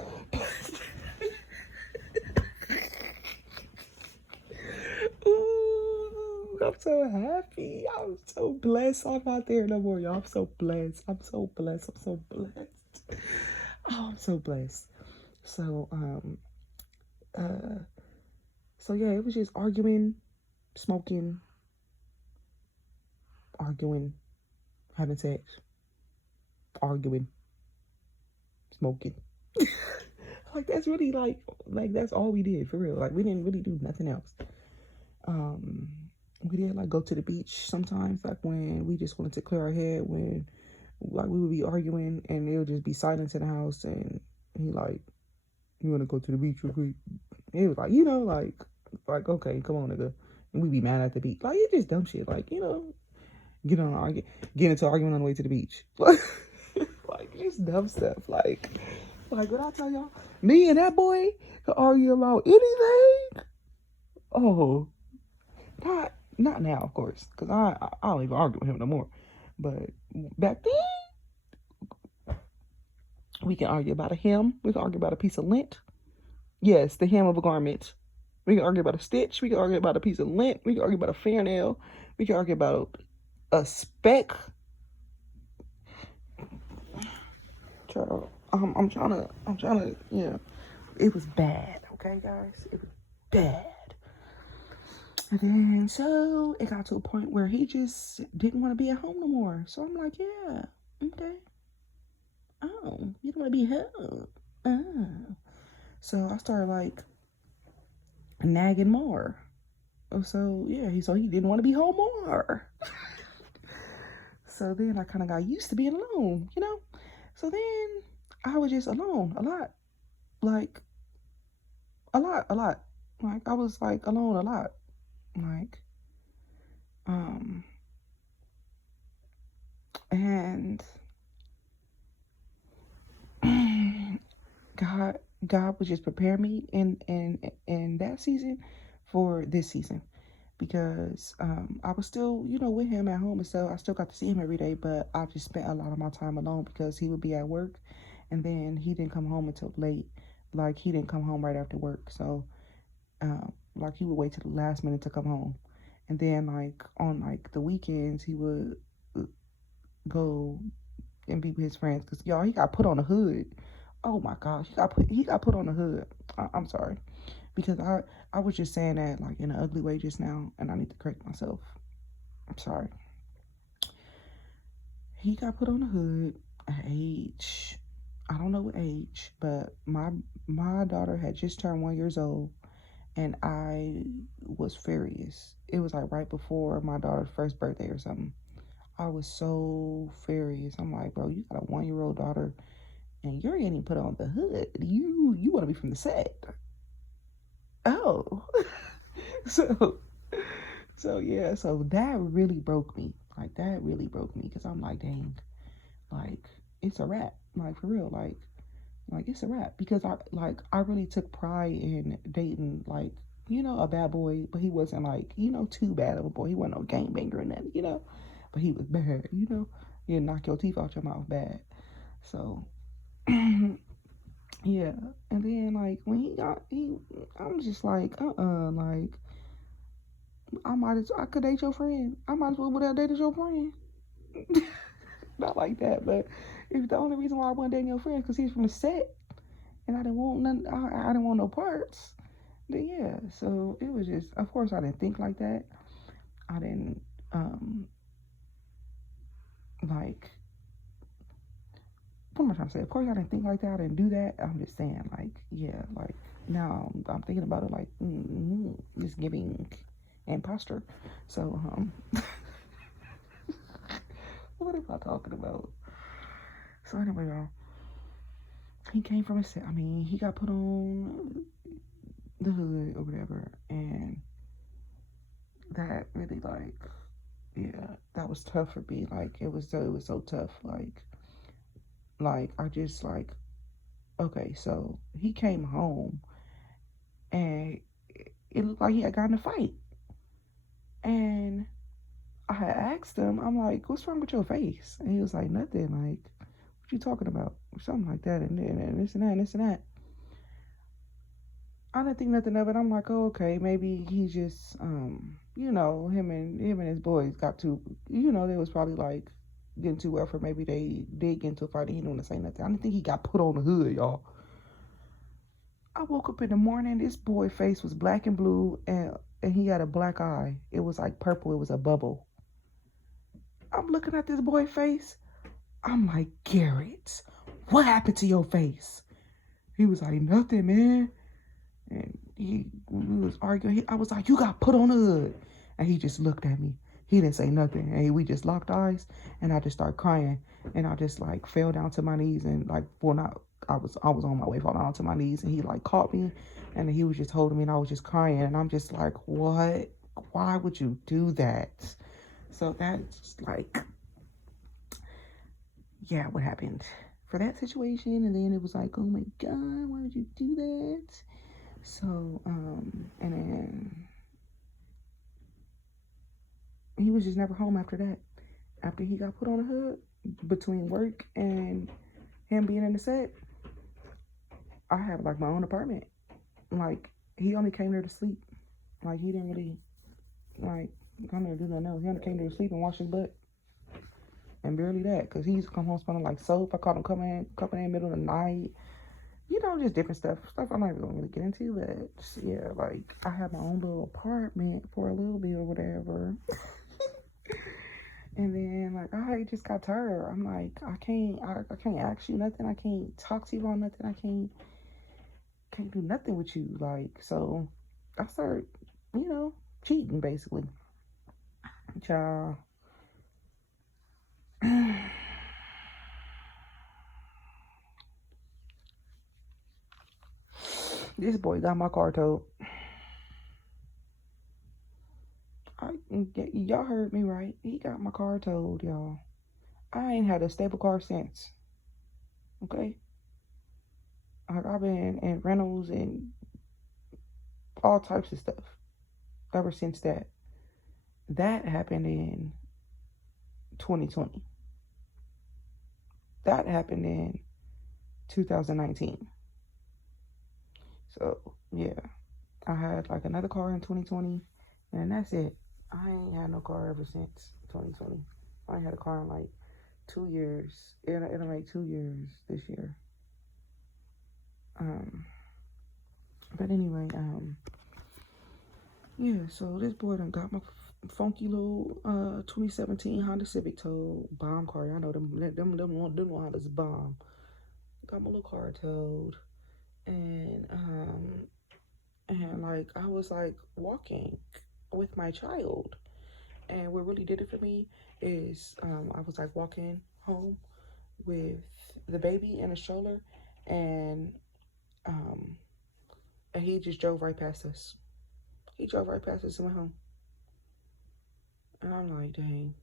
I'm so happy. I'm so blessed. I'm not there no more, y'all. I'm so blessed. I'm so blessed. I'm so blessed. Oh, I'm so blessed. So, yeah, it was just arguing, smoking, arguing, having sex, arguing, smoking. Like, that's really like that's all we did, for real. Like, we didn't really do nothing else. We did like go to the beach sometimes, like when we just wanted to clear our head, when like we would be arguing and it would just be silence in the house, and he like, you want to go to the beach real quick? And it was like, like okay, come on, nigga. And we'd be mad at the beach. Like, it's just dumb shit. Like, get into argument on the way to the beach. Like just dumb stuff. Like what I tell y'all, me and that boy could argue about anything. Oh, not now, of course, because I don't even argue with him no more. But back then, we can argue about a hem. We can argue about a piece of lint. Yes, the hem of a garment. We can argue about a stitch. We can argue about a piece of lint. We can argue about a fingernail. We can argue about a speck. Child, I'm trying to, yeah. It was bad, okay, guys? It was bad. And then, so, it got to a point where he just didn't want to be at home no more. So I'm like, yeah, okay. Oh, you don't want to be home. Oh. So I started, like, nagging more. So, yeah, he didn't want to be home more. So then I kind of got used to being alone, So then I was just alone a lot. Like, a lot. Like, I was, like, alone a lot. Like, and God would just prepare me in that season for this season, because I was still, with him at home, and so I still got to see him every day, but I just spent a lot of my time alone because he would be at work, and then he didn't come home until late. Like, he didn't come home right after work, so like, he would wait till the last minute to come home. And then, like, on, like, the weekends, he would go and be with his friends. Because, y'all, he got put on the hood. Oh, my gosh. He got put on the hood. I'm sorry. Because I was just saying that, like, in an ugly way just now. And I need to correct myself. I'm sorry. He got put on the hood at age, I don't know what age, but my daughter had just turned 1 year old. And I was furious. It was like right before my daughter's first birthday or something. I was so furious. I'm like, bro, you got a 1 year old daughter and you're getting put on the hood. You want to be from the set. Oh. So yeah, so that really broke me. Like, that really broke me, because I'm like, dang, like, it's a wrap. Like, for real, like it's a wrap, because I really took pride in dating, like, a bad boy, but he wasn't like, too bad of a boy. He wasn't no gangbanger or nothing, but he was bad, you knock your teeth out your mouth bad. So yeah. And then, like, when I'm just like, like, I could date your friend. I might as well would have dated your friend. Not like that, but if the only reason why I wasn't dating your friend is because he's from the set, and I didn't want none, I didn't want no parts, then yeah. So it was just, of course I didn't think like that. I didn't, like, what am I trying to say? Of course I didn't think like that. I didn't do that. I'm just saying, like, yeah, like, now I'm thinking about it, like, just giving imposter. So, what am I talking about? So anyway, y'all, he came from a set. I mean, he got put on the hood or whatever, and that really, like, yeah, that was tough for me. Like, it was so tough. Like I just, like, okay, so he came home and it looked like he had gotten in a fight, and I had asked him, I'm like, what's wrong with your face? And he was like, nothing. Like, what you talking about? Or something like that, and this and that and this and that. I didn't think nothing of it. I'm like, oh, okay, maybe he just, you know, him and his boys got to, you know, they was probably like getting too well for maybe they did get into a fight and he didn't want to say nothing. I didn't think he got put on the hood, y'all. I woke up in the morning. This boy face was black and blue, and he had a black eye. It was like purple. It was a bubble. I'm looking at this boy face. I'm like, Garrett, what happened to your face? He was like, nothing, man. And we was arguing. I was like, you got put on the hood. And he just looked at me. He didn't say nothing. And we just locked eyes. And I just started crying. And I just like fell down to my knees. And like, well, not, I was on my way falling down to my knees. And he like caught me. And he was just holding me. And I was just crying. And I'm just like, what? Why would you do that? So that's like, yeah, what happened for that situation. And then it was like, oh my God, why would you do that? So, and then he was just never home after that. After he got put on the hood, between work and him being in the set, I had like my own apartment. Like, he only came there to sleep. Like, he didn't really, like, come there to do nothing else. He only came there to sleep and wash his butt. And barely that, because he used to come home smelling like soap. I caught him coming in the middle of the night. You know, just different stuff I'm not even gonna really get into, but just, yeah, like, I had my own little apartment for a little bit or whatever. And then, like, I just got tired. I'm like, I can't ask you nothing. I can't talk to you about nothing. I can't do nothing with you. Like, so I started, you know, cheating, basically. Child. This boy got my car towed. Y'all heard me right. He got my car towed, y'all. I ain't had a stable car since. Okay? Like, I've been in rentals and all types of stuff ever since that. That happened in 2020. That happened in 2019. So, yeah. I had like another car in 2020, and that's it. I ain't had no car ever since 2020. I ain't had a car in like 2 years. It'll make 2 years this year. But anyway, yeah, so this boy done got my funky little 2017 Honda Civic towed. Bomb car. Y'all know them Hondas bomb. Got my little car towed. And like, I was like walking with my child. And what really did it for me is I was like walking home with the baby in a stroller, and he just drove right past us. He drove right past us and went home. And I'm like, dang,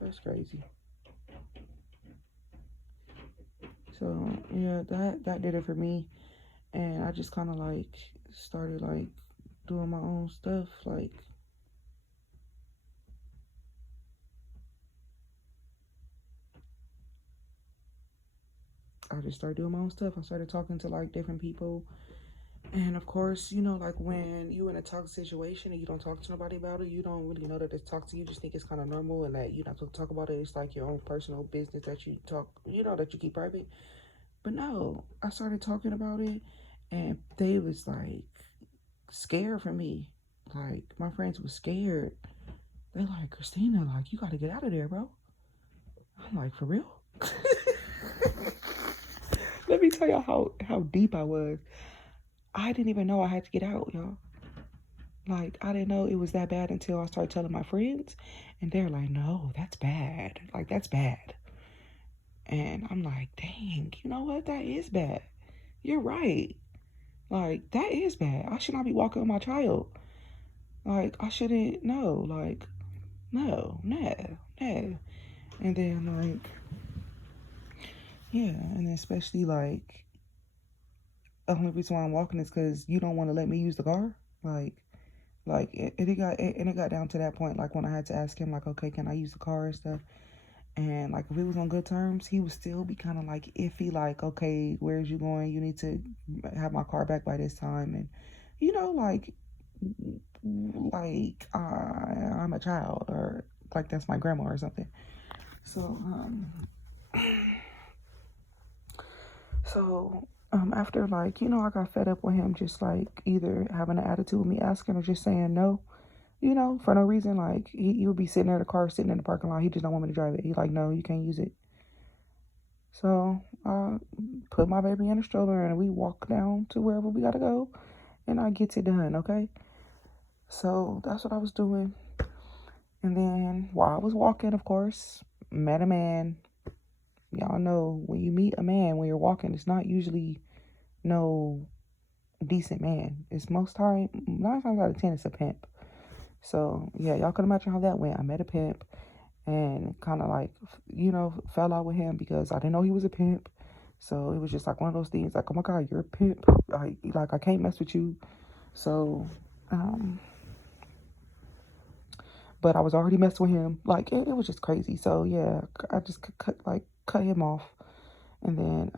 that's crazy. So yeah, that did it for me. And I just kind of like started like doing my own stuff. Like, I just started doing my own stuff. I started talking to like different people. And of course, you know, like when you in a toxic situation and you don't talk to nobody about it, you don't really know that it's toxic. You just think it's kind of normal and that you don't have to talk about it. It's like your own personal business that you talk, you know, that you keep private. But no, I started talking about it, and they was like scared for me. Like, my friends were scared. They're like, Christina, like, you got to get out of there, bro. I'm like, for real? Let me tell y'all how deep I was. I didn't even know I had to get out, y'all. Like, I didn't know it was that bad until I started telling my friends. And they're like, no, that's bad. Like, that's bad. And I'm like, dang, you know what? That is bad. You're right. Like, that is bad. I should not be walking with my child. Like, I shouldn't, no. Like, no. And then, like, yeah. And then especially, like, the only reason why I'm walking is because you don't want to let me use the car. It got down to that point, like, when I had to ask him, like, okay, can I use the car and stuff? And like if we was on good terms, he would still be kind of like iffy, like, okay, where's you going? You need to have my car back by this time. And you know, like I'm a child, or like that's my grandma or something. So after, like, you know, I got fed up with him just like either having an attitude with me asking or just saying no, you know, for no reason. Like he would be sitting there in the car, sitting in the parking lot. He just don't want me to drive it. He like, no, you can't use it. So I put my baby in a stroller and we walk down to wherever we gotta go, and I gets it done, okay? So that's what I was doing. And then while I was walking, of course, met a man. Y'all know when you meet a man when you're walking, it's not usually no decent man. It's most time, 9 times out of 10, it's a pimp. So yeah, y'all can imagine how that went. I met a pimp and kind of like, you know, fell out with him because I didn't know he was a pimp. So it was just like one of those things like, oh my God, you're a pimp. Like I can't mess with you. So, but I was already messing with him. Like it was just crazy. So yeah, I just cut him off. And then,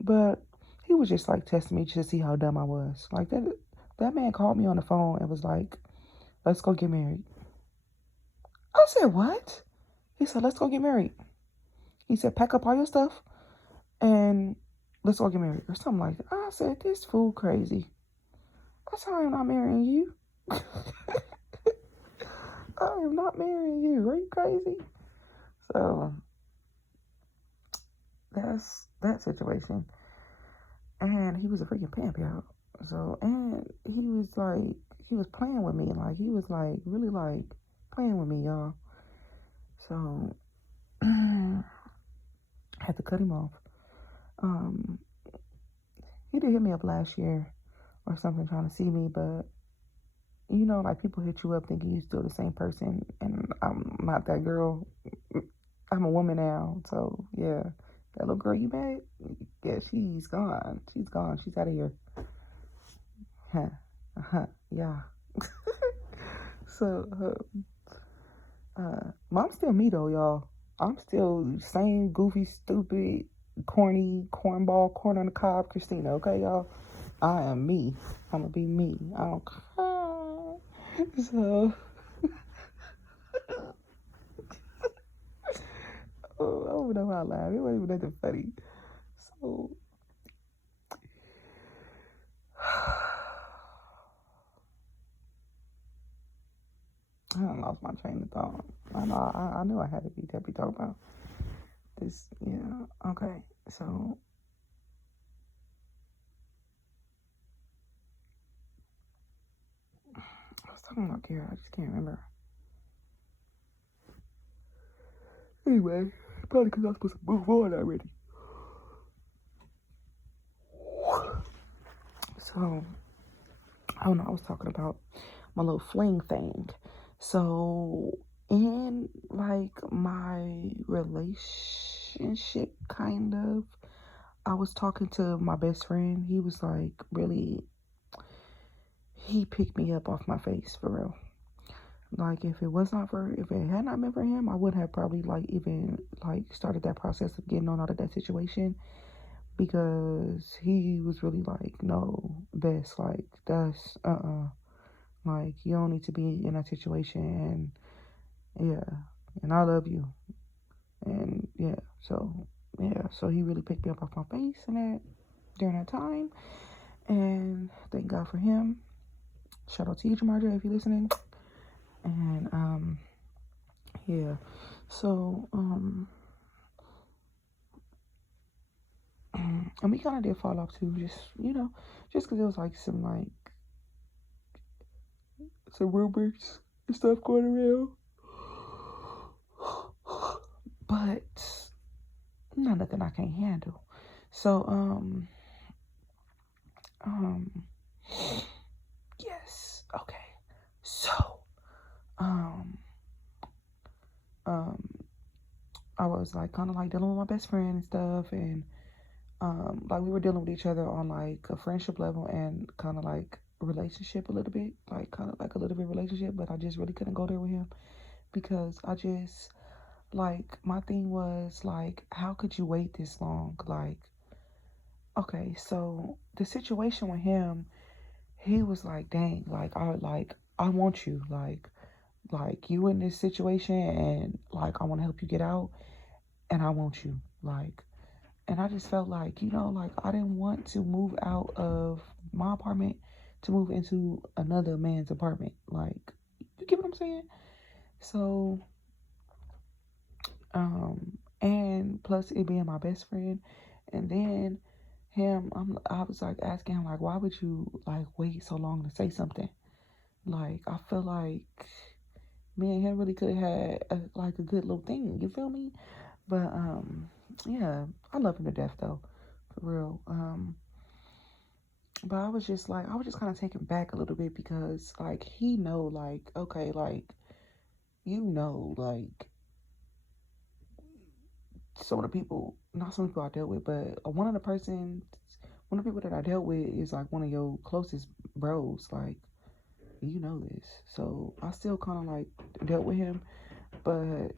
but he was just like testing me just to see how dumb I was. Like that man called me on the phone and was like, let's go get married. I said, what? He said, let's go get married. He said, pack up all your stuff and let's go get married or something like that. I said, this fool crazy. I said, I am not marrying you. I am not marrying you. Are you crazy? So that's that situation. And he was a freaking pimp, y'all. So, and he was playing with me. Like, he was like, really like playing with me, y'all. So, I had to cut him off. He did hit me up last year or something trying to see me, but you know, like people hit you up thinking you're still the same person, and I'm not that girl. I'm a woman now, so yeah. That little girl you met, yeah, she's gone. She's gone. She's out of here. Yeah. So, mom's still me though, y'all. I'm still same goofy, stupid, corny, cornball, corn on the cob, Christina. Okay, y'all. I am me. I'm gonna be me. I don't care. So, oh, I don't know how I laugh. It wasn't even nothing funny. So, I done lost my train of thought. I know. I knew I had to be talking about this. Yeah. Okay. So. I was talking about Kara. I just can't remember. Anyway, probably because I was supposed to move on already. So, I don't know. I was talking about my little fling thing. So, in like my relationship, kind of, I was talking to my best friend. He was like, really, he picked me up off my face for real. Like if it had not been for him, I would have probably like even like started that process of getting on out of that situation, because he was really like, no, best, like that's like you don't need to be in that situation, and yeah, and I love you, and yeah, so he really picked me up off my face and that during that time, and thank God for him. Shout out to you, Jamarja, if you're listening. And yeah, so and we kind of did fall off too, just just because it was like some rumors and stuff going around, but not nothing I can't handle. So yes, okay, so I was like kind of like dealing with my best friend and stuff, and like we were dealing with each other on like a friendship level and kind of like relationship a little bit, like kind of like a little bit relationship, but I just really couldn't go there with him because I just like my thing was like, how could you wait this long? Like, okay, so the situation with him, he was like, dang, I want you, like you in this situation, and like I want to help you get out, and I want you, like, and I just felt like, like I didn't want to move out of my apartment to move into another man's apartment, like, you get what I'm saying? So, and plus it being my best friend, and then I was like asking him like, why would you like wait so long to say something? Like, I feel like me and him really could have had like a good little thing. You feel me? But yeah, I love him to death though, for real. But I was just kind of taken back a little bit because like he know like, okay, like, like some of the people, not some people I dealt with, but one of the people that I dealt with is like one of your closest bros. Like, you know this. So I still kind of like dealt with him, but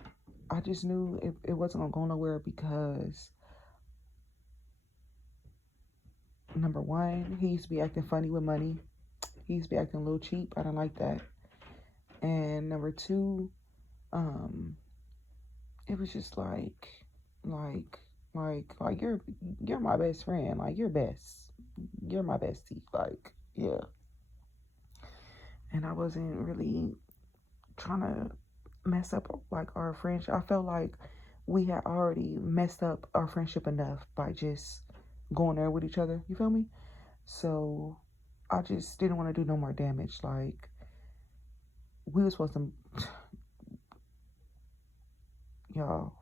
I just knew it wasn't gonna go nowhere because number one, he used to be acting funny with money. He used to be acting a little cheap. I don't like that. And number two, it was just like you're my best friend. Like, you're my bestie. Like, yeah. And I wasn't really trying to mess up like our friendship. I felt like we had already messed up our friendship enough by just going there with each other. You feel me? So I just didn't want to do no more damage. Like, we were supposed to, y'all,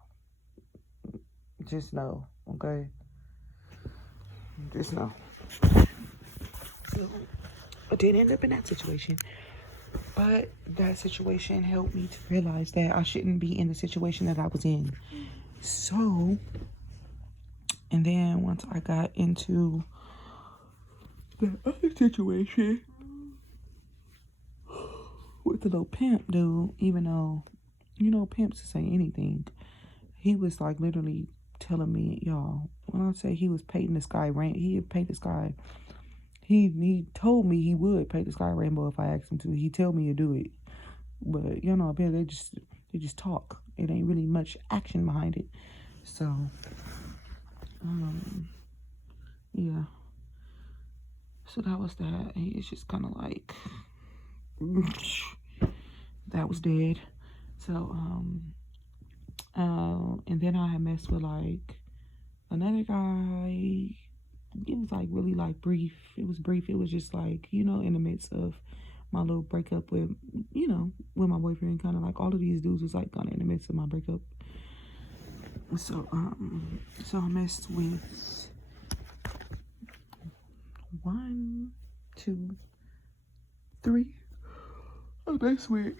just know, okay? Just know. So I did end up in that situation. But that situation helped me to realize that I shouldn't be in the situation that I was in. So, and then once I got into the other situation with the little pimp dude, even though, pimps to say anything, he was like literally telling me, y'all, when I say he was painting the sky rain, he had painted the sky. He told me he would paint the sky rainbow if I asked him to. He tell me to do it. But apparently they just talk. It ain't really much action behind it. So yeah. So that was that. And it's just kinda like that was dead. So and then I had messed with like another guy. It was like really like brief. It was brief. It was just like, in the midst of my little breakup with, with my boyfriend, kind of like all of these dudes was like kind of in the midst of my breakup. So I messed with 1, 2, 3. I messed with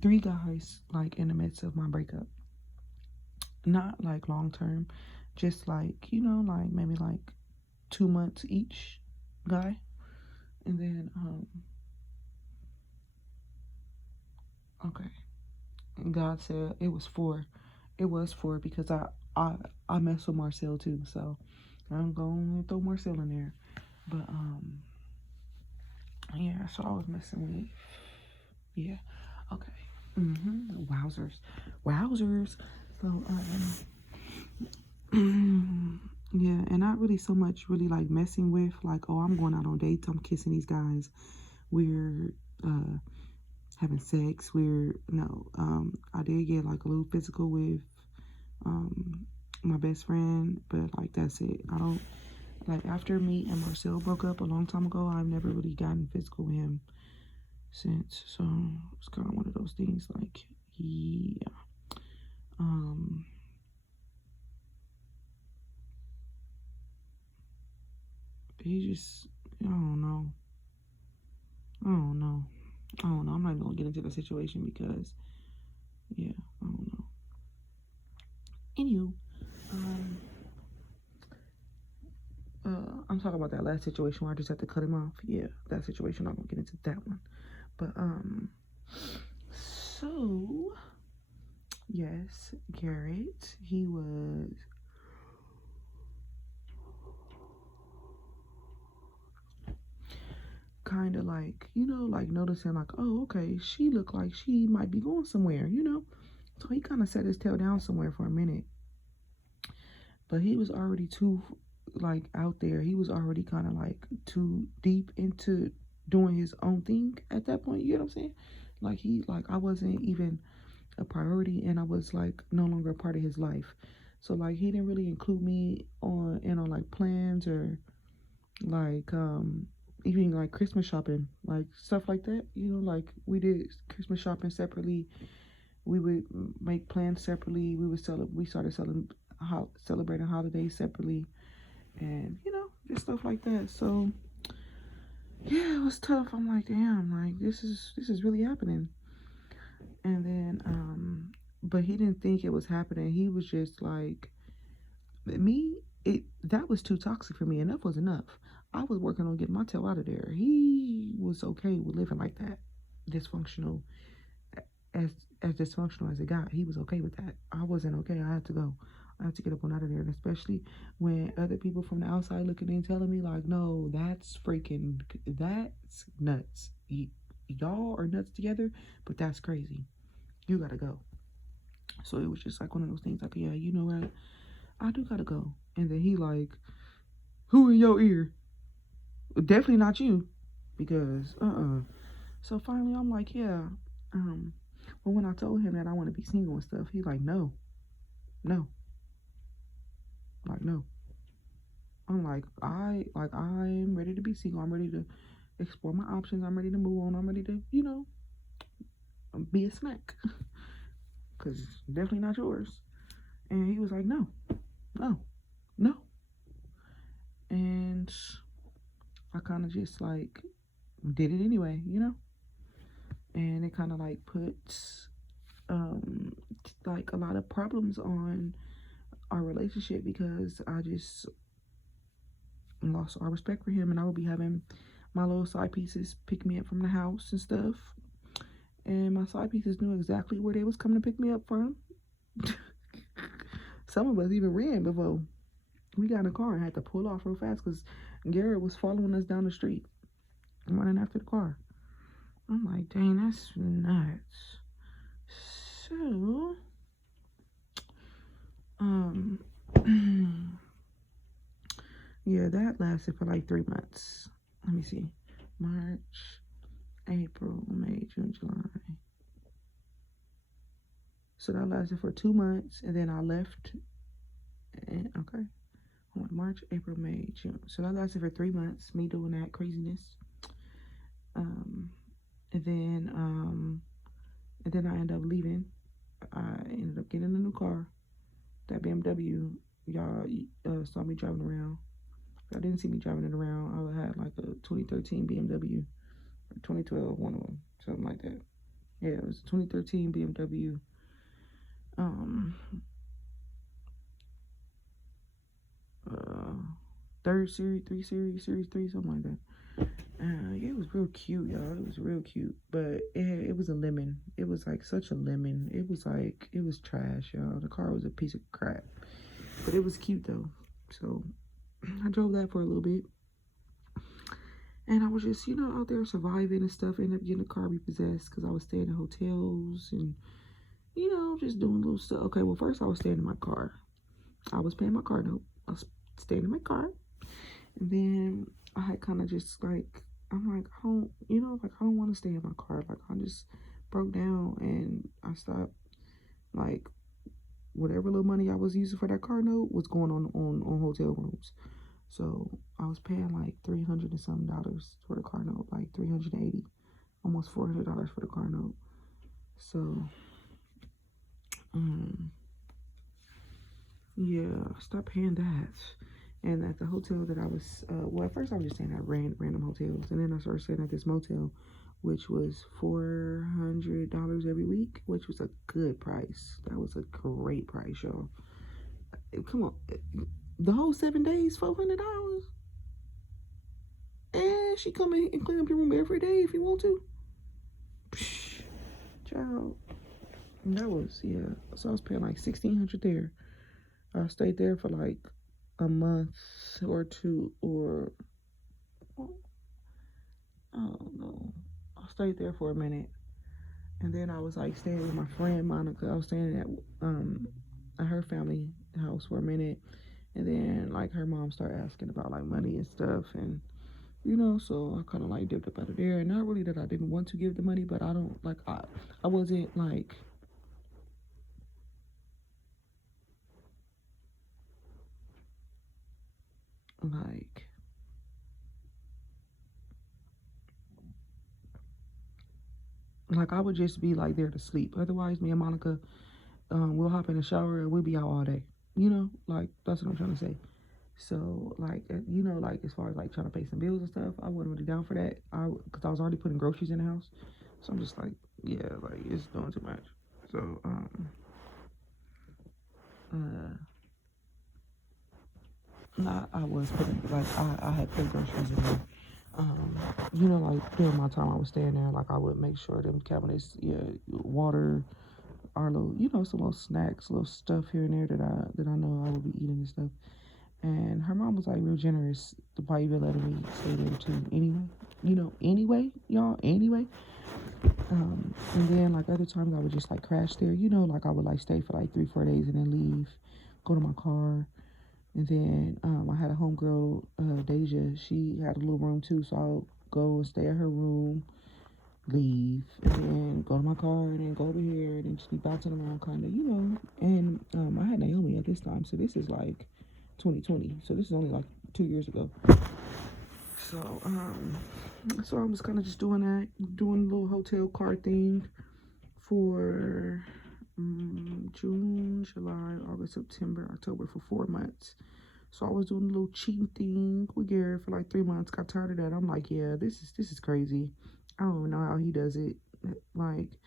3 guys like in the midst of my breakup. Not like long term, just like, like maybe like 2 months each guy. And then okay, God said it was 4. It was 4 because I messed with Marcel too, so I'm gonna throw Marcel in there. But yeah, so I was messing with, yeah, okay. Wowzers. So yeah, and not really so much really like messing with like, oh, I'm going out on dates, I'm kissing these guys, we're having sex, I did get like a little physical with my best friend, but like that's it. I don't like, after me and Marcel broke up a long time ago, I've never really gotten physical with him since. So it's kind of one of those things like, yeah. He just, I don't know. I'm not even gonna get into the situation because, yeah, I don't know. Anywho, I'm talking about about that last situation where I just had to cut him off. Yeah, that situation, I'm gonna get into that one. But so yes, Garrett, he was kind of like, like noticing like, oh, okay, she looked like she might be going somewhere, so he kind of set his tail down somewhere for a minute. But he was already too like out there. He was already kind of like too deep into doing his own thing at that point. You know what I'm saying? Like I wasn't even a priority, and I was like no longer a part of his life. So like he didn't really include me on like plans or like even like Christmas shopping, like stuff like that. Like we did Christmas shopping separately. We would make plans separately. We started celebrating holidays separately, and just stuff like that. So yeah, it was tough. I'm like, damn, like this is really happening. And then but he didn't think it was happening. He was just like, that was too toxic for me. Enough was enough. I was working on getting my tail out of there. He was okay with living like that, dysfunctional, as dysfunctional as it got. He was okay with that. I wasn't okay. I had to go. I had to get up on out of there. And especially when other people from the outside looking in telling me like, no, that's nuts. Y'all are nuts together, but that's crazy. You gotta go. So it was just like one of those things like, yeah, you know what? I do gotta go. And then he like, who in your ear? Definitely not you. Because, So finally I'm like, yeah. But when I told him that I want to be single and stuff, he like, no. Like, no. I'm like, I'm ready to be single. I'm ready to explore my options. I'm ready to move on. I'm ready to, be a snack. Because definitely not yours. And he was like, no. And I kind of just like did it anyway, And it kind of like puts like a lot of problems on our relationship, because I just lost all respect for him, and I would be having my little side pieces pick me up from the house and stuff, and my side pieces knew exactly where they was coming to pick me up from. Some of us even ran before we got in the car and had to pull off real fast because Garrett was following us down the street and running after the car. I'm like, dang, that's nuts. So yeah, that lasted for like 3 months. Let me see. March, April, May, June, July. So that lasted for 2 months, and then I left. And okay, March, April, May, June. So that lasted for 3 months, me doing that craziness. And then I ended up leaving. I ended up getting a new car. That BMW, y'all saw me driving around. Y'all didn't see me driving it around. I had like a 2013 BMW, or 2012, one of them, something like that. Yeah, it was a 2013 BMW. 3rd series, 3 series, series 3, something like that. Yeah, it was real cute, y'all. It was real cute, but it was a lemon. It was like such a lemon. It was trash, y'all. The car was a piece of crap, but it was cute though. So I drove that for a little bit, and I was just, out there surviving and stuff. Ended up getting the car repossessed because I was staying in hotels and, just doing little stuff. Okay, well, first I was staying in my car. I was paying my car note. I was staying in my car, and then I had kind of just like, I'm like, I don't want to stay in my car. Like, I just broke down, and I stopped, like, whatever little money I was using for that car note was going on hotel rooms. So I was paying like $300 and something for the car note, like $380, almost $400 for the car note. So yeah, stop paying that. And at the hotel that I was, at first I was just staying at random hotels, and then I started staying at this motel, which was $400 every week, which was a good price. That was a great price, y'all. Come on, the whole 7 days, $400. Man, she come in and clean up your room every day if you want to. Psh, child. That was, yeah. So I was paying like $1,600 there. I stayed there for like a month or two, or I don't know. I stayed there for a minute. And then I was like staying with my friend Monica. I was staying at her family house for a minute. And then like her mom started asking about like money and stuff, and so I kind of like dipped up out of there. And not really that I didn't want to give the money, but I don't like I wasn't like I would just be like there to sleep. Otherwise, me and Monica, we'll hop in the shower and we'll be out all day. Like that's what I'm trying to say. So like like as far as like trying to pay some bills and stuff, I wasn't really down for that. Because I was already putting groceries in the house, so I'm just like, yeah, like it's doing too much. So I was putting like I had put groceries in there. Like during my time I was staying there, like I would make sure them cabinets, water, our little, some little snacks, little stuff here and there that I know I would be eating and stuff. And her mom was like real generous by even letting me stay there too. Anyway. And then like other times I would just like crash there. Like I would like stay for like 3-4 days and then leave, go to my car. And then I had a homegirl, Deja. She had a little room too, so I'll go and stay at her room, leave, and then go to my car, and then go over here, and then just be bouncing around, kind of, And I had Naomi at this time, so this is like 2020. So this is only like 2 years ago. So I was kind of just doing that, doing a little hotel car thing for June, July, August, September, October, for 4 months. So I was doing a little cheating thing with Garrett for like 3 months. Got tired of that. I'm like, yeah, this is crazy. I don't even know how he does it. Like,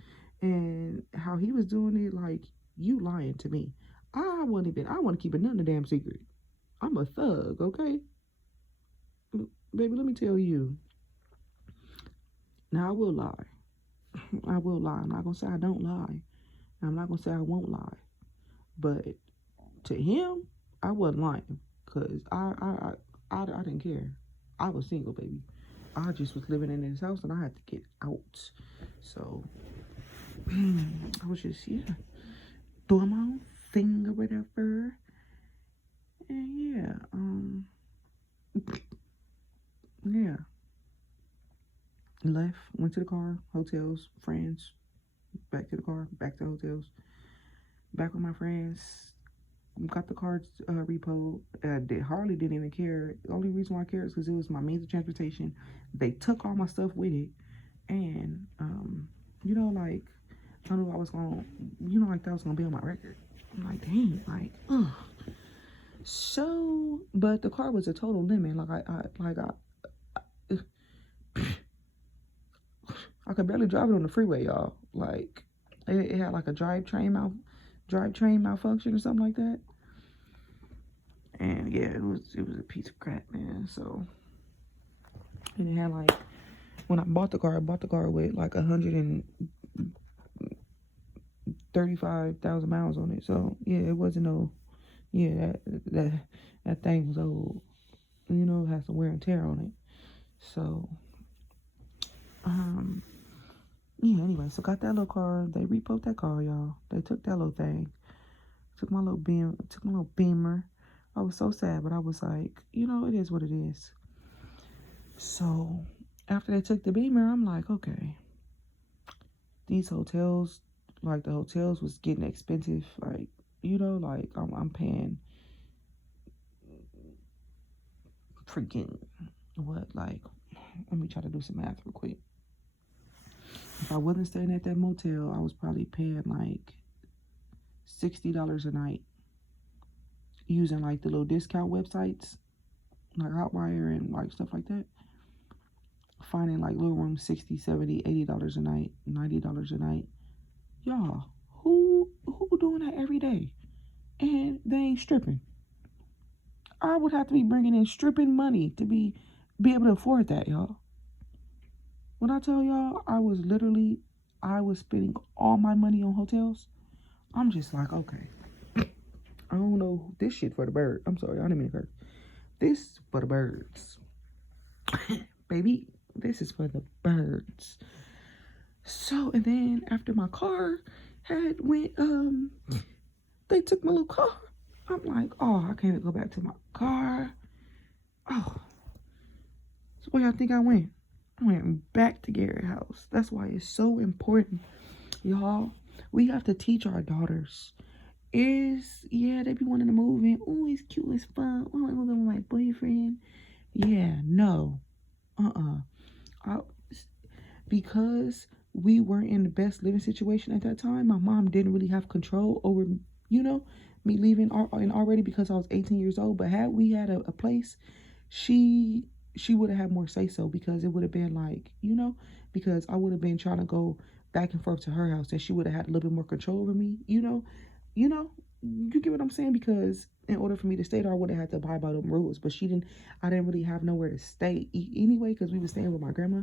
and how he was doing it, like, you lying to me. I want to keep it nothing a damn secret. I'm a thug, okay? Baby, let me tell you. Now, I will lie. I will lie. I'm not going to say I don't lie. I'm not going to say I won't lie. But to him, I wasn't lying. Because I didn't care. I was single, baby. I just was living in this house and I had to get out. So, I was just, doing my own thing or whatever. And left, went to the car, hotels, friends, back to the car, back to hotels, back with my friends, got the car repoed. Harley didn't even care. The only reason why I cared is because it was my means of transportation. They took all my stuff with it, and like I knew I was gonna, like that was gonna be on my record. I'm like, dang, like, ugh. So, but the car was a total lemon. Like I could barely drive it on the freeway, y'all. Like it had like a drivetrain malfunction or something like that. And yeah, it was a piece of crap, man. So, and it had like, when I bought the car with like 135,000 miles on it. So yeah, it wasn't no, that thing was old. It had some wear and tear on it. So, anyway, so got that little car. They repoed that car, y'all. They took that little thing. Took my little Beamer. I was so sad, but I was like, it is what it is. So after they took the Beamer, I'm like, okay, these hotels, like the hotels was getting expensive. Like, like I'm paying freaking what? Like, let me try to do some math real quick. If I wasn't staying at that motel, I was probably paying like $60 a night, using like the little discount websites like Hotwire and like stuff like that. Finding like little rooms, $60, $70, $80 a night, $90 a night. Y'all, who doing that every day? And they ain't stripping. I would have to be bringing in stripping money to be be able to afford that, y'all. When I tell y'all, I was spending all my money on hotels. I'm just like, okay, I don't know this shit for the bird. I'm sorry, I didn't mean to curse. This for the birds, baby. This is for the birds. So, and then after my car had went, they took my little car. I'm like, oh, I can't go back to my car. Oh, so where y'all think I went? I went back to Garrett House. That's why it's so important, y'all. We have to teach our daughters. Yeah, they be wanting to move in. Oh, it's cute, it's fun. Oh, I'm with my boyfriend. Yeah, no. I, because we weren't in the best living situation at that time, my mom didn't really have control over, me leaving and already because I was 18 years old. But had we had a place, she would have had more say so, because it would have been like, because I would have been trying to go back and forth to her house, and she would have had a little bit more control over me, you get what I'm saying? Because in order for me to stay there, I would have had to abide by them rules. But I didn't really have nowhere to stay anyway, because we were staying with my grandma.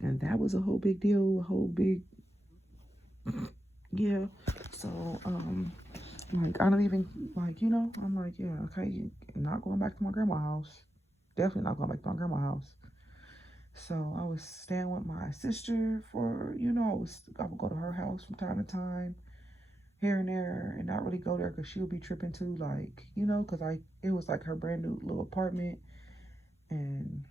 And that was a whole big deal, yeah. So, like, I don't even, like, I'm like, yeah, okay, not going back to my grandma's house. Definitely not going back to my grandma's house. So I was staying with my sister for, I would go to her house from time to time, here and there, and not really go there because she would be tripping too, like, because it was like her brand new little apartment, and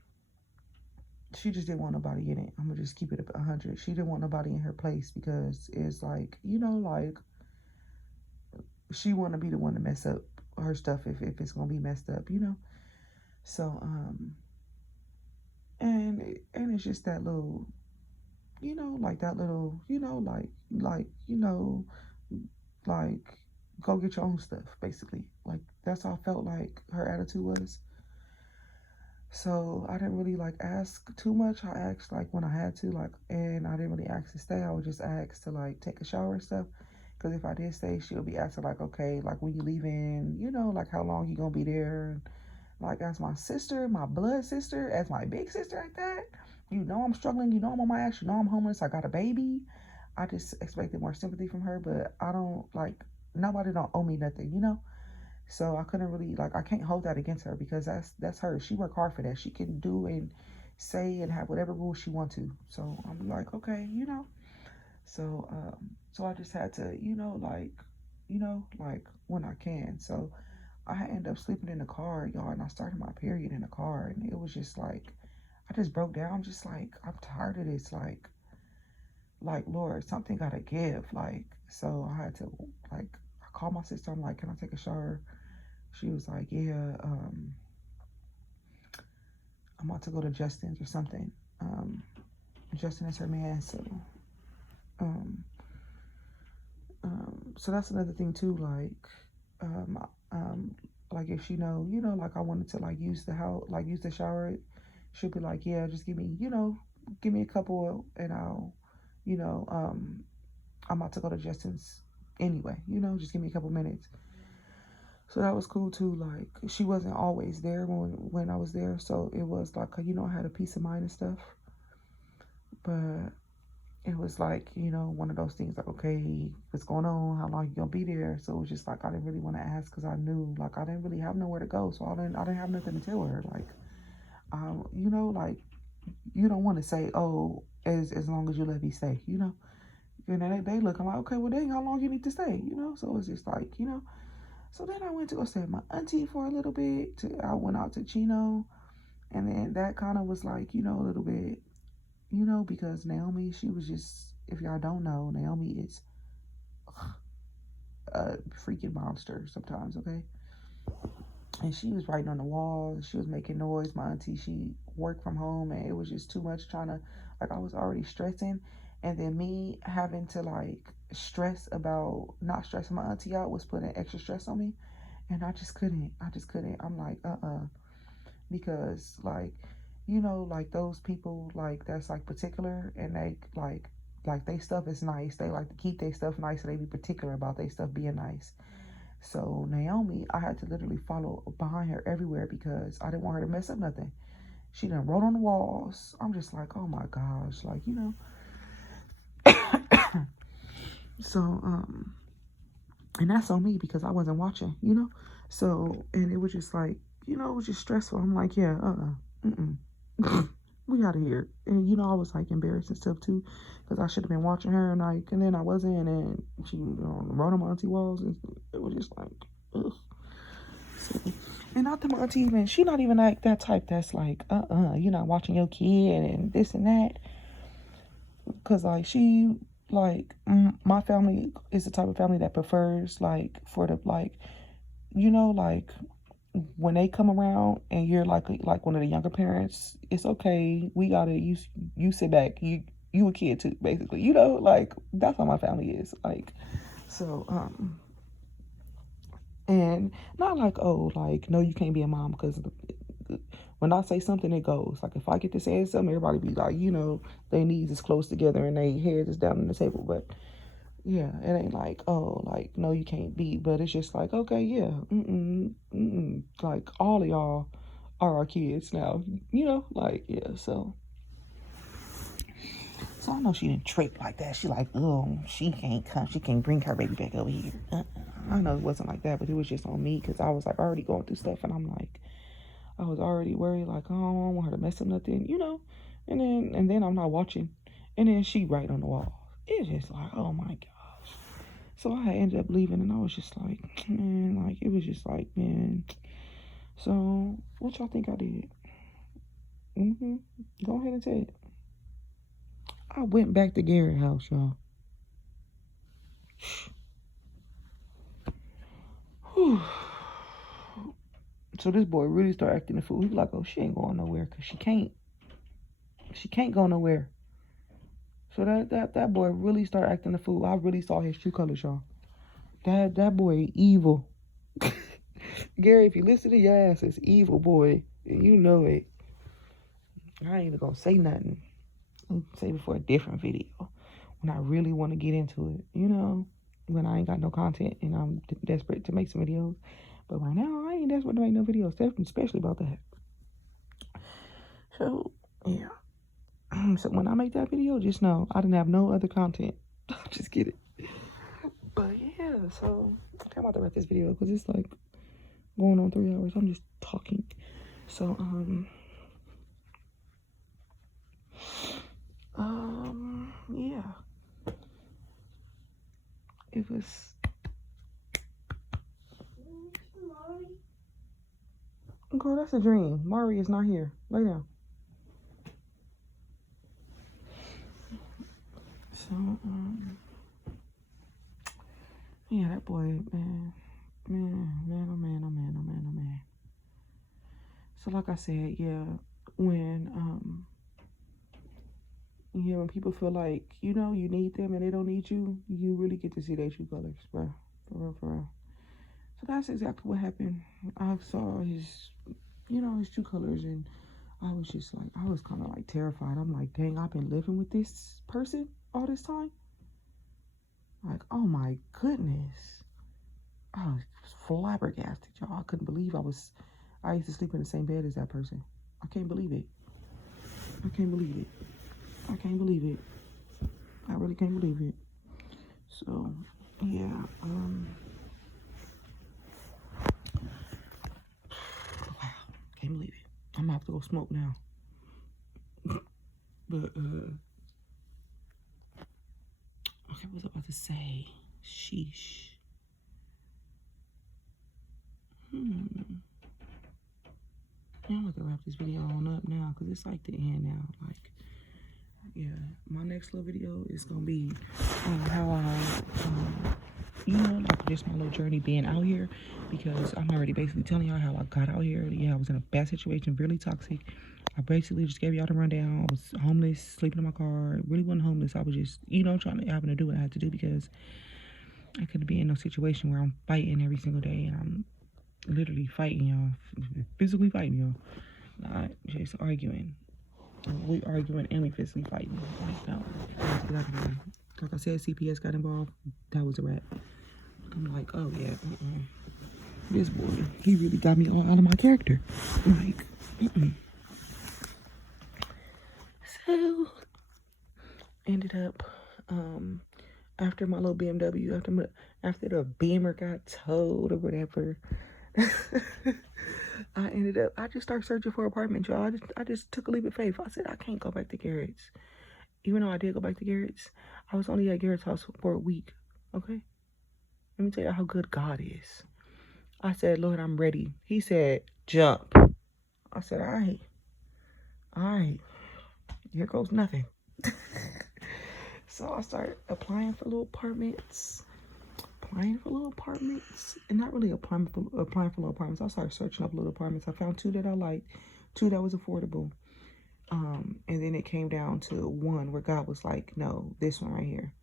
she just didn't want nobody in it. I'm gonna just keep it 100. She didn't want nobody in her place because it's like, like, she want to be the one to mess up her stuff if it's gonna be messed up, So and it's just that little, like that little, like go get your own stuff, basically. Like that's how I felt like her attitude was. So I didn't really like ask too much. I asked like when I had to, like, and I didn't really ask to stay. I would just ask to like take a shower and stuff. Because if I did stay, she would be asking like, okay, like when you leaving, like how long you gonna be there? Like as my sister, my blood sister, as my big sister like that, I'm struggling, I'm on my ass, I'm homeless, I got a baby. I just expected more sympathy from her, but I don't like, nobody don't owe me nothing, So I couldn't really, like, I can't hold that against her because that's her. She worked hard for that. She can do and say and have whatever rules she wants to. So I'm like, okay, So so I just had to, like when I can. So I ended up sleeping in the car, y'all, and I started my period in the car, and it was just like I just broke down. I'm just like, I'm tired of this, like Lord, something gotta give. Like, so I had to, like, I called my sister, I'm like, can I take a shower? She was like, yeah, I'm about to go to Justin's or something. Justin is her man, so um, so that's another thing too, like if she know, like I wanted to like use the house, like use the shower, she'll be like, yeah, just give me, give me a couple and I'll, I'm about to go to Justin's anyway, just give me a couple minutes. So that was cool too. Like she wasn't always there when I was there, so it was like, I had a peace of mind and stuff. But it was like, one of those things like, okay, what's going on? How long you gonna be there? So it was just like I didn't really want to ask because I knew like I didn't really have nowhere to go, so I didn't have nothing to tell her. Like, like you don't want to say, oh, as long as you let me stay, And they looking like, okay, well, dang, how long you need to stay, So it's just like, So then I went to go stay with my auntie for a little bit. I went out to Chino, and then that kind of was like, a little bit, because Naomi, she was just, if y'all don't know, Naomi is a freaking monster sometimes, okay? And she was writing on the wall, she was making noise. My auntie, she worked from home, and it was just too much trying to, like, I was already stressing, and then me having to, like, stress about not stressing my auntie out was putting extra stress on me, and I just couldn't. I'm like, because, like, like, those people, like, that's, like, particular, and they, like, they stuff is nice. They like to keep their stuff nice, and they be particular about their stuff being nice. So Naomi, I had to literally follow behind her everywhere because I didn't want her to mess up nothing. She done wrote on the walls. I'm just like, oh my gosh, like, you know. So, and that's on me because I wasn't watching, you know. So, and it was just like, you know, it was just stressful. I'm like, yeah, we out of here. And, you know, I was like embarrassed and stuff too because I should have been watching her, and like, and then I wasn't, and she wrote on my auntie walls, and it was just like, ugh. So, and not that my auntie even, she not even like that type that's like, you're not watching your kid and this and that. Because like she, like, my family is the type of family that prefers like for the, like, you know, like when they come around and you're like one of the younger parents, it's okay. We gotta, you sit back, you a kid too, basically, you know, like that's how my family is. Like, so and not like, oh, like, no, you can't be a mom, because when I say something, it goes. Like, if I get to saying something, everybody be like, you know, their knees is close together and their heads is down on the table. But yeah, it ain't like, oh, like, no, you can't be. But it's just like, okay, yeah, like, all of y'all are our kids now, you know, like, yeah. So I know she didn't trick like that. She like, oh, she can't come. She can't bring her baby back over here. I know it wasn't like that, but it was just on me because I was like already going through stuff, and I'm like, I was already worried, like, oh, I don't want her to mess up nothing, you know. And then I'm not watching, and then she right on the wall. It's just like, oh my gosh. So I ended up leaving, and I was just like, man, like, it was just like, man. So what y'all think I did? Go ahead and say it. I went back to Garrett's house, y'all. So this boy really started acting a fool. He was like, oh, she ain't going nowhere because she can't go nowhere. So that boy really started acting a fool. I really saw his true colors, y'all. That boy evil. Gary, if you listen to your ass, it's evil, boy. You know it. I ain't even gonna say nothing. I'll save it for a different video when I really want to get into it. You know, when I ain't got no content and I'm desperate to make some videos. But right now, I ain't desperate to make no videos, especially about that. So, yeah. So when I make that video, just know I didn't have no other content. Just get it. But yeah, so I'm about to wrap this video because it's like going on 3 hours. I'm just talking. So yeah. It was. Girl, that's a dream. Mari is not here. Lay down. So yeah, that boy, man. So like I said, yeah, when people feel like, you know, you need them and they don't need you, you really get to see their true colors, bro. For real. So that's exactly what happened. I saw his true colors, and I was just like, I was kind of like terrified. I'm like, dang, I've been living with this person all this time. Like, oh my goodness. I was flabbergasted, y'all. I couldn't believe I used to sleep in the same bed as that person. I can't believe it. I really can't believe it. So, yeah. Wow. Can't believe it. I'm gonna have to go smoke now. But, okay, what was I about to say? Sheesh. Yeah, I'm gonna wrap this video on up now because it's like the end now. Like, yeah, my next little video is gonna be how I, like just my little journey being out here, because I'm already basically telling y'all how I got out here. Yeah, I was in a bad situation, really toxic. I basically just gave y'all the rundown. I was homeless, sleeping in my car. Really wasn't homeless. I was just, having to do what I had to do because I couldn't be in no situation where I'm fighting every single day, and I'm literally fighting y'all, physically fighting y'all, not just arguing. We arguing and we physically fighting. Like, no, like I said, CPS got involved. That was a wrap. I'm like, oh yeah, this boy, he really got me all out of my character. Like, So ended up after my little BMW, after the Beamer got towed or whatever, I just started searching for apartments, y'all. I just took a leap of faith. I said I can't go back to Garrett's. Even though I did go back to Garrett's, I was only at Garrett's house for a week. Okay? Let me tell you how good God is. I said, Lord, I'm ready. He said, jump. I said, all right. Here goes nothing. So I started applying for little apartments. And not really applying for little apartments. I started searching up little apartments. I found 2 that I liked, 2 that was affordable. And then it came down to one where God was like, no, this one right here,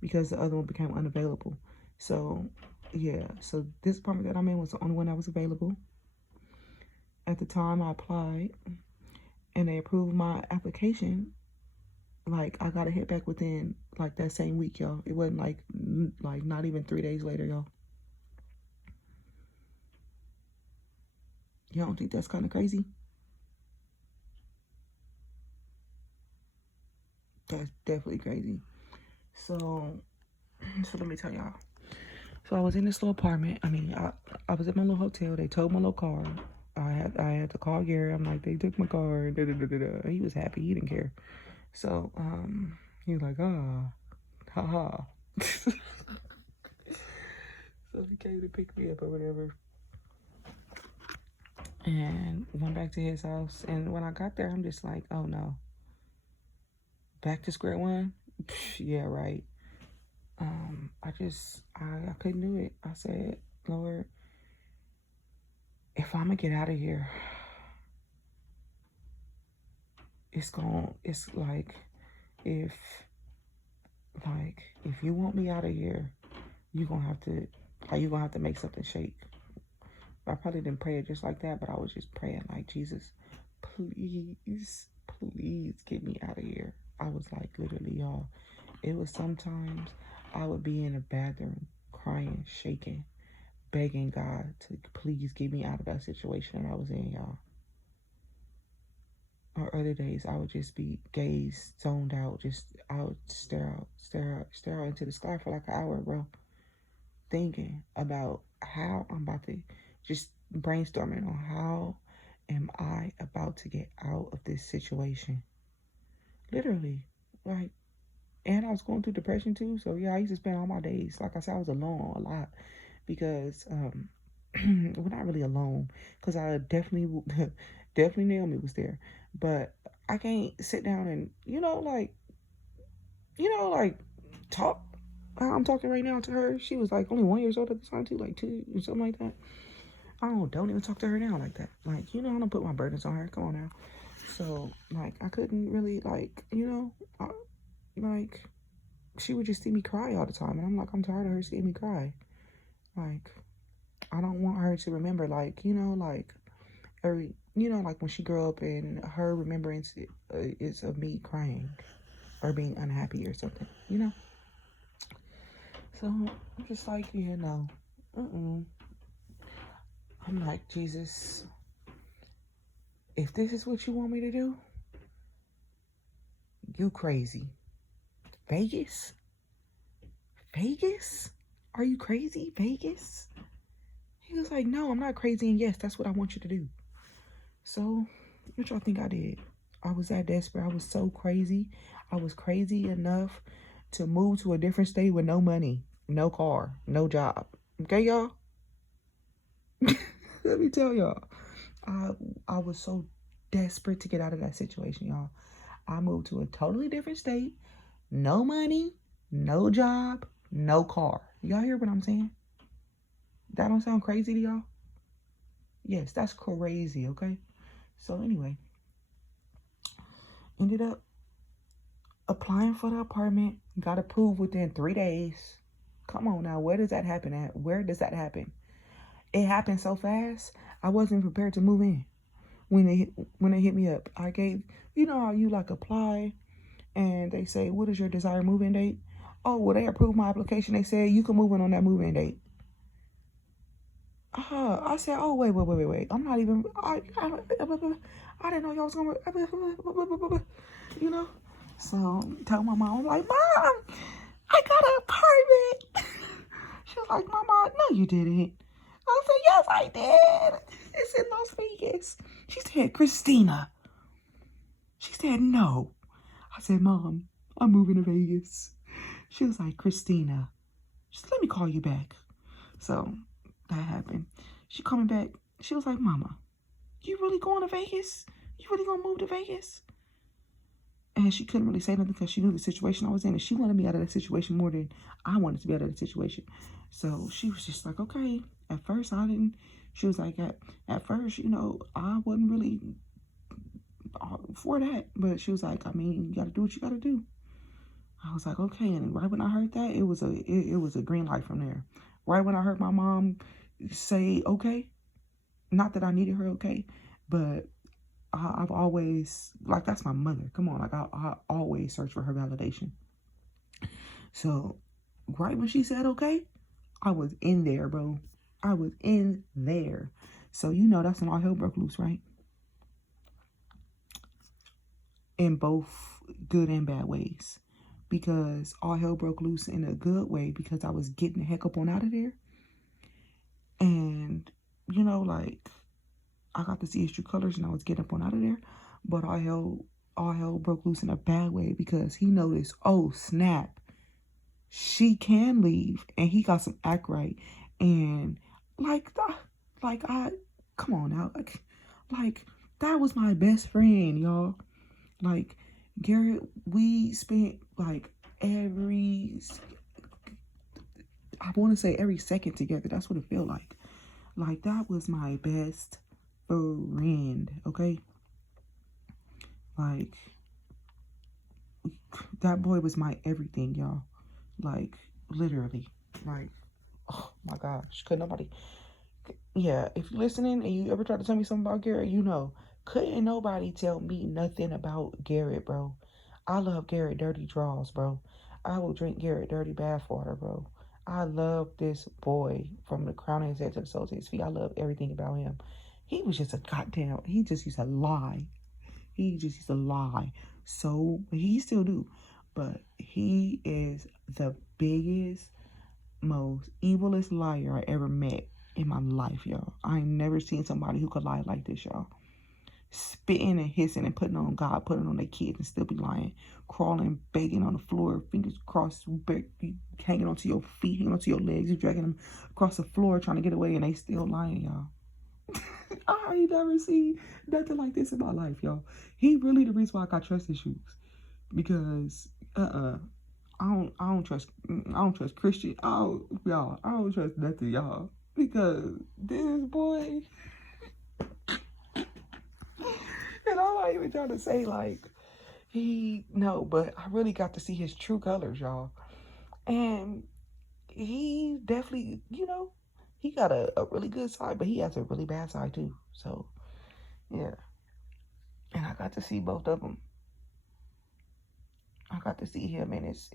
because the other one became unavailable. So yeah, so this apartment that I'm in was the only one that was available. At the time I applied and they approved my application, like I got a hit back within like that same week, y'all. It wasn't like not even 3 days later, y'all. You don't think that's kind of crazy? That's definitely crazy. So let me tell y'all. So I was in this little apartment. I mean, I was at my little hotel. They towed my little car. I had to call Gary. I'm like, they took my car. Da, da, da, da, da. He was happy. He didn't care. So he was like, haha. So he came to pick me up or whatever, and went back to his house. And when I got there, I'm just like, oh no, back to square one. Yeah, right. I couldn't do it. I said, Lord, if I'm gonna get out of here, it's like, if you want me out of here, you're gonna have to make something shake. I probably didn't pray it just like that, but I was just praying like, Jesus, please get me out of here. I was like, literally, y'all, it was sometimes I would be in a bathroom crying, shaking, begging God to please get me out of that situation that I was in, y'all. Or other days I would just be gazed, zoned out, I would stare out into the sky for like an hour, bro, thinking about how I'm about to, just brainstorming on how am I about to get out of this situation. Literally, like, and I was going through depression too. So yeah, I used to spend all my days, like I said, I was alone a lot because we're not really alone, because I definitely Naomi was there, but I can't sit down and talk. I'm talking right now to her. She was like only 1 year old at the time too, like 2 or something like that. Don't even talk to her now like that. Like, I don't put my burdens on her. Come on now. So like, I couldn't really she would just see me cry all the time, and I'm like, I'm tired of her seeing me cry. Like, I don't want her to remember, like when she grew up and her remembrance is of me crying or being unhappy or something, So I'm just like, yeah, no. I'm like, Jesus, if this is what you want me to do, you crazy. Vegas? Are you crazy? Vegas? He was like, no, I'm not crazy, and yes, that's what I want you to do. So, what y'all think I did? I was that desperate. I was so crazy. I was crazy enough to move to a different state with no money, no car, no job. Okay, y'all? Let me tell y'all. I was so desperate to get out of that situation, y'all. I moved to a totally different state, no money, no job, no car. Y'all hear what I'm saying? That don't sound crazy to y'all? Yes, that's crazy, okay? So anyway, ended up applying for the apartment, got approved within 3 days. Come on now, where does that happen at? Where does that happen? It happened so fast, I wasn't prepared to move in. When they hit me up, I gave, how you like apply and they say, what is your desired move-in date? Oh, well, they approved my application. They said you can move in on that move-in date. I said, oh, wait. I'm not even, I didn't know y'all was going to, you know. So tell my mom, I'm like, Mom, I got an apartment. She was like, Mama, no, you didn't. I said, yes, I did. It's in Las Vegas. She said, Christina. She said, no. I said, Mom, I'm moving to Vegas. She was like, Christina, just let me call you back. So that happened. She called me back. She was like, Mama, you really going to Vegas? You really gonna move to Vegas? And she couldn't really say nothing because she knew the situation I was in. And she wanted me out of that situation more than I wanted to be out of the situation. So she was just like, okay. At first, I didn't. She was like, at first, you know, I wasn't really for that. But she was like, I mean, you got to do what you got to do. I was like, okay. And right when I heard that, it was a green light from there. Right when I heard my mom say, okay, not that I needed her, okay, but I've always, like, that's my mother. Come on, like, I always search for her validation. So right when she said, okay, I was in there, bro. I was in there. So, you know, that's when all hell broke loose, right? In both good and bad ways. Because all hell broke loose in a good way because I was getting the heck up on out of there. And, you know, like, I got to see his true colors and I was getting up on out of there. But all hell broke loose in a bad way because he noticed, oh, snap, she can leave. And he got some act right. And, come on now. Like, that was my best friend, y'all. Like, Garrett, we spent like every second together. That's what it felt like. Like, that was my best friend, okay? Like, that boy was my everything, y'all. Like, literally. Like, oh my gosh. Could nobody... Yeah, if you're listening and you ever try to tell me something about Garrett, you know, couldn't nobody tell me nothing about Garrett, bro. I love Garrett dirty draws, bro. I will drink Garrett dirty bathwater, bro. I love this boy from the crown of his head to the soles of his feet. I love everything about him. He was just he just used to lie. He just used to lie. So, he still do. But he is the biggest, most evilest liar I ever met in my life, y'all. I ain't never seen somebody who could lie like this, y'all. Spitting and hissing and putting on God, putting on their kids and still be lying. Crawling, begging on the floor, fingers crossed, hanging onto your feet, hanging onto your legs. You dragging them across the floor trying to get away and they still lying, y'all. I ain't never seen nothing like this in my life, y'all. He really the reason why I got trust issues. Because, I don't trust Christian. I don't trust nothing, y'all. Because this boy, and I'm not even trying to say like, but I really got to see his true colors, y'all. And he definitely, you know, he got a really good side, but he has a really bad side too. So, yeah. And I got to see both of them. I got to see him in his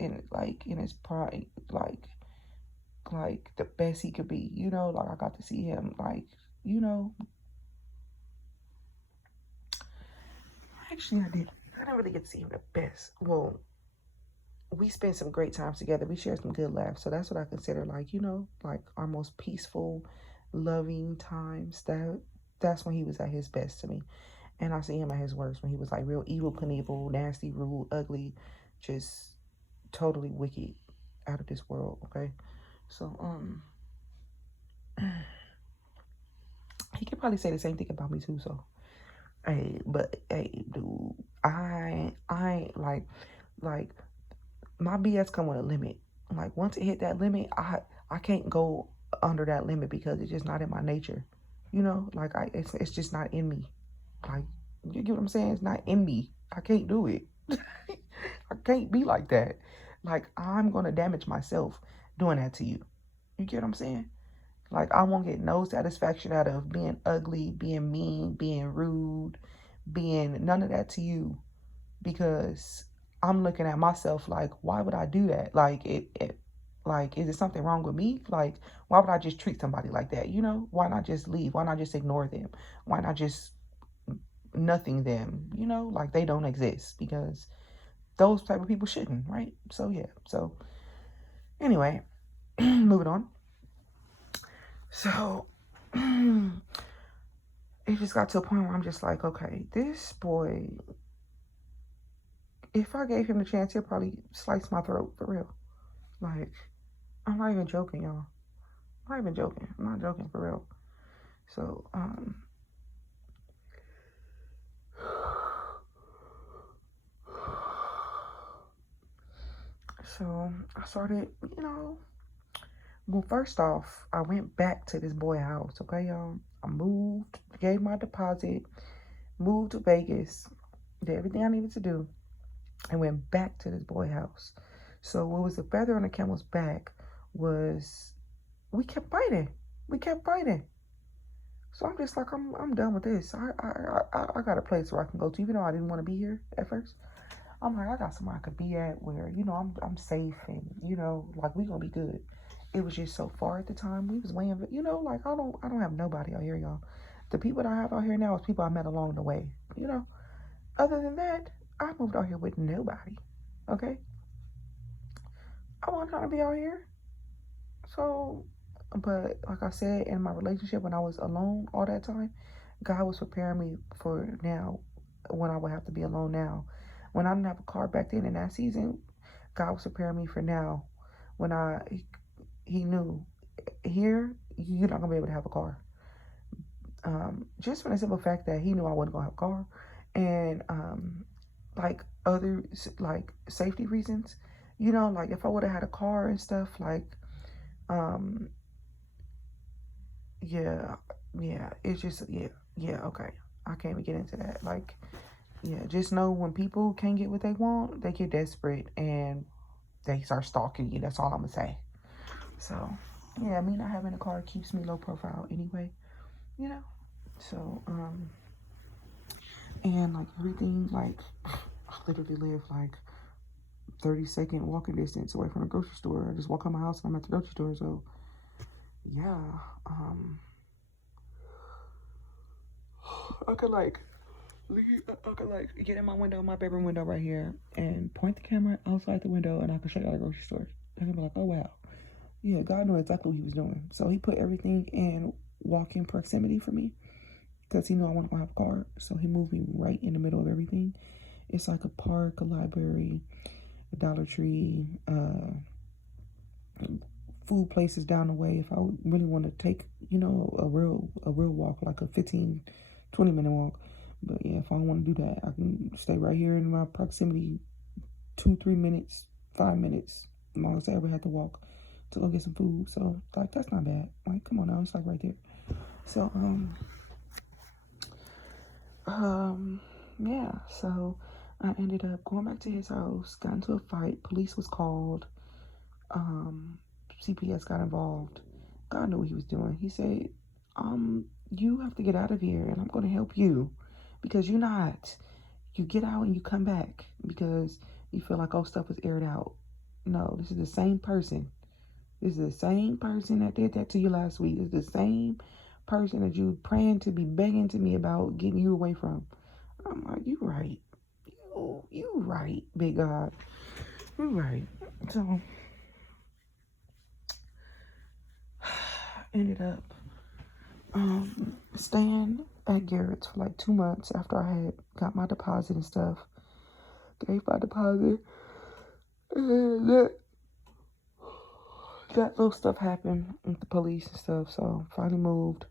prime, like the best he could be, you know. Like, I got to see him, like, you know. Actually, I didn't really get to see him the best. Well, we spent some great times together. We shared some good laughs. So that's what I consider, like, you know, like our most peaceful, loving times. That's when he was at his best to me. And I see him at his worst when he was like real evil, Knievel, nasty, rude, ugly, just totally wicked, out of this world, okay? So, he could probably say the same thing about me too, so. Hey, dude, I ain't like, my BS come with a limit. Like, once it hit that limit, I can't go under that limit because it's just not in my nature. You know, like, it's just not in me. Like, you get what I'm saying? It's not in me. I can't do it. I can't be like that. Like, I'm going to damage myself doing that to you. You get what I'm saying? Like, I won't get no satisfaction out of being ugly, being mean, being rude, being none of that to you. Because I'm looking at myself like, why would I do that? Like, like, is there something wrong with me? Like, why would I just treat somebody like that? You know, why not just leave? Why not just ignore them? Why not just nothing them, you know, like they don't exist, because those type of people shouldn't, right? So yeah. So anyway, moving on. So it just got to a point where I'm just like, okay, this boy, if I gave him the chance, he'll probably slice my throat, for real. Like, I'm not even joking, y'all. I'm not even joking. I'm not joking, for real. So, I started, you know, well, first off, I went back to this boy house, okay, y'all? I moved, gave my deposit, moved to Vegas, did everything I needed to do, and went back to this boy house. So what was the feather on the camel's back was we kept fighting. We kept fighting. So I'm just like, I'm done with this. I got a place where I can go to, even though I didn't want to be here at first. I'm like, I got somewhere I could be at where, you know, I'm safe and, you know, like we gonna be good. It was just so far at the time. We was weighing, you know, like I don't have nobody out here, y'all. The people that I have out here now is people I met along the way, you know. Other than that, I moved out here with nobody. Okay? I wasn't trying to be out here. So, but like I said, in my relationship when I was alone all that time, God was preparing me for now when I would have to be alone now. When I didn't have a car back then in that season, God was preparing me for now when he knew here you're not gonna be able to have a car. Just for the simple fact that he knew I wasn't gonna have a car, and like other like safety reasons, you know, like if I would have had a car and stuff, like yeah, it's just okay. I can't even get into that. Like, yeah, just know when people can't get what they want, they get desperate and they start stalking you. That's all I'm gonna say. So, yeah, me not having a car keeps me low profile anyway, you know. So, and like everything, like I literally live like 30-second walking distance away from the grocery store. I just walk out my house and I'm at the grocery store. So, yeah, I could like get in my window, my bedroom window right here, and point the camera outside the window, and I could check out the grocery store. And I'll be like, oh wow, yeah, God knew exactly what He was doing. So He put everything in walking proximity for me, because He knew I wasn't gonna have a car. So He moved me right in the middle of everything. It's like a park, a library, a Dollar Tree, food places down the way. If I really want to take, you know, a real walk, like a 15, 20-minute walk. But yeah, if I don't want to do that, I can stay right here in my proximity, 2-3 minutes, 5 minutes, as long as I ever had to walk to go get some food. So like that's not bad. Like, come on now, it's like right there. So yeah, so I ended up going back to his house, got into a fight, police was called, CPS got involved. God knew what He was doing. He said, you have to get out of here and I'm going to help you, because you get out and you come back because you feel like, oh, stuff was aired out. No, this is the same person. This is the same person that did that to you last week. It's the same person that you praying to be begging to me about getting you away from. I'm like, you right. You right, big God. You right. So ended up staying at Garrett's for like 2 months after I had got my deposit and stuff. Gave my deposit. And that little stuff happened with the police and stuff. So finally moved.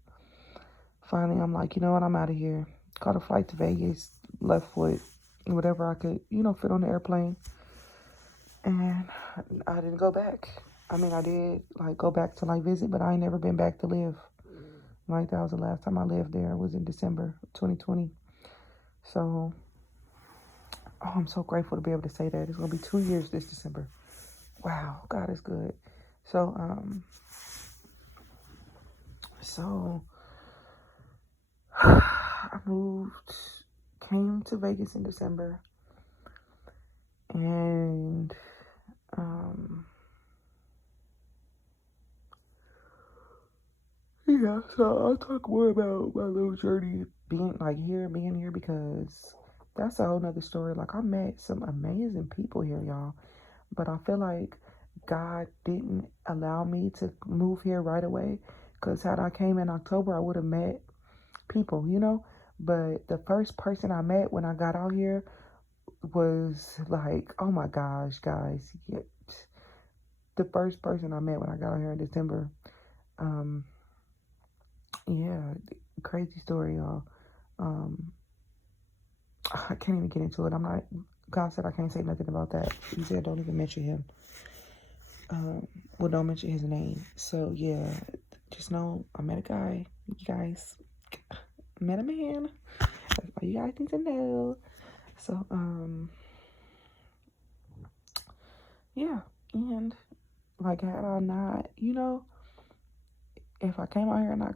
Finally, I'm like, you know what? I'm out of here. Caught a flight to Vegas, left with whatever I could, you know, fit on the airplane. And I didn't go back. I mean, I did like go back to like visit, but I ain't never been back to live. Like that was the last time I lived there. It was in December 2020. So, oh, I'm so grateful to be able to say that. It's gonna be 2 years this December. Wow, God is good. So, I moved, came to Vegas in December, and yeah, so I'll talk more about my little journey being here because that's a whole nother story. Like, I met some amazing people here, y'all, but I feel like God didn't allow me to move here right away, because had I came in October, I would have met people, but the first person I met when I got out here was like, oh my gosh, guys, yeah, the first person I met when I got out here in December. Yeah, crazy story, y'all. I can't even get into it. God said I can't say nothing about that. He said don't even mention him. Don't mention his name. So yeah, just know I met a guy. You guys, met a man. That's all you guys need to know. So yeah, and like, had I not, if I came out here and I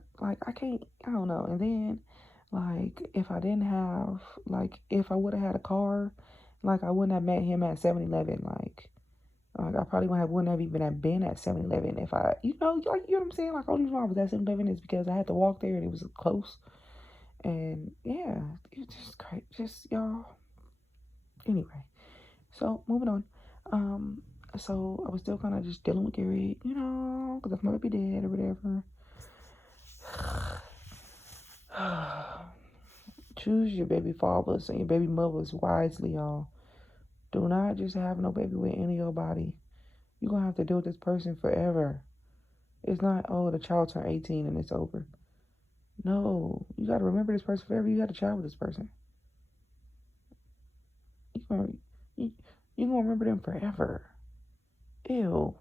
don't know, and then like, if I didn't have, like, if I would have had a car, like, I wouldn't have met him at 7-Eleven. Like I probably wouldn't have even been at 7-Eleven if I, like, you know what I'm saying? Like, only reason why I was at 7-Eleven is because I had to walk there and it was close. And yeah, it's just great. Just, y'all. Anyway, so moving on. So I was still kind of just dealing with Gary, because that's my baby dad or whatever. Choose your baby fathers and your baby mothers wisely, y'all. Do not just have no baby with any of your body. You're going to have to deal with this person forever. It's not, oh, the child turned 18 and it's over. No, you got to remember this person forever. You got a child with this person. You're going to remember them forever. Ew.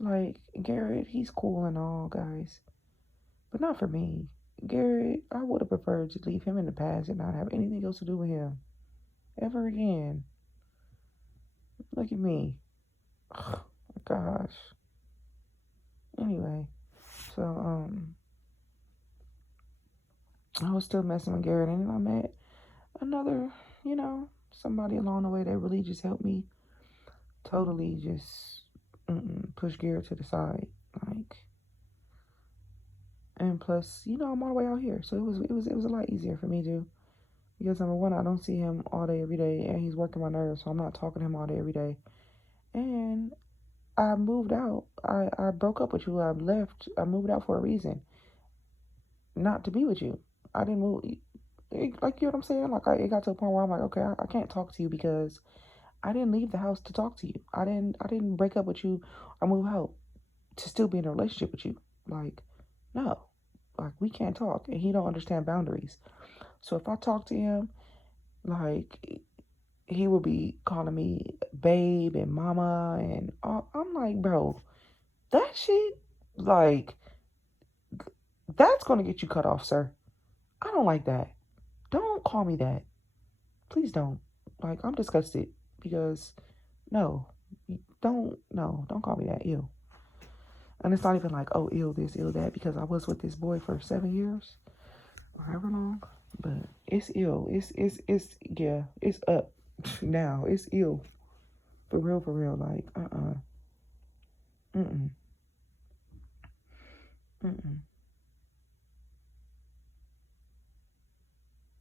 Like, Garrett, he's cool and all, guys. But not for me. Garrett, I would have preferred to leave him in the past and not have anything else to do with him. Ever again. Look at me. Oh, gosh. Anyway, so, I was still messing with Garrett, and then I met another, somebody along the way that really just helped me totally just push Garrett to the side. Like, and plus, I'm all the way out here, so it was a lot easier for me to, because number one, I don't see him all day every day, and he's working my nerves, so I'm not talking to him all day every day. And I moved out. I broke up with you. I left. I moved out for a reason, not to be with you. I didn't move. Like, you know what I'm saying? Like, it got to a point where I'm like, okay, I can't talk to you because I didn't leave the house to talk to you. I didn't break up with you or move out to still be in a relationship with you. Like, no. Like, we can't talk, and he don't understand boundaries. So if I talk to him, like, he will be calling me babe and mama, and I'm like, bro, that shit, like, that's gonna get you cut off, sir. I don't like that. Don't call me that. Please don't. Like, I'm disgusted because no, don't call me that. Ew. And it's not even like, oh, ill this, ill that, because I was with this boy for 7 years, or however long. But it's ill. It's yeah, it's up now. It's ill. For real. Like, Mm-mm. Mm-mm.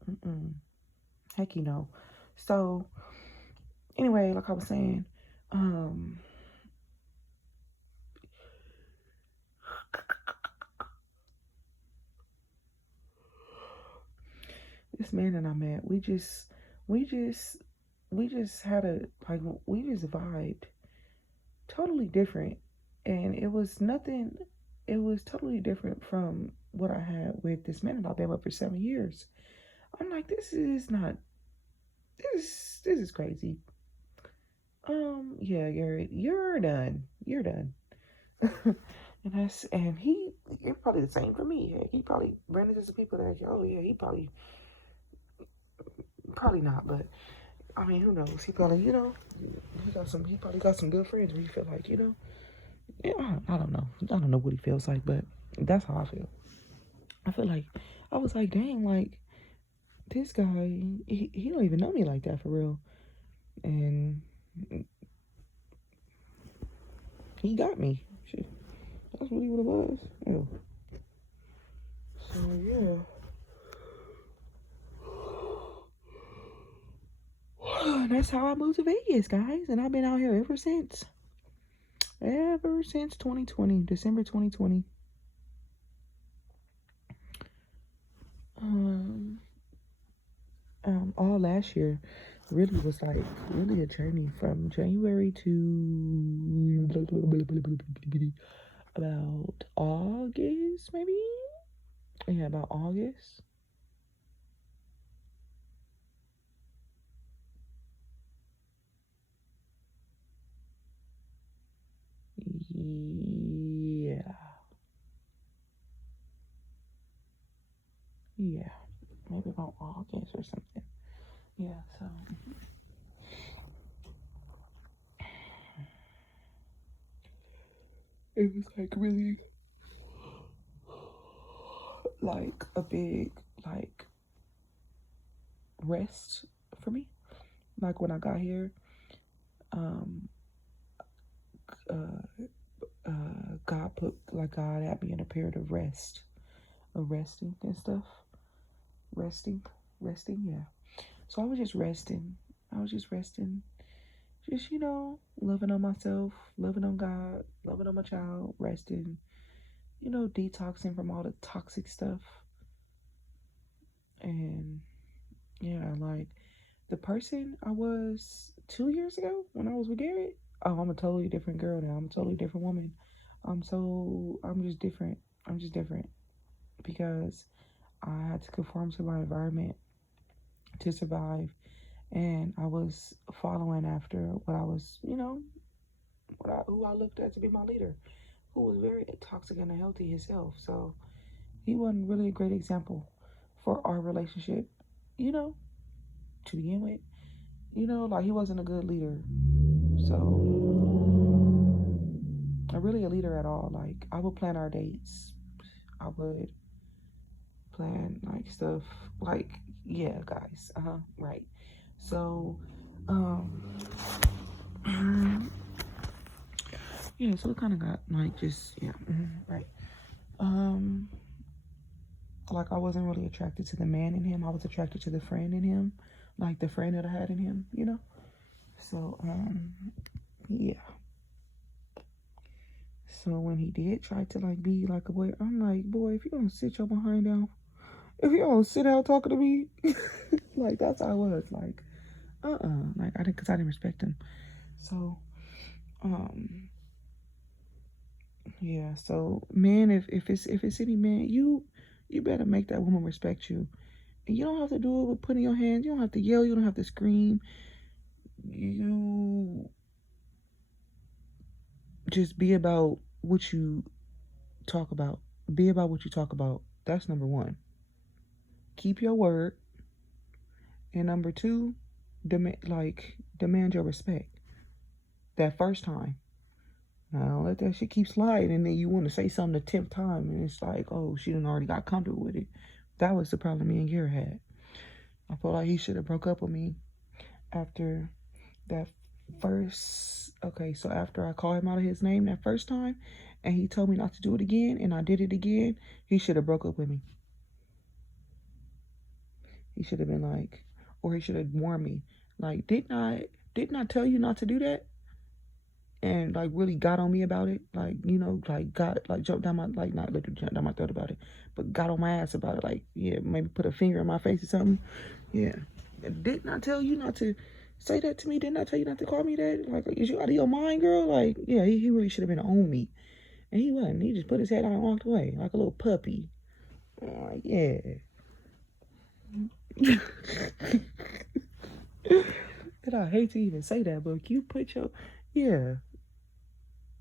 Mm-mm. Heck, So, anyway, like I was saying, this man that I met, we just had we just vibed totally different, and it was totally different from what I had with this man that I've been with for 7 years. I'm like, this is crazy. Yeah, you're done. You're done. and it's probably the same for me. Heck, he probably ran into some people that, oh yeah, he probably not, but I mean, who knows? He probably, he probably got some good friends where he feel like, yeah, I don't know. I don't know what he feels like, but that's how I feel. I feel like, I was like, dang, like, this guy, he don't even know me like that for real. And he got me. Shit. That's really what it was. Yeah. So, yeah. that's how I moved to Vegas, guys. And I've been out here ever since. Ever since 2020, December 2020. All last year really was like really a journey from January to about August, maybe. Yeah, about August. Yeah. Yeah. Maybe about August or something. Yeah, so it was like really like a big like rest for me. Like when I got here, um God had me in a period of rest, of resting and stuff. Resting, yeah. So I was just resting. I was just resting. Just, loving on myself, loving on God, loving on my child, resting, detoxing from all the toxic stuff. And yeah, like the person I was 2 years ago when I was with Garrett, oh, I'm a totally different girl now. I'm a totally different woman. I'm just different. I'm just different because I had to conform to my environment to survive. And I was following after what I was, who I looked at to be my leader, who was very toxic and unhealthy himself. So he wasn't really a great example for our relationship, to begin with. Like he wasn't a good leader. So, not really a leader at all. Like I would plan our dates. I would plan like stuff. Like, yeah, guys. Right. So, yeah, so it kind of got like just yeah, right. Um, like I wasn't really attracted to the man in him. I was attracted to the friend in him, like the friend that I had in him. So yeah. So when he did try to like be like a boy, I'm like, boy, if you don't sit your behind down, if you don't sit down talking to me, like that's how I was. Like, like cause I didn't respect him. So, yeah. So man, if it's any man, you better make that woman respect you. And you don't have to do it with putting your hands. You don't have to yell. You don't have to scream. You just be about what you talk about. Be about what you talk about. That's number one. Keep your word. And number two, demand your respect. That first time. Now don't let that shit keep sliding, and then you want to say something the 10th time, and it's like, oh, she done already got comfortable with it. That was the problem me and Garrett had. I felt like he should have broke up with me after that first. Okay, so after I called him out of his name that first time, and he told me not to do it again, and I did it again, he should have broke up with me. He should have been like, or he should have warned me, like, didn't I tell you not to do that? And like really got on me about it, like like got like jumped down my like not literally jumped down my throat about it, but got on my ass about it, like yeah, maybe put a finger in my face or something. Yeah, didn't I tell you not to say that to me? Didn't I tell you not to call me that? Like, is you out of your mind, girl? Like, yeah, he really should have been on me, and he wasn't. He just put his head out and walked away like a little puppy. Like, yeah. And I hate to even say that, but you put your yeah.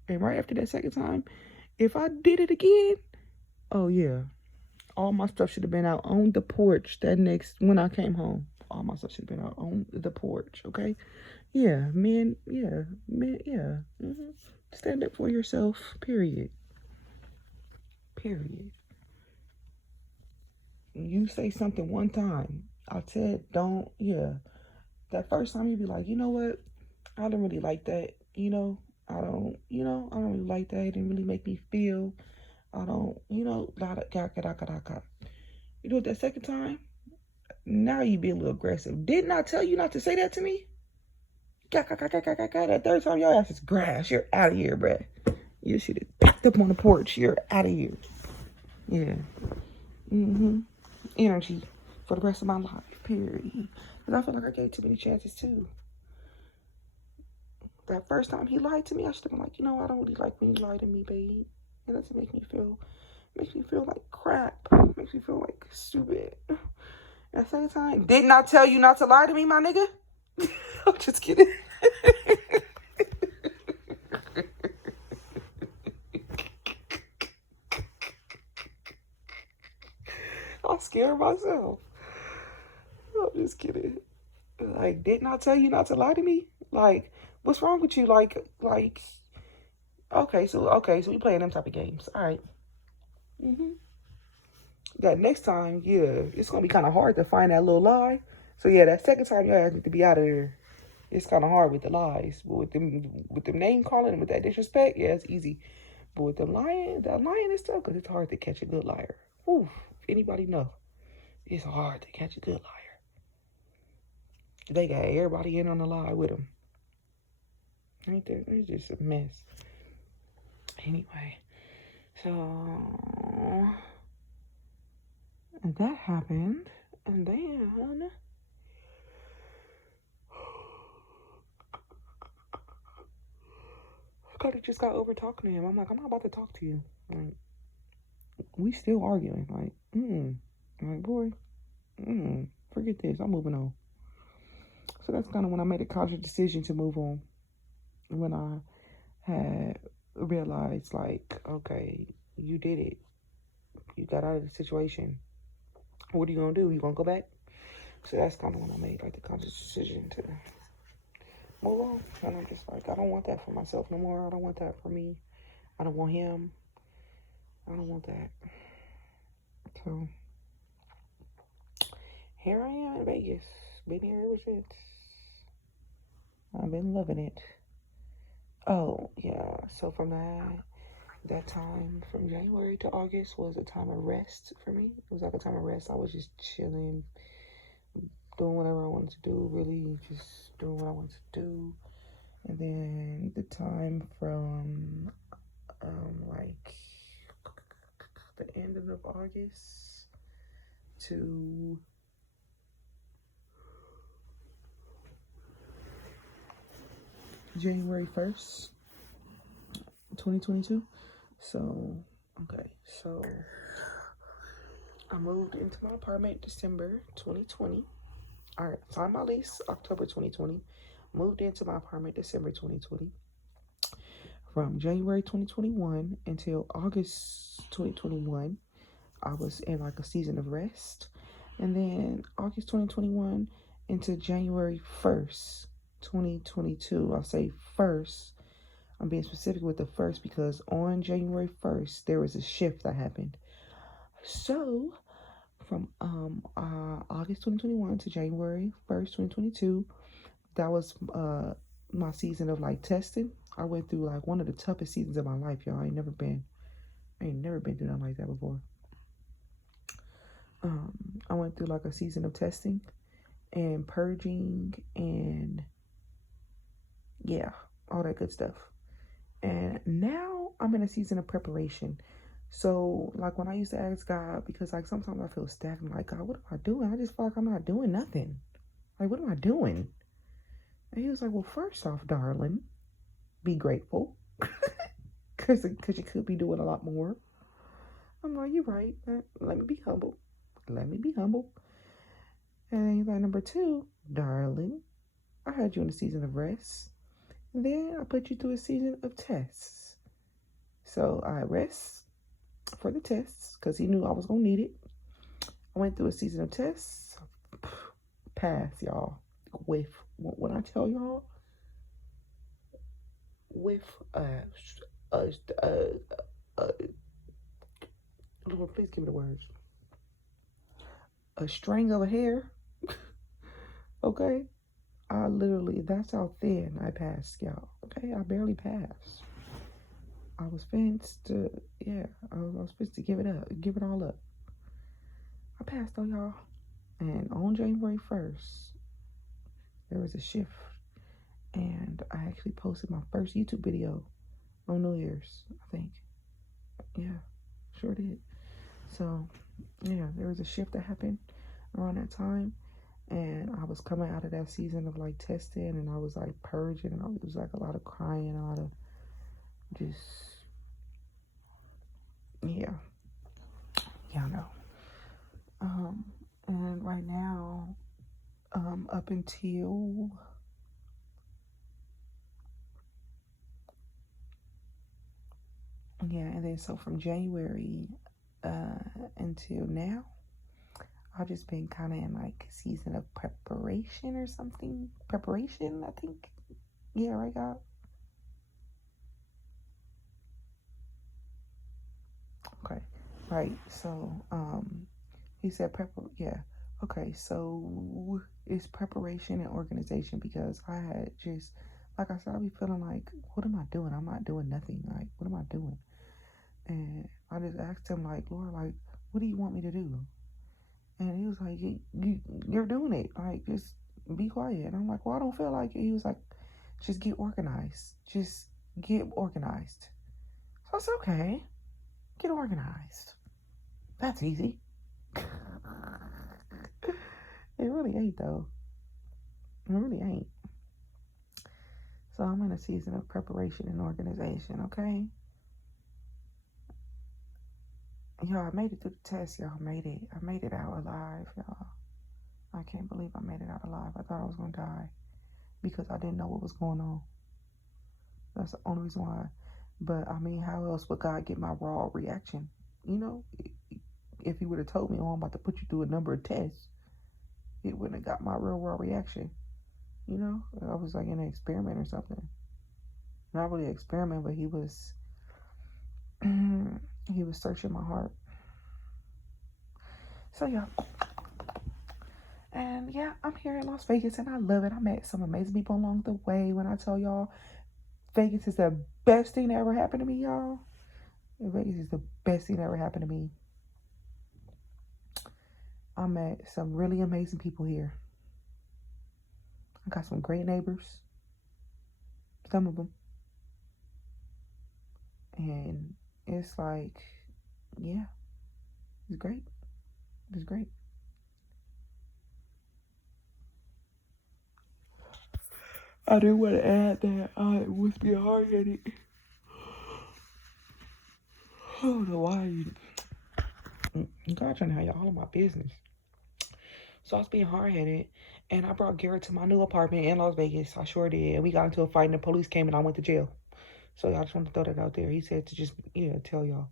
And right after that second time, if I did it again, oh yeah, all my stuff should have been out on the porch that next when I came home. All my stuff should have been out on the porch, okay? Yeah, men, yeah, men, yeah. Stand up for yourself, period. Period. You say something one time, I said don't, yeah. That first time you be like, you know what? I don't really like that, I don't really like that. It didn't really make me feel. I don't, you do it that second time. Now you be a little aggressive. Didn't I tell you not to say that to me? That third time your ass is grass. You're out of here, bruh. You should have backed up on the porch. You're out of here. Yeah. Energy for the rest of my life, period. Because I feel like I gave too many chances, too. That first time he lied to me, I should have been like, you know, I don't really like when you lie to me, babe. And that's makes me feel like crap. Makes me feel like stupid. At the same time, didn't I tell you not to lie to me, my nigga? I'm just kidding. I'm scared myself. I'm just kidding. Like, didn't I tell you not to lie to me? Like, what's wrong with you? Like, okay, so we playing them type of games. All right. That next time, yeah, it's gonna be kind of hard to find that little lie. So yeah, that second time you ask me to be out of there. It's kind of hard with the lies, but with them name calling and with that disrespect, yeah, it's easy. But with them lying, and stuff, because it's hard to catch a good liar. Oof, if anybody know, it's hard to catch a good liar. They got everybody in on the lie with them. Ain't there? It's just a mess. Anyway, so that happened, and then I kind of just got over talking to him. I'm like, I'm not about to talk to you. Like, we still arguing. Like, like, boy, forget this. I'm moving on. So that's kind of when I made a conscious decision to move on. When I had realized, like, okay, you did it. You got out of the situation. What are you going to do? You going to go back? So that's kind of when I made, like, the conscious decision to move on. And I'm just like, I don't want that for myself no more. I don't want that for me. I don't want him. I don't want that. So here I am in Vegas. Been here ever since. I've been loving it. Oh, yeah. So from that time, from January to August, was a time of rest for me. It was like a time of rest. I was just chilling, doing whatever I wanted to do, really just doing what I wanted to do. And then the time from like the end of August to January 1st, 2022. So, okay, so I moved into my apartment December 2020. All right, signed my lease October 2020. Moved into my apartment December 2020. From January 2021 until August 2021, I was in like a season of rest. And then August 2021 into January 1st, 2022. I'll say first. I'm being specific with the first because on January 1st, there was a shift that happened. So from August 2021 to January 1st, 2022, that was my season of like testing. I went through like one of the toughest seasons of my life, y'all. I ain't never been through nothing like that before. I went through like a season of testing and purging and yeah, all that good stuff. And now I'm in a season of preparation. So like when I used to ask God, because like sometimes I feel stagnant, like, God, what am I doing? I just feel like I'm not doing nothing. Like, what am I doing? And he was like, well, first off, darling, be grateful. Because you could be doing a lot more. I'm like, you're right. Let me be humble. Let me be humble. And he's like, number two, darling, I had you in a season of rest. And then I put you through a season of tests. So I rest for the tests because he knew I was going to need it. I went through a season of tests. Pass, y'all. With, when I tell y'all, with Lord, please give me the words. A string of a hair. Okay? I literally, that's how thin I passed, y'all. Okay? I barely passed. I was fenced to, yeah, I was fenced to give it all up. I passed though, y'all. And on January 1st, there was a shift. And I actually posted my first YouTube video on New Year's, I think. Yeah, sure did. So, yeah, there was a shift that happened around that time. And I was coming out of that season of like testing, and I was like purging, and it was like a lot of crying, a lot of just, yeah, I know. And right now, up until and then so from January until now, I've just been kind of in like a season of preparation or something. Preparation, I think. Yeah, right, God. Okay, right. So, he said yeah. Okay, so it's preparation and organization because I had just, like I said, I be feeling like, what am I doing? I'm not doing nothing. Like, what am I doing? And I just asked him, like, Lord, like, what do you want me to do? And he was like, you're doing it. Like, just be quiet. And I'm like, well, I don't feel like it. He was like, just get organized. Just get organized. So I said, okay, get organized. That's easy. It really ain't, though. It really ain't. So I'm in a season of preparation and organization, okay? Y'all, I made it through the test. Y'all made it. I made it out alive, y'all. I can't believe I made it out alive. I thought I was going to die because I didn't know what was going on. That's the only reason why. But, I mean, how else would God get my raw reaction? You know, if he would have told me, oh, I'm about to put you through a number of tests, it wouldn't have got my real raw reaction. You know, I was like in an experiment or something. Not really an experiment, but he was searching my heart. So, yeah. And, yeah, I'm here in Las Vegas, and I love it. I met some amazing people along the way. When I tell y'all, Vegas is the best thing that ever happened to me, y'all. Vegas is the best thing that ever happened to me. I met some really amazing people here. I got some great neighbors. Some of them. And it's like, yeah, it's great. It's great. I do want to add that I was being hard-headed. I don't know why. God trying to have all of my business. So I was being hard-headed, and I brought Garrett to my new apartment in Las Vegas. I sure did. And we got into a fight, and the police came, and I went to jail. So I just wanted to throw that out there. He said to just, tell y'all.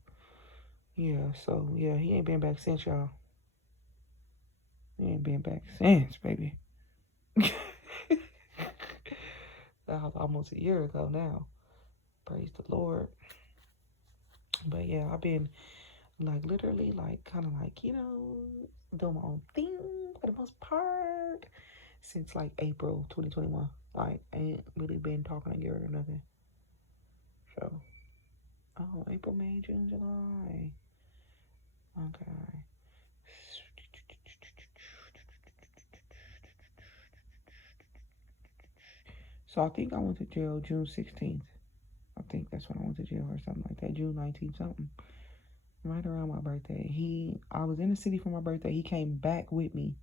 Yeah, so, yeah, he ain't been back since, y'all. He ain't been back since, baby. That was almost a year ago now. Praise the Lord. But, yeah, I've been, like, literally, like, kind of like, doing my own thing for the most part since, like, April 2021. Like, I ain't really been talking to Garrett or nothing. So, April, May, June, July. Okay. So I think I went to jail June 16th. I think that's when I went to jail or something like that. June 19th something. Right around my birthday. I was in the city for my birthday. He came back with me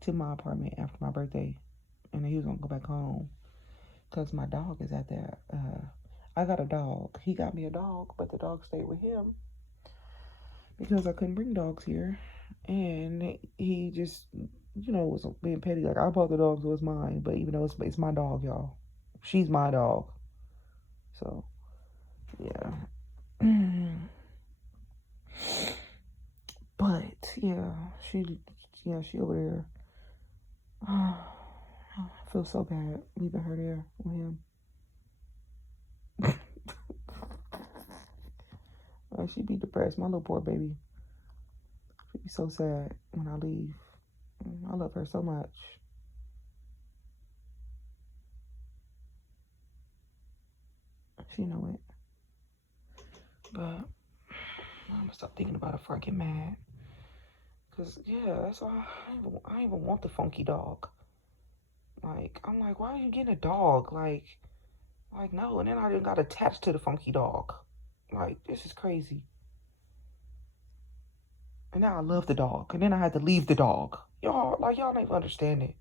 to my apartment after my birthday. And he was going to go back home. Because my dog is at there. I got a dog. He got me a dog, but the dog stayed with him. Because I couldn't bring dogs here. And he just, was being petty. Like, I bought the dog, so it's mine. But even though it's my dog, y'all. She's my dog. So, yeah. But, yeah, she over there. I feel so bad leaving her there with him. She be depressed. My little poor baby. She be so sad when I leave. I love her so much. She know it. But I'm gonna stop thinking about it before I get mad. Cause yeah, that's why I even want the funky dog. Like, I'm like, why are you getting a dog? Like no. And then I just got attached to the funky dog. Like, this is crazy. And now I love the dog. And then I had to leave the dog. Y'all don't even understand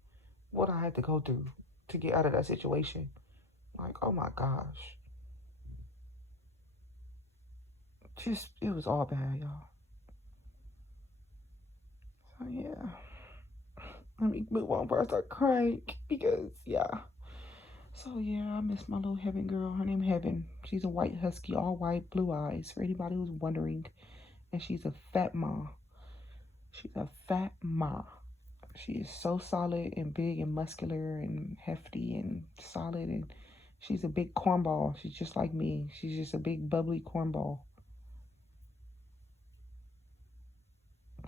what I had to go through to get out of that situation. Like, oh my gosh. Just, it was all bad, y'all. So, yeah. Let me move on before I start crying. Because, yeah. So, yeah, I miss my little Heaven girl. Her name Heaven. She's a white husky, all white, blue eyes. For anybody who's wondering. And she's a fat ma. She's a fat ma. She is so solid and big and muscular and hefty and solid. And she's a big cornball. She's just like me. She's just a big bubbly cornball.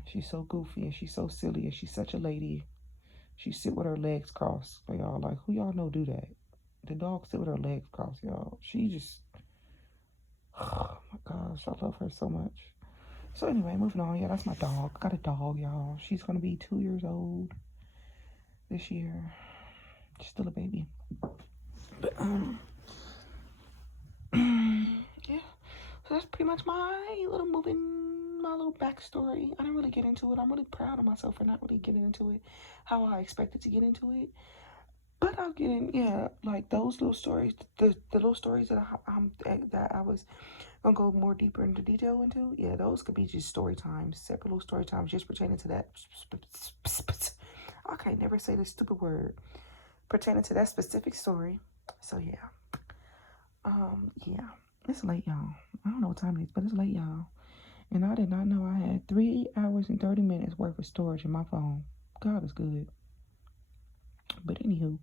She's so goofy and she's so silly and she's such a lady. She sit with her legs crossed. Y'all, like, who y'all know do that? The dog sit with her legs crossed, y'all. She just, oh my gosh, I love her so much. So anyway, moving on. Yeah, that's my dog. I got a dog, y'all. She's going to be 2 years old this year. She's still a baby. But, yeah. So that's pretty much my little backstory. I didn't really get into it. I'm really proud of myself for not really getting into it how I expected to get into it. But I'll get in, yeah, like those little stories, the little stories that I was gonna go more deeper into detail into. Yeah, those could be just story times, separate little story times, just pertaining to that. I can't never say this stupid word pertaining to that specific story. So yeah, yeah, it's late, y'all. I don't know what time it is, but it's late, y'all. And I did not know I had 3 hours and 30 minutes worth of storage in my phone. God is good. But anywho,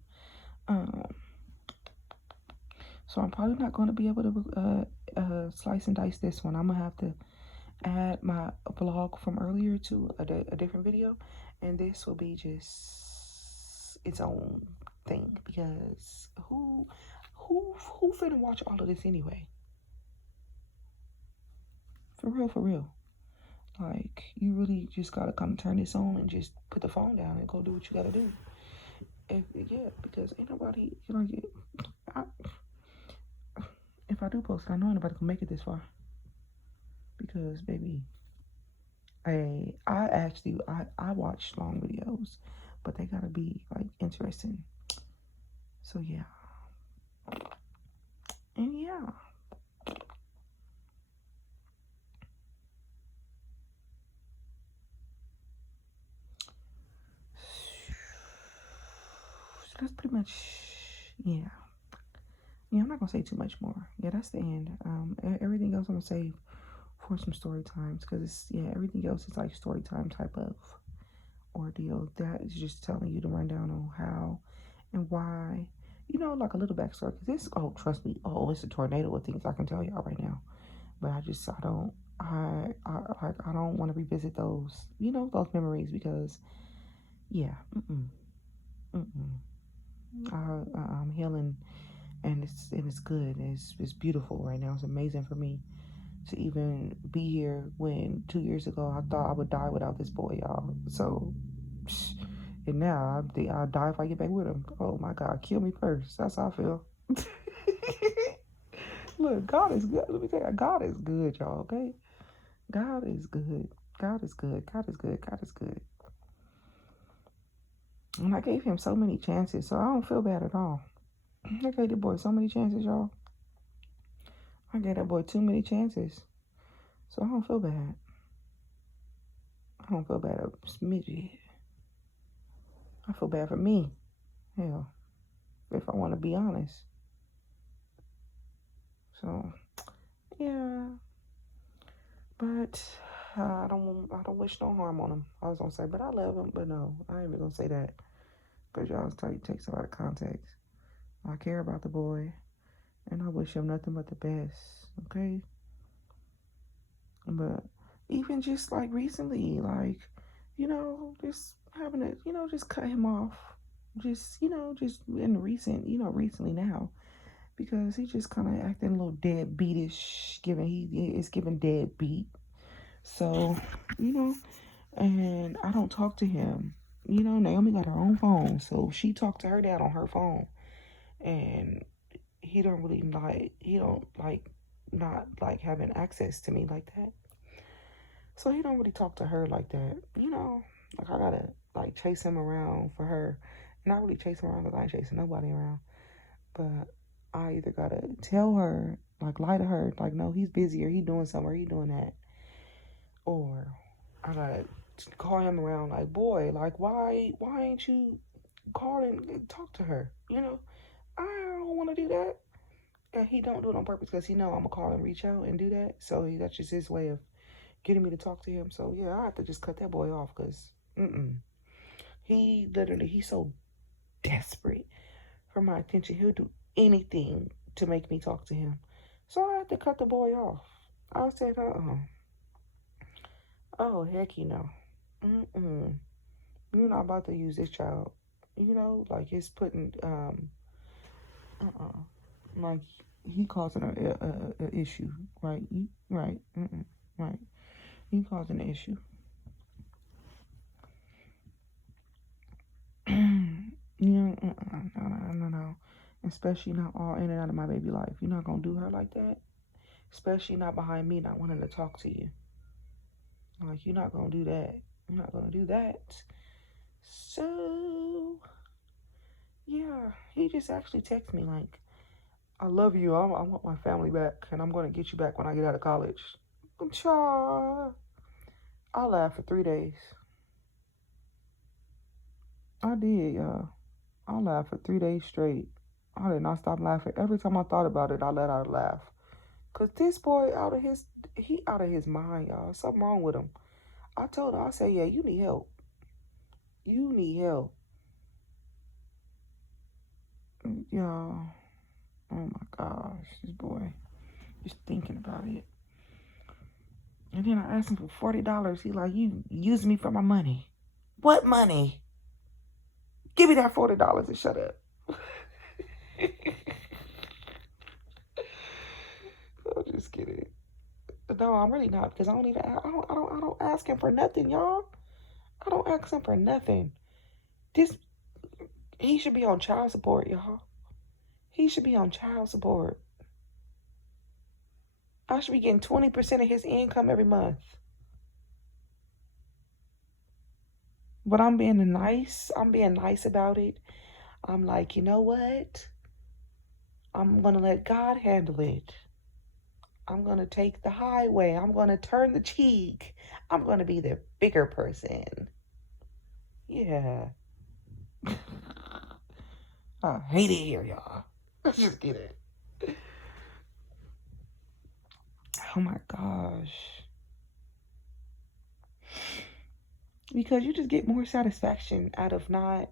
so I'm probably not going to be able to slice and dice this one. I'm going to have to add my vlog from earlier to a different video. And this will be just its own thing. Because who finna watch all of this anyway? For real. Like, you really just got to come turn this on and just put the phone down and go do what you got to do. Yeah, because ain't nobody, if I do post it, I know anybody can make it this far. Because, baby, I watch long videos, but they gotta be, like, interesting. So, yeah. And, yeah. So that's pretty much, yeah. Yeah, I'm not gonna say too much more. Yeah, that's the end. Everything else I'm gonna save for some story times, because it's, yeah, everything else is like story time type of ordeal. That is just telling you the rundown on how and why, like a little backstory. Because this, oh, trust me, it's a tornado of things I can tell y'all right now. But I don't want to revisit those, those memories, because, yeah, I'm healing. And it's good. It's beautiful right now. It's amazing for me to even be here when 2 years ago I thought I would die without this boy, y'all. So, and now I'll die if I get back with him. Oh my God, kill me first. That's how I feel. Look, God is good. Let me tell you, God is good, y'all. Okay, God is good. God is good. God is good. God is good. And I gave him so many chances, so I don't feel bad at all. I gave that boy so many chances, y'all. I gave that boy too many chances. So I don't feel bad. I don't feel bad a smidget. I feel bad for me. Hell, if I want to be honest. So, yeah. But I don't wish no harm on him. I was gonna say, but I love him. But no, I ain't even gonna say that. Because y'all take some out of context. I care about the boy, and I wish him nothing but the best, okay? But even just, like, recently, like, just having to, just cut him off. Just, just in recently now. Because he just kind of acting a little deadbeatish, it's giving deadbeat. So, and I don't talk to him. You know, Naomi got her own phone, so she talked to her dad on her phone, and he don't like not like having access to me like that. So he don't really talk to her like that. You know, like I gotta like chase him around for her. Not really chase him around because I ain't chasing nobody around. But I either gotta tell her, like lie to her, like no, he's busy or he doing something or he doing that. Or I gotta call him around like, boy, like why ain't you calling and talk to her? You know, I don't want to do that. And he don't do it on purpose because he know I'm gonna call and reach out and do that. So that's just his way of getting me to talk to him. So yeah, I have to just cut that boy off because he's so desperate for my attention. He'll do anything to make me talk to him. So I had to cut the boy off. I said, oh heck, you're not about to use this child. You know, like it's putting like he causing a issue, right? Right, right. He causing an issue. No. Especially not all in and out of my baby life. You're not gonna do her like that. Especially not behind me not wanting to talk to you. Like you're not gonna do that. You're not gonna do that. So yeah, he just actually texted me like, I love you. I want my family back, and I'm gonna get you back when I get out of college. Cha. I laughed for 3 days. I did, y'all. I laughed for 3 days straight. I did not stop laughing. Every time I thought about it, I let out a laugh. Cause this boy he out of his mind, y'all. Something wrong with him. I told him, I said, yeah, you need help. You need help. Y'all. Oh my gosh, this boy. Just thinking about it. And then I asked him for $40. He like, you use me for my money. What money? Give me that $40 and shut up. I'm just kidding. No, I'm really not because I don't ask him for nothing, y'all. I don't ask him for nothing. He should be on child support, y'all. He should be on child support. I should be getting 20% of his income every month. But I'm being nice. I'm being nice about it. I'm like, you know what? I'm going to let God handle it. I'm going to take the highway. I'm going to turn the cheek. I'm going to be the bigger person. Yeah. I hate it here, y'all. Let's just get it. Oh my gosh. Because you just get more satisfaction out of not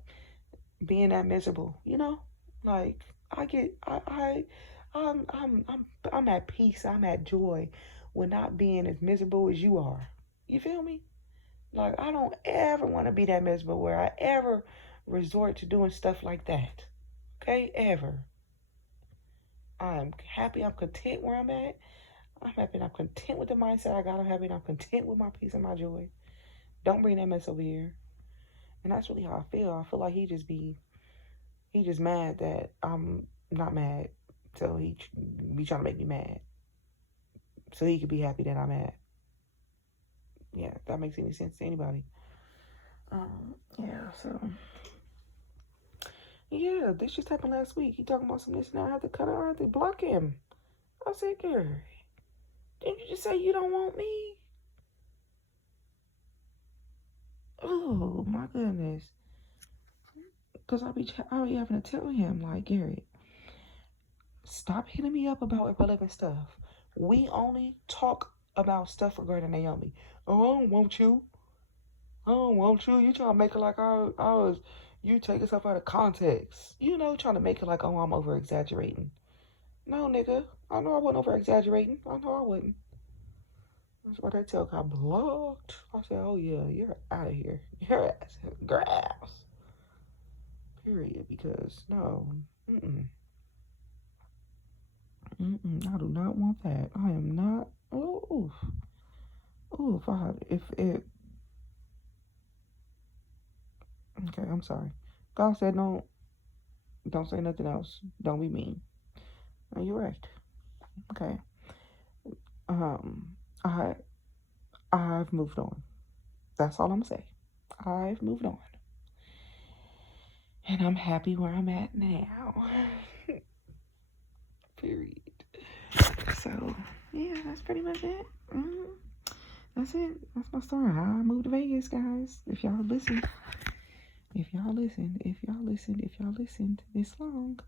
being that miserable, you know? Like I'm at peace, I'm at joy with not being as miserable as you are. You feel me? Like I don't ever want to be that miserable where I ever resort to doing stuff like that. Okay? Ever. I'm happy, I'm content where I'm at. I'm happy and I'm content with the mindset I got. I'm happy and I'm content with my peace and my joy. Don't bring that mess over here. And that's really how I feel. I feel like he just mad that I'm not mad. So he be trying to make me mad. So he could be happy that I'm mad. Yeah, if that makes any sense to anybody. Yeah, so. Yeah, this just happened last week. He talking about some this and that. I had to cut it. I had to block him. I said, girl, didn't you just say you don't want me? Oh, my goodness. Because I be having to tell him, like, Garrett, stop hitting me up about irrelevant stuff. We only talk about stuff regarding Naomi. Oh, I don't want you. I don't want you. You trying to make it like I was, you taking stuff out of context. You know, trying to make it like, oh, I'm over exaggerating. No, nigga. I know I wasn't over exaggerating. I know I wasn't. That's why that tail got blocked. I said, oh yeah, you're out of here. Your ass grass. Period. Because no. I do not want that. I am not. Oh, if Okay, I'm sorry. God said don't say nothing else. Don't be mean. And you're right. Okay. Um, I I've moved on. That's all I'm gonna say. I've moved on. And I'm happy where I'm at now. Period. So, yeah, that's pretty much it. That's it. That's my story. How I moved to Vegas, guys. If y'all listened this long,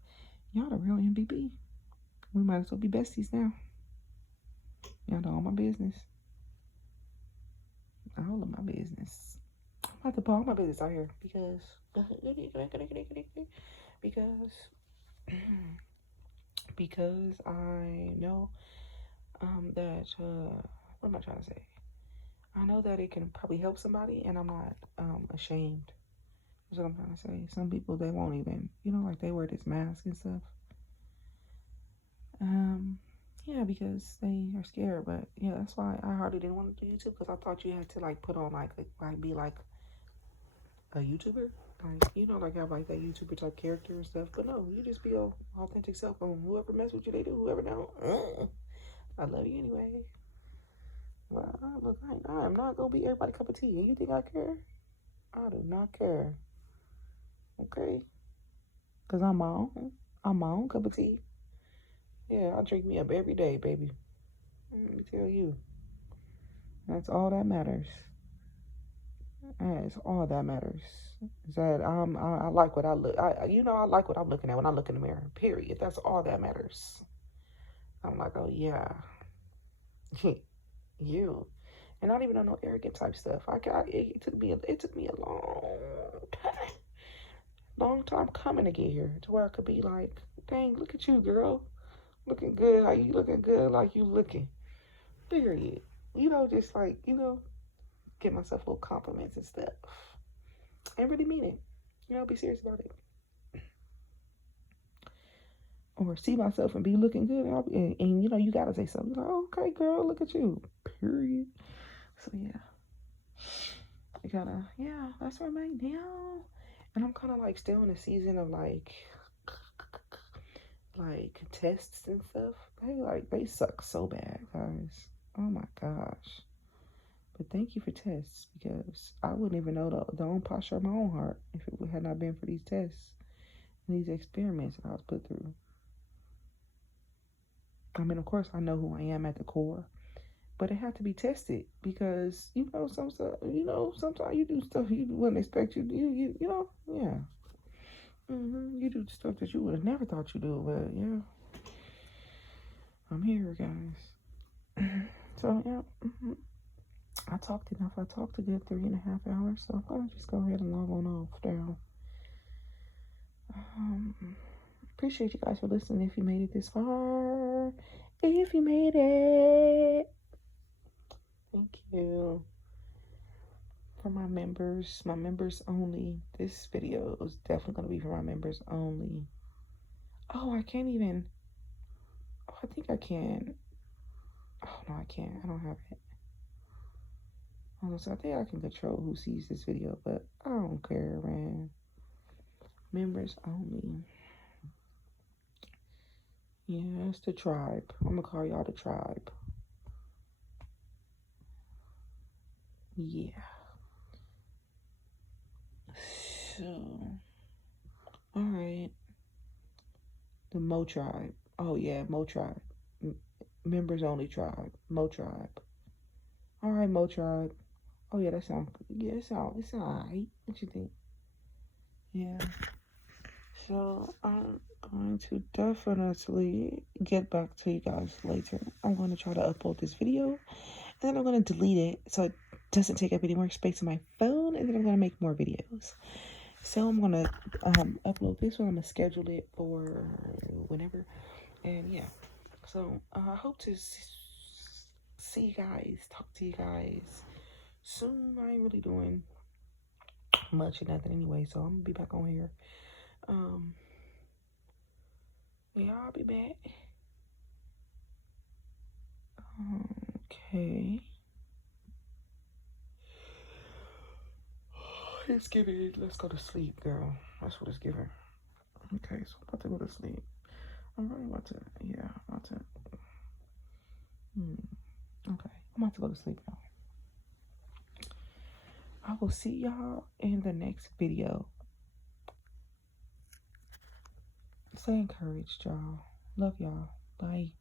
y'all the real MVP. We might as well be besties now. Y'all know all my business. All of my business. I'm about to put all my business out here because because I know that what am I trying to say? I know that it can probably help somebody, and I'm not ashamed. That's what I'm trying to say. Some people, they won't even, like they wear this mask and stuff. Yeah, because they are scared. But yeah, that's why I hardly didn't want to do YouTube, because I thought you had to like put on be like a YouTuber, like have like that YouTuber type character and stuff. But no, you just be your authentic self. On whoever mess with you, they do. Whoever don't, I love you anyway. Well, look, I am not gonna be everybody's cup of tea. And you think I care? I do not care. Okay, cause I'm my own cup of tea. Yeah, I drink me up every day, baby. Let me tell you, that's all that matters. That's all that matters. Is that I like what I look. I like what I'm looking at when I look in the mirror. Period. That's all that matters. I'm like, oh yeah, you, and not even on no arrogant type stuff. It took me a long time coming to get here to where I could be like, dang, look at you, girl, looking good. How you looking good? Like you looking. Period. Just like give myself little compliments and stuff, and really mean it. Be serious about it. Or see myself and be looking good, and you gotta say something like, oh, okay, girl, look at you. Period. So yeah, you gotta, that's where I'm at now, and I'm kind of like still in a season of like tests and stuff. They suck so bad, guys. Oh my gosh. But thank you for tests, because I wouldn't even know the own posture of my own heart if it had not been for these tests and these experiments that I was put through. I mean, of course, I know who I am at the core, but it had to be tested, because some stuff. Sometimes you do stuff you wouldn't expect you to do. Yeah. You do stuff that you would have never thought you'd do, but yeah, I'm here, guys. So yeah. I talked enough. I talked a good 3.5 hours, so I'm gonna just go ahead and log on off down. Appreciate you guys for listening. If you made it this far, if you made it, thank you. For my members only. This video is definitely gonna be for my members only. Oh, I can't even. Oh, I think I can. Oh no, I can't. I don't have it. So I think I can control who sees this video, but I don't care, man. Members only. Yeah, it's the tribe. I'm gonna call y'all the tribe. Yeah. So, all right. The Mo tribe. Oh yeah, Mo tribe. Members only tribe. Mo tribe. All right, Mo tribe. Oh yeah, it sound alright. What you think? Yeah. So I'm going to definitely get back to you guys later. I'm going to try to upload this video, and then I'm going to delete it so it doesn't take up any more space on my phone, and then I'm going to make more videos. So I'm going to upload this one. I'm going to schedule it for whenever, and yeah. So I hope to see you guys, talk to you guys soon. I ain't really doing much of nothing anyway, so I'm gonna be back on here. Yeah, I'll be back. Okay. It's giving. Let's go to sleep, girl. That's what it's giving. Okay, so I'm about to go to sleep. I'm really about to, yeah, I'm about to. Okay, I'm about to go to sleep now. I will see y'all in the next video. Stay encouraged, y'all. Love y'all. Bye.